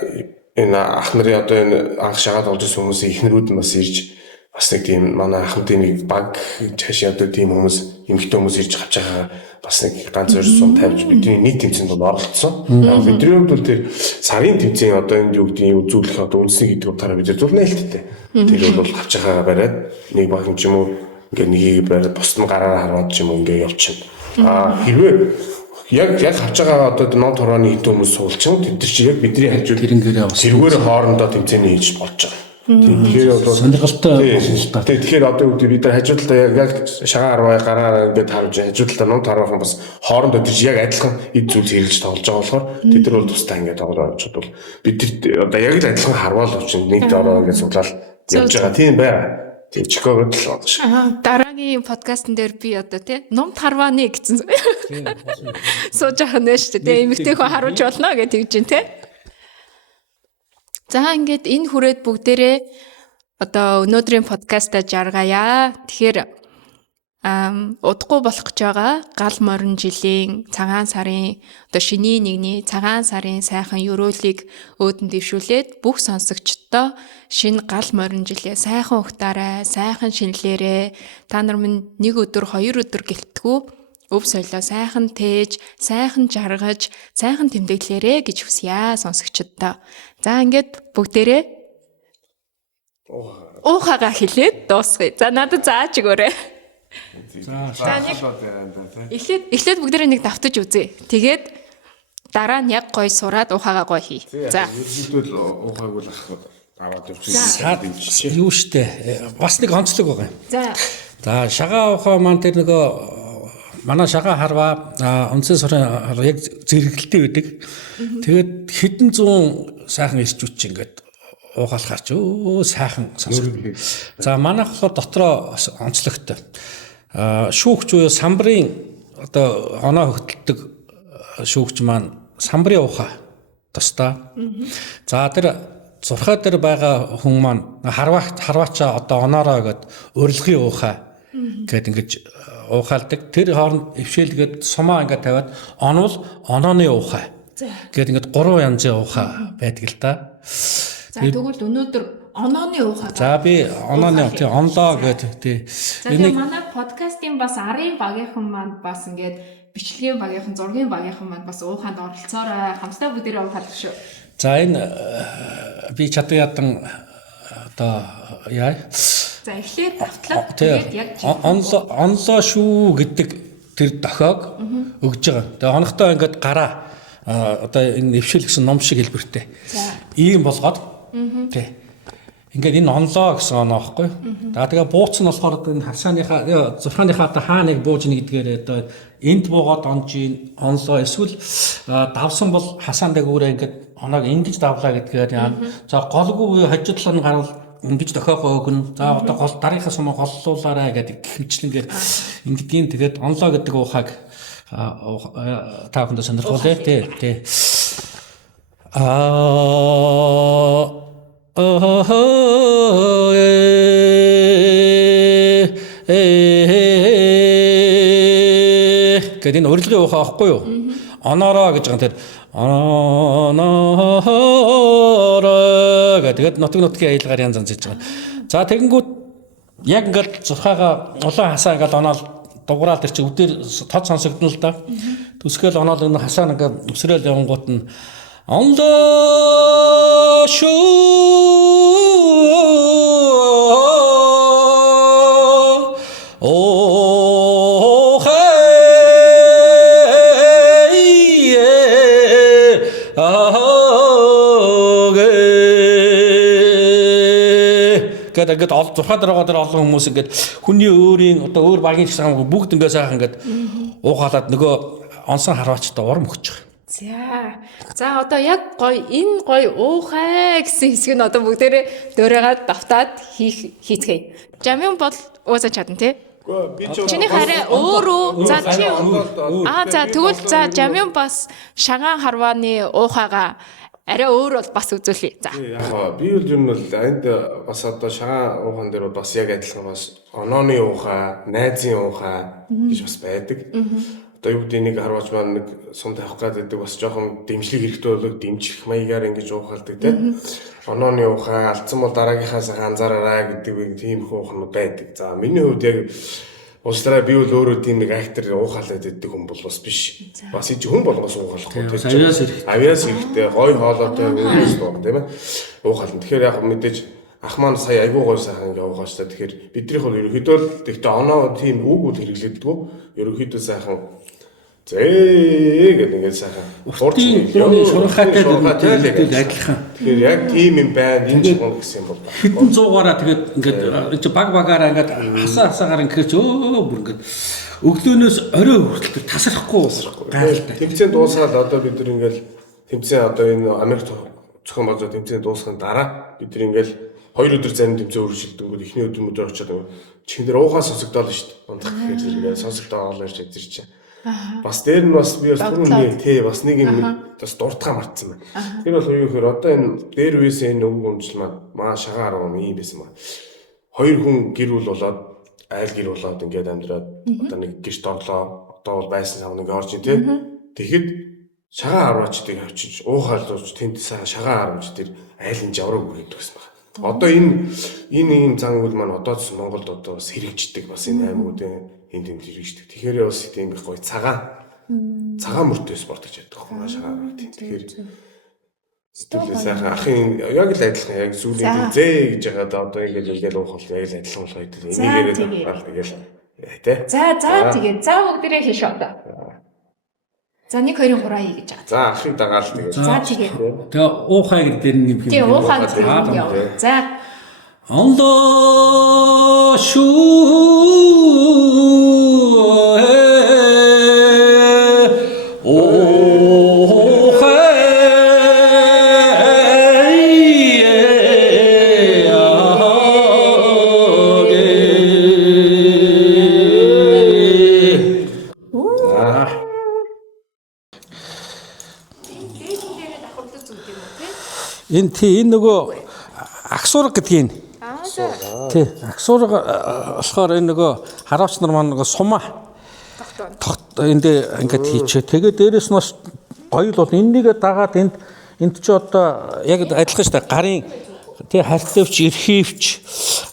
энэ ах нарын одоо энэ анх шагаад олж ирсэн хүмүүсийн эхнэрүүд нь бас ирж бас нэг тийм манай ахмадын нэг баг цаашаа одоо тийм хүмүүс эмэгтэй хүмүүс ирж авч байгаа бас нэг ганц өрсөм тавьж бидний нийт тэмцээнд бол оролцсон. Бидний хувьд бол тэр сарын тэмцээн одоо энэ юу гэдэг юм үзүүлэх одоо үндэсний гэдэг утгаараа бид зөв нээлттэй. Тэр бол авч байгаа бариад нэг баг юм ч юм уу ингээ нэгийг бариад босд нь гараараа хараад ч юм уу ингээ явчихна. Хэрвээ яг авч байгаа одоо ном торооны хэдэн хүмүүс суулчин тэд нар чи яг бидний хажууд тэргээр хоорондоо тэмцээний хийж болж байгаа. Тэгэхээр бол сонирхолтой. Тэгэхээр одоо үүдээ бид нар хажуу талаа яг шагаа харваа гараараа ингээд харж хажуу талаа ном тараахан бас хоорондоо тэр яг адилхан эд зүйл хэрэгж тоглож байгаа болохоор тэд нар бол тусдаа ингээд тоглож бол бид тэр одоо яг л адилхан харваал учраас нэг дөрөө ингээд суглаад явж байгаа тийм байна. Тийм Чикагод л болж байгаа. Дараагийн подкастн дээр би одоо тий ном тарвааны гэсэн сууж байгаа нэ шүү дээ. Эмэгтэй хүн харуулж болно гэж тэгж дээ тий. За ингээд энэ хүрээд бүгдээрээ одоо өнөөдрийн подкаста жаргая. Тэгэхээр удахгүй болох гэж байгаа гал морин жилийн цагаан сарын одоо шөнийн 1-ний цагаан сарын сайхан ёроолыг өөдөн дэвшүүлээд бүх сонсогчдоо шинэ гал морин жилээ сайхан ухтаарай, сайхан шинэлээрээ та нар минь нэг өдөр 2 өдөр гэлтгүү өв соёлоо сайхан тээж, сайхан жаргаж, сайхан тэмдэглээрээ гэж хүсье сонсогчдоо. За ингээд бүгдээрээ уухагаа хэлээд дуусгая. За надад зааж өгөөрэй. За эхлээд бүгдээрээ нэг давтаж үзье. Тэгээд дараа нь яг гоё сураад уухагаа гоё хий. За. Ердөө уухааг бол аваад явчихсан. Юу штэ. Бас нэг онцлог байгаа юм. За шагаа ухаа маань тэр нөгөө манай шагаа харваа онцгийн сурын яг зэрэгэлтэй байдаг. Тэгээд хэдэн зуун сайхан ирчүүч чи ингээд уугаалахаар ч сайхан сонсох. За манайх болохоор дотроо онцлогтой. Шүүгч буюу самбарын одоо оноо хөтэлдэг шүүгч маань самбарын ухаа тустаа. За тэр зурхаа дээр байгаа хүн маань харваачаа одоо оноороо гээд урилгын ухаа гээд ингэж уухаалдаг. Тэр хооронд өвшөөлгээд сумаа ингээд тавиад онвол онооны ухаа. Тэгээд ингээд 3 янзын ухаа байдаг л да. За тэгвэл өнөөдөр онооны ухаа. За би онооны тий онлоо гэдэг тий. За тэгээ манай подкастын бас арын багийнхан маань бас ингээд бичлэгийн багийнхан, зургийн багийнхан маань бас ууханд оролцоорой. Хамтдаа бүгдээрээ уухаалах шүү. За энэ би чадан ядан одоо яа. За эхлээд давтлаа. Тэгээд яг онлоо шүү гэдэг тэр дохиог өгж байгаа. Тэгээ онохдоо ингээд гараа одоо энэ нэвшил гэсэн ном шиг хэлбэртэй. Ийм болгоод тий. Ингээд энэ онлоо гэсэн оноо байхгүй. За тэгээ бууц нь болохоор энэ хасааныхаа зурхааныхаа одоо хаа нэг бууж нэг гэдгээр одоо энд буугаад онжийн онлоо эсвэл давсан бол хасаан дагуураа ингээд оноог ингэж давлаа гэдгээр яа. За голгүй хажуу талаар нь гарвал ингэж дохиогоо өгнө. За одоо гол дарийнхаа сум голлуулаарай гэдэг хөвчлэнгээр ингэдгийн тэгээд онлоо гэдэг уухаг та бүхэнд сонирхолтой тий. гэдэг энэ урилгын ухаа аахгүй юу? Оноороо гэж байгаа. Тэр оноороо гэдэг нутгийн аялгаар янз янз хийж байгаа. За тэгэнгүүт яг ингээд зурхаага улаан хасаа ингээд оноол дуграал тэр чи өвдөр тод сонсогдно л да. Түсгээл оноол энэ хасаа ингээд өсрөөл явангууд нь онлоо шуу оо хей гэдэг зурхаа дараагаар дээр олон хүмүүс ингээд хүний өөрийн одоо өөр багийн гэсэн бүгд ингээд сайхан ингээд уугаалаад нөгөө онсон харваачтай урам өгч байгаа. За одоо яг энэ гоё уухай гэсэн хэсэг нь одоо бүгдээрээ дөөрөөгаад давтаад хийцгээе. Жамин бол уусаа чадна тий. Чиний хараа өөрөө за чи за тэгвэл за жамин бас шагаан харвааны уухайгаа арай өөр бол бас үзүүлье. За. Яг би бол ер нь бол энд бас одоо шагаан уухан дээр бас яг адилхан бас онооны уухай, найзын уухай гэж бас байдаг. Одоо юу гэдэг нэг харваач маань нэг сум тавих гэдэг бас жоохон дэмжлэг хэрэгтэй болог дэмжих маягаар ингэж уухалдаг тийм. Онооны уухай алдсан бол дараагийнхаас анзаараарай гэдэг тийм хуухнууд байдаг. За миний хувьд яг уучлаарай би бол өөрөө тийм нэг актер уухалаад байдаг хүн бол бас биш. Бас ич хүн болгоос уухалахгүй тийм. Авиас хэрэгтэй, гой хоолойтой хүмүүс баг тийм ээ. Уухална. Тэгэхээр яг мэдээж ах маань сая айгуу гой сайхан ингээ уухаач та. Тэгэхээр биднийх бол ерөнхийдөө л тэгтээ оноо тийм үг үл хэрэглэдэггүй. Ерөнхийдөө сайхан гэдэг ингээд сайхан урдын шурхаатай адилхан. Тэгэхээр яг тийм юм байна энэ ч гэсэн юм бол хэдэн зуугаараа тэгээд ингээд баг багаараа ингээд хасаагаар ингээд бүр ингээд өглөөнөөс орой хүртэл тасрахгүй гайхалтай. Тэмцээн дуусаад одоо бид нар ингээд тэмцээн одоо энэ Америк зохион байгуулалт тэмцээн дуусгахын дараа бид нар ингээд 2 өдөр зарим тэмцээн үргэлжлүүлдэг. Эхний өдөр очиод чин дээр уухаа сонсогдоод шүү дээ. Ундах гэхээр ингээд сонсогдоод олж ирж чинь. Бас дээр нь бас би бас түрүүний тий бас нэг юм бас дуртахаа мартсан байна. Тэр бол юу гэхээр одоо энэ дээр үеэс энэ өвөг өмжил маа шагаан 10 юм байсан ба. 2 хүн гэр бүл болоод айл гэр болоод ингээд амьдраад одоо нэг гэрт орлоо. Одоо бол байсан сав нэг орж тий. Тэгэхэд шагаан 10-ачдыг авчиж уухаалж тэнд сайхан шагаан 10-ч тэр айлын жавраг өгдөг гэсэн байна. Одоо энэ зан үйл маань одоо ч Монголд одоо бас хэрэгждэг бас энэ аймагуудын энд хэрэгждэг. Тэгэхээр бас тийм их гоё цагаан мөртэй спорт гэж яддаг юм шагаан тийм. Тэгэхээр сэтгэлээ сайхан ахын яг л адилхан яг сүүлийн зээ гэж яагаад одоо ингээд уухал яг л адилхан болох гэдэг. Энийг яриад тэгэл тий. За тэгээ бүгдээрээ хийш одоо. За 1 2 3 хий гэж байгаа. За ахыг дагаал тэгээ. За тэгээ. Тэгээ уухай гэдэг дээр нь юм тийм уухай гэдэг юм яа. За онлоо шуу энэ нөгөө аксурга гэдгийг тий аксурга болохоор энэ нөгөө хараач нар маань нөгөө сумаа энд ингээд хийчээ. Тэгээд дээрэс нь бас гоё л бол энэнийг дагаад энд ч одоо яг адилхан шүү дээ. Гарын тий харьцавч, эрхивч,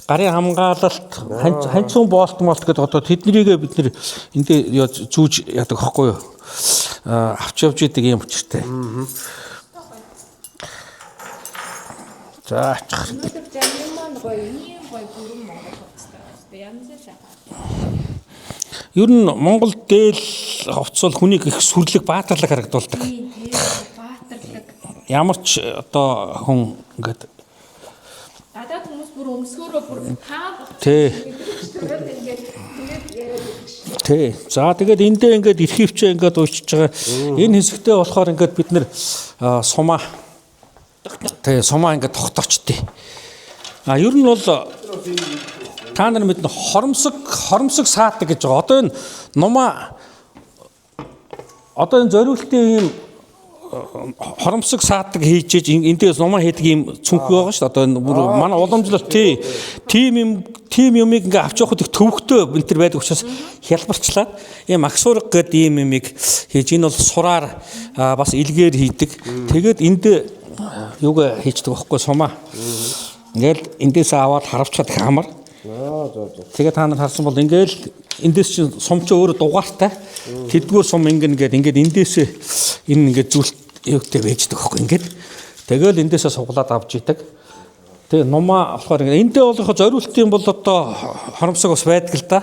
гарын хамгаалалт, ханцун боолт гэдэг одоо тэднийг бид нэр энд зүүж яадаг байхгүй юу? Авч явж идэг юм учиртай. За ачих. Ер нь Монгол дээл хувцсвал хүнийг их сүрлэг баатарлаг харагдуулдаг. Баатарлаг. Ямар ч одоо хүн ингээд надад хүмүүс бүр өмсгөөрөө бүр таа. Тий. За тэгээд эндээ ингээд эрхивчээ ингээд уучж байгаа. Энэ хэсэгтээ болохоор ингээд бид нэр сумаа ингээд тогтоочтой. Ер нь бол та нар мэднэ хоромсог саадаг гэж байгаа. Одоо энэ нумаа одоо энэ зориултын ийм хоромсог саадаг хийж эндээс нумаа хийдэг ийм цүнх байгаа шүү дээ. Одоо энэ манай уламжлалт тийм юм тим юмыг ингээ авч явахд их төвөгтэй энэ төр байдаг учраас хялбарчлаад ийм аксурга гэдэг ийм юмыг хийж энэ бол сураар бас илгээр хийдэг. Тэгээд энд юуг хийждэг байхгүй сумаа. Ингээл эндээс аваад харавчаад хамар. Тэгээд та нар харсан бол ингээл эндээс чинь сум чи өөрөө дугаартай. Тэдгээр сум ингээд эндээс энэ ингээд зүйлт юутай байждаг байхгүй ингээд. Тэгэл эндээсээ суглаад авч идэг. Тэгээ нумаа болохоор эндээ болох зориултын бол одоо хоромсог бас байдаг л да.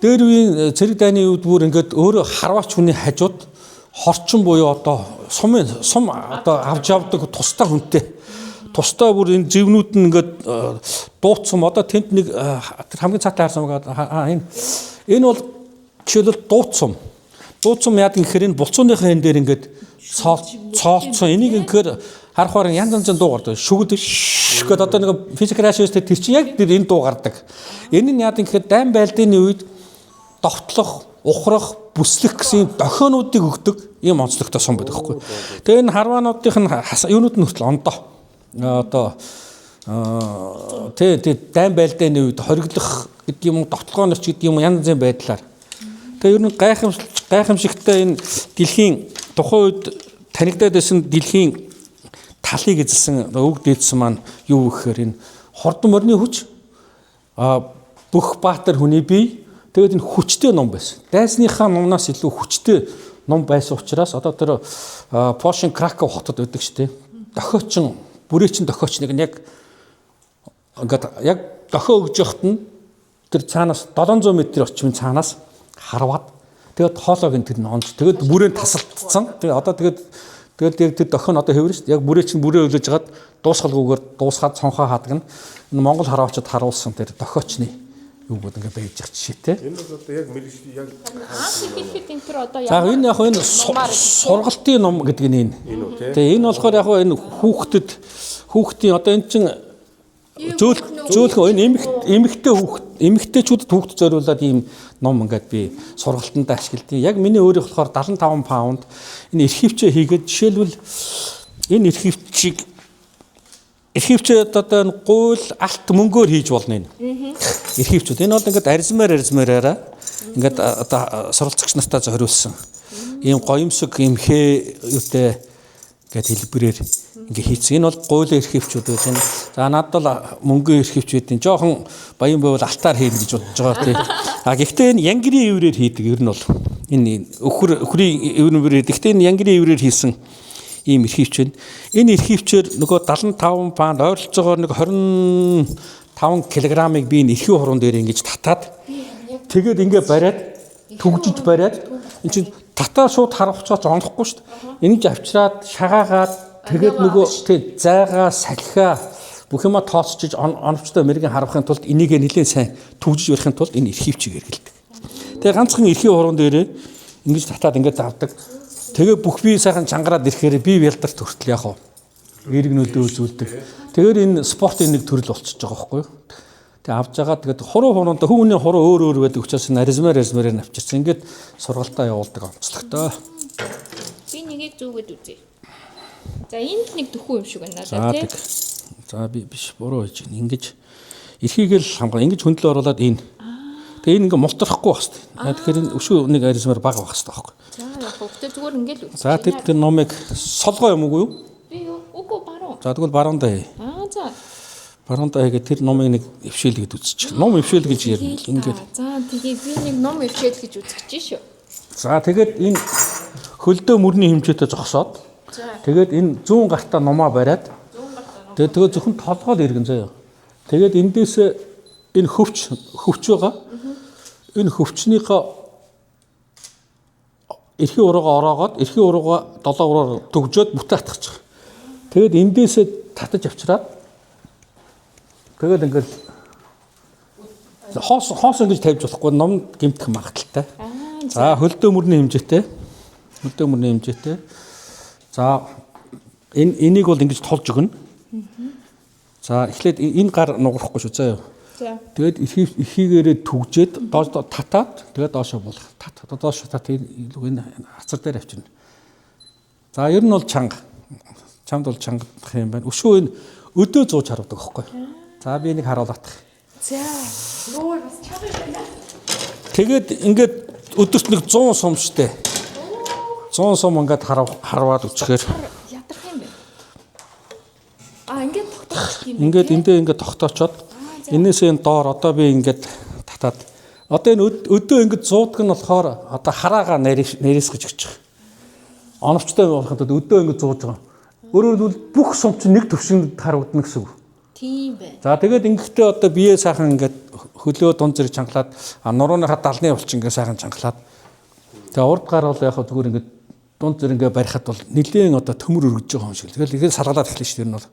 Дээр үеийн цэрэг дайны үед бүр ингээд өөрөө харваач хүний хажууд хорчин буюу одоо сум одоо авч явдаг тустай хүнтэй. Тустай бүр энэ живнүүд нь ингээд дууцсан. Одоо тэнд нэг тэр хамгийн цаатай харсан байгаа энэ бол жишээлбэл дууцсан. Дууцсан яадаг гэхээр энэ булцууныхаа хэн дээр ингээд цоолцсон. Энийг ингээд харахаар янз янзын дуу гардаг. Шүгд гэдэг одоо нэг физик рашист тэр чинь яг тэр энэ дуу гардаг. Энэ нь яадаг гэхээр дайн байлдын үед довтлох, ухрах, бүслэх гэсэн дохионуудыг өгдөг ийм онцлогтой сум байдаг байхгүй. Тэгээ энэ харваануудын юунууд нь хүртэл ондоо. Одоо тэг дайн байлдын үед хориглох гэдэг юм уу, довтлогоонорч гэдэг юм уу янз янзын байдлаар. Тэгээ ер нь гайхамшигтай энэ дэлхийн тухайн үед танигдаад байсан дэлхийн талыг эзэлсэн өвөг дээдсэн маань юу гэхээр энэ хордон морины хүч бүх баатар хүний бие тэгээд энэ хүчтэй ном байсан. Дайсныхаа номнаас илүү хүчтэй ном байсан учраас одоо тэр Польшийн Краков хотод байдаг шүү дээ. Дохиочин бүрээчин дохиоч нэг нь яг дохио өгж явахт нь тэр цаанаас 700 м орчмын цаанаас харваад тэгээд хоолойг нь тэр нонж тэгээд бүрээ тасалдсан. Тэгээд одоо тэгээд яг тэр дохио нь одоо хэвэр шүү дээ. Яг бүрээчин бүрээ өлөж жагаад дуусгалгүйгээр дуусгаад цонхоо хаадаг нь Монгол хараачид харуулсан тэр дохиочны юу гэдэг ингээ байж байгаа жишээтэй. Энэ бол одоо яг мэрэгжил яг хэлэхэд энэ төр одоо за энэ яг энэ сургалтын ном гэдэг нь энэ. Тэгээ энэ болохоор яг энэ хүүхдийн одоо энэ чинь зөөлхөн энэ эмэгтэйчүүдэд хүүхд зориулаад ийм ном ингээд би сургалтанд ашигладаг. Яг миний өөрийнх болохоор 75 паунд энэ архивчээ хийгээд жишээлбэл энэ архивчээд одоо энэ гуйл алт мөнгөөр хийж болно энэ. Архивчүүд энэ бол ингээд арзмаараа ингээд одоо суралцагч нартаа зориулсан. Ийм гоёмсог имхээ юутай гэдэг хэлбэрээр ингээ хийцэн. Энэ бол гуйлын архивчүүд байж байна. За надад бол мөнгөний архивчүүдийн жоохон баян байвал алтаар хийнэ гэж бодож байгаа тий. А гэхдээ энэ янгирийн иврээр хийдэг ер нь бол энэ өхрийн иврээр гэхдээ энэ янгирийн иврээр хийсэн ийм архивч байна. Энэ архивчээр нөгөө 75 паунд ойролцоогоор нэг 25 кг-ыг би энэ эрхийн хуруунд дээр ингэж татаад тэгээд ингээ бариад түгжиж бариад энэ чинь татаа шууд харавцаач онохгүй шүү дээ. Энийг авчираад шагаагаад тэгээд нөгөө зайгаа салхиа бүх юма тооцож оновчтой мэрэгэн харавахын тулд энийг нэлээд сайн түгжиж барихын тулд энэ архивчийг хэрэгэлдэг. Тэгээ ганцхан эрхийн хуруунд дээрээ ингэж татаад ингэж авдаг. Тэгээ бүх бие сайхан чангараад ирэхээр бие ялдарт хүртэл яг эерэг нөлөө үзүүлдэг. Тэгэхээр энэ спортын нэг төрөл болчихж байгаа байхгүй юу? Тэгээ авж байгаа тэгээд хуруунд хүмүүний хуруу өөр байдаг учраас аризмаар авчирсан. Ингээд сургалтаа явуулдаг онцлогтой. би нэгийг зүгээд үзье. За энд нэг төхөө юм шиг байна надад тий. За би биш буруу хийж байна. Ингэж эрхийг л хамгаа ингэж хөндлөө оруулаад энэ. Тэгээ энэ ингээ мултрахгүй байх хэрэгтэй. Тэгэхээр энэ өшөө нэг аризмаар бага байх хэрэгтэй байхгүй. За яг хөвгтэй зүгээр ингээл үзье. За тэр номыг солгоо юм уу юу? Би үгүй баруун. За тэгвэл баруундаа хий. За. Баруундаа хийгээд тэр номыг нэг өвшөөлгээд үзчих. Ном өвшөөл гэж ярина. Ингээд. За тэгээд би нэг ном өвшөөл гэж үзэж шүү. За тэгээд энэ хөлдөө мөрний хэмжээтэй зогсоод тэгээд энэ 100 гартаа номоо бариад тэгээд зөвхөн толгойд иргэн заяа. Тэгээд эндээс энэ хөвч байгаа. Энэ хөвчнийхөө эрхийн уруугаа ороогоод эрхийн уруугаа 7 уруугаар төгжөөд бүтэ атгах. Тэгээд эндээс татаж авчираад тэгээд ингээл хоос ингэж тавьж болохгүй ном гэмтэх магадaltaй. За хөлдөө мөрний хэмжээтэй. За энийг бол ингэж тулж өгнө. За эхлээд энэ гар нугарахгүй шүү заяа. Тэгээд ихийгээрээ түгжээд доош татаад тэгээд доошоо болох. Доош татаад энэ хацар дээр авчирна. За ер нь бол чанга. Чамд бол чангах юм байна. Өшөө энэ өдөө зууж харуудаг байхгүй. За би энийг харуулах. За. Нөө бас чанга байна. Тэгээд ингээд өдөрт нэг 100 сум штэ. 100 сум ингээд харваад үчгээр. Ядарх юм бэ? Ингээд тогтоочих юм. Ингээд эндээ ингээд тогтоочоод энээсээ доор одоо би ингээд татаад одоо энэ өдөө ингээд зуудаг нь болохоор одоо хараага нэрээсгэж өгч байгаа. Оновчтой болоход өдөө ингээд зууж байгаа. Өөрөөр хэлбэл бүх сум чинь нэг төвшөнд харагдана гэсэн үг. Тийм бай. За тэгээд ингээд одоо бие сайхан ингээд хөлөө дунд зэрэг чангалаад нурууныхаа далны булч ингээд сайхан чангалаад тэгээ урд гар бол яг зүгээр ингээд дунд зэрэг ингээд барихад бол нэлээд одоо төмөр өргөж байгаа юм шиг. Тэгээд ингээд салгалаад эхлэх шүү дээ. Энэ бол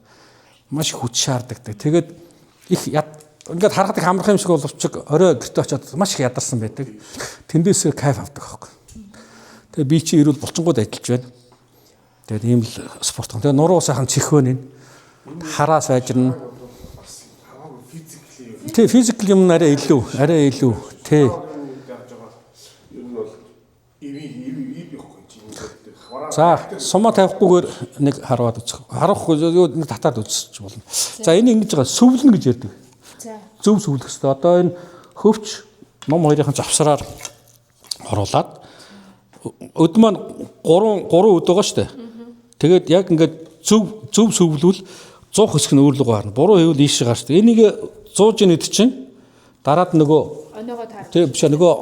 маш их хүч шаарддаг. Тэгээд их ингээд харахад их амархан юм шиг боловч орой гэрте очиод маш их ядарсан байдаг. Тэндээсээ кайф авдаг аахгүй. Тэгээ би чи ирүүл булчингууд ажиллаж байна. Тэгээд ийм л спорт. Тэгээ нуруу сайхан чихвэн энэ хараа сайжирна. Тэ физикл юм арай илүү. Тэ. За, сумаа тавихгүйгээр нэг хараад үзэх. Харахгүй нэг татаад үзчих болно. За, энэ ингэж байгаа сүвлэн гэж ярьдаг. За. Зөв сүвлэх хэрэгтэй. Одоо энэ хөвч ном хоёрын завсраар оруулаад өд маань 3 өд байгаа шүү дээ. Тэгээд яг ингээд зөв сүвлүүл 100 хэсэг нь өөрлөгөө харна. Буруу хийвэл ийшээ гарч. Энийг 100 жинэд чинь дараад нөгөө Оногоо таар. тэг биш нөгөө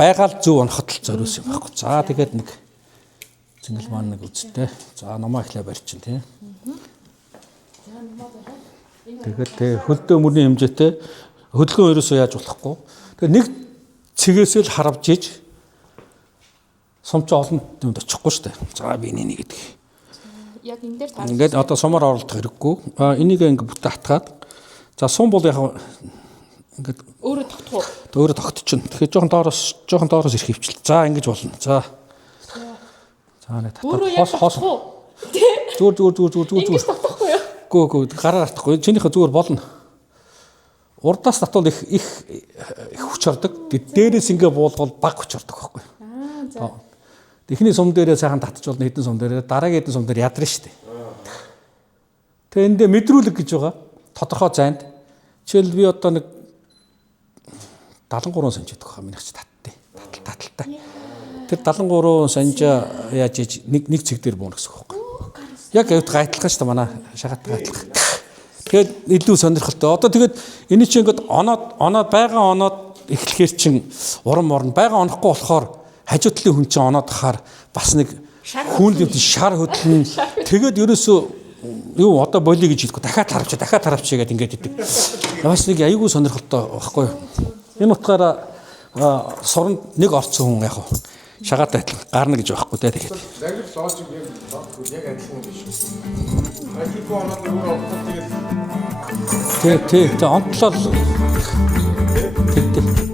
байгаал зөв оноход л зориулсан юм байхгүй. За тэгээд нэг зингэл маань нэг үсттэй. За намаа ихлэ барьчин тий. Тэгээд хөлдөө мөрний хэмжээтэй хөдөлгөөн ерөөсөө яаж болохгүй. Тэгээд нэг цэгээсээ л харавж иж сумч олон юмд очихгүй шүү дээ. За би нэг гэдэг. Яг энэ дээр таар. Ингээд одоо сумаар оруулах хэрэггүй. Энийг ингээд бүтэ хатгаад за сум бол яг ингээд Өөрөө тогтох уу? өөрөө тогтчихно. Тэгэхээр жоохон доороос ирэх хөвчл. За ингэж болно. За нэг Өөрөө татаад яг тогтох уу? зүгээр. Ингэж тогтохгүй юу? Гүү гараар артахгүй. Чинийхээ зүгээр болно. Урдаас татвал их хүч ордог. Дээрээс ингээ буулгал баг хүч ордог байхгүй. За. Эхний сум дээрээ сайхан татчих болно хэдэн сум дээрээ дараагийн хэдэн сум дээр ядрна шүү дээ. Тэгээ эндээ мэдрүүлэг гэж байгаа. Тодорхой зайд. Жишээл би одоо нэг 73 санж идэх хаа минийч таттай. Таталтай. Тэр 73 санжаа яаж иж нэг цэг дээр буuna гэсэн үг байхгүй. Яг гайтлах шүү дээ манай шахаад гайтлах. Тэгээд илүү сонирхолтой. Одоо тэгээд энэ чинь ингээд оноод байгаа оноод эхлэхээр чинь уран морн байгаа онохгүй болохоор хажуу талын хүн чинь оноод хахаар бас нэг хүн л шар хөдлөн тэгээд ерөөсөө юу одоо болиё гэж хэлэхгүй дахиад таравч гэдэг ингээд идэг. Бас нэг аягүй сонирхолтой байхгүй юу? Энэ утгаараа суранд нэг орцсон хүн яг шагаад байтлан гарна гэж байхгүй те тэгээд. Загвар логик яг адилхан юм биш үү? Ажлын оноод өөр ороход тэгээд Тэг онцлол. Тэг.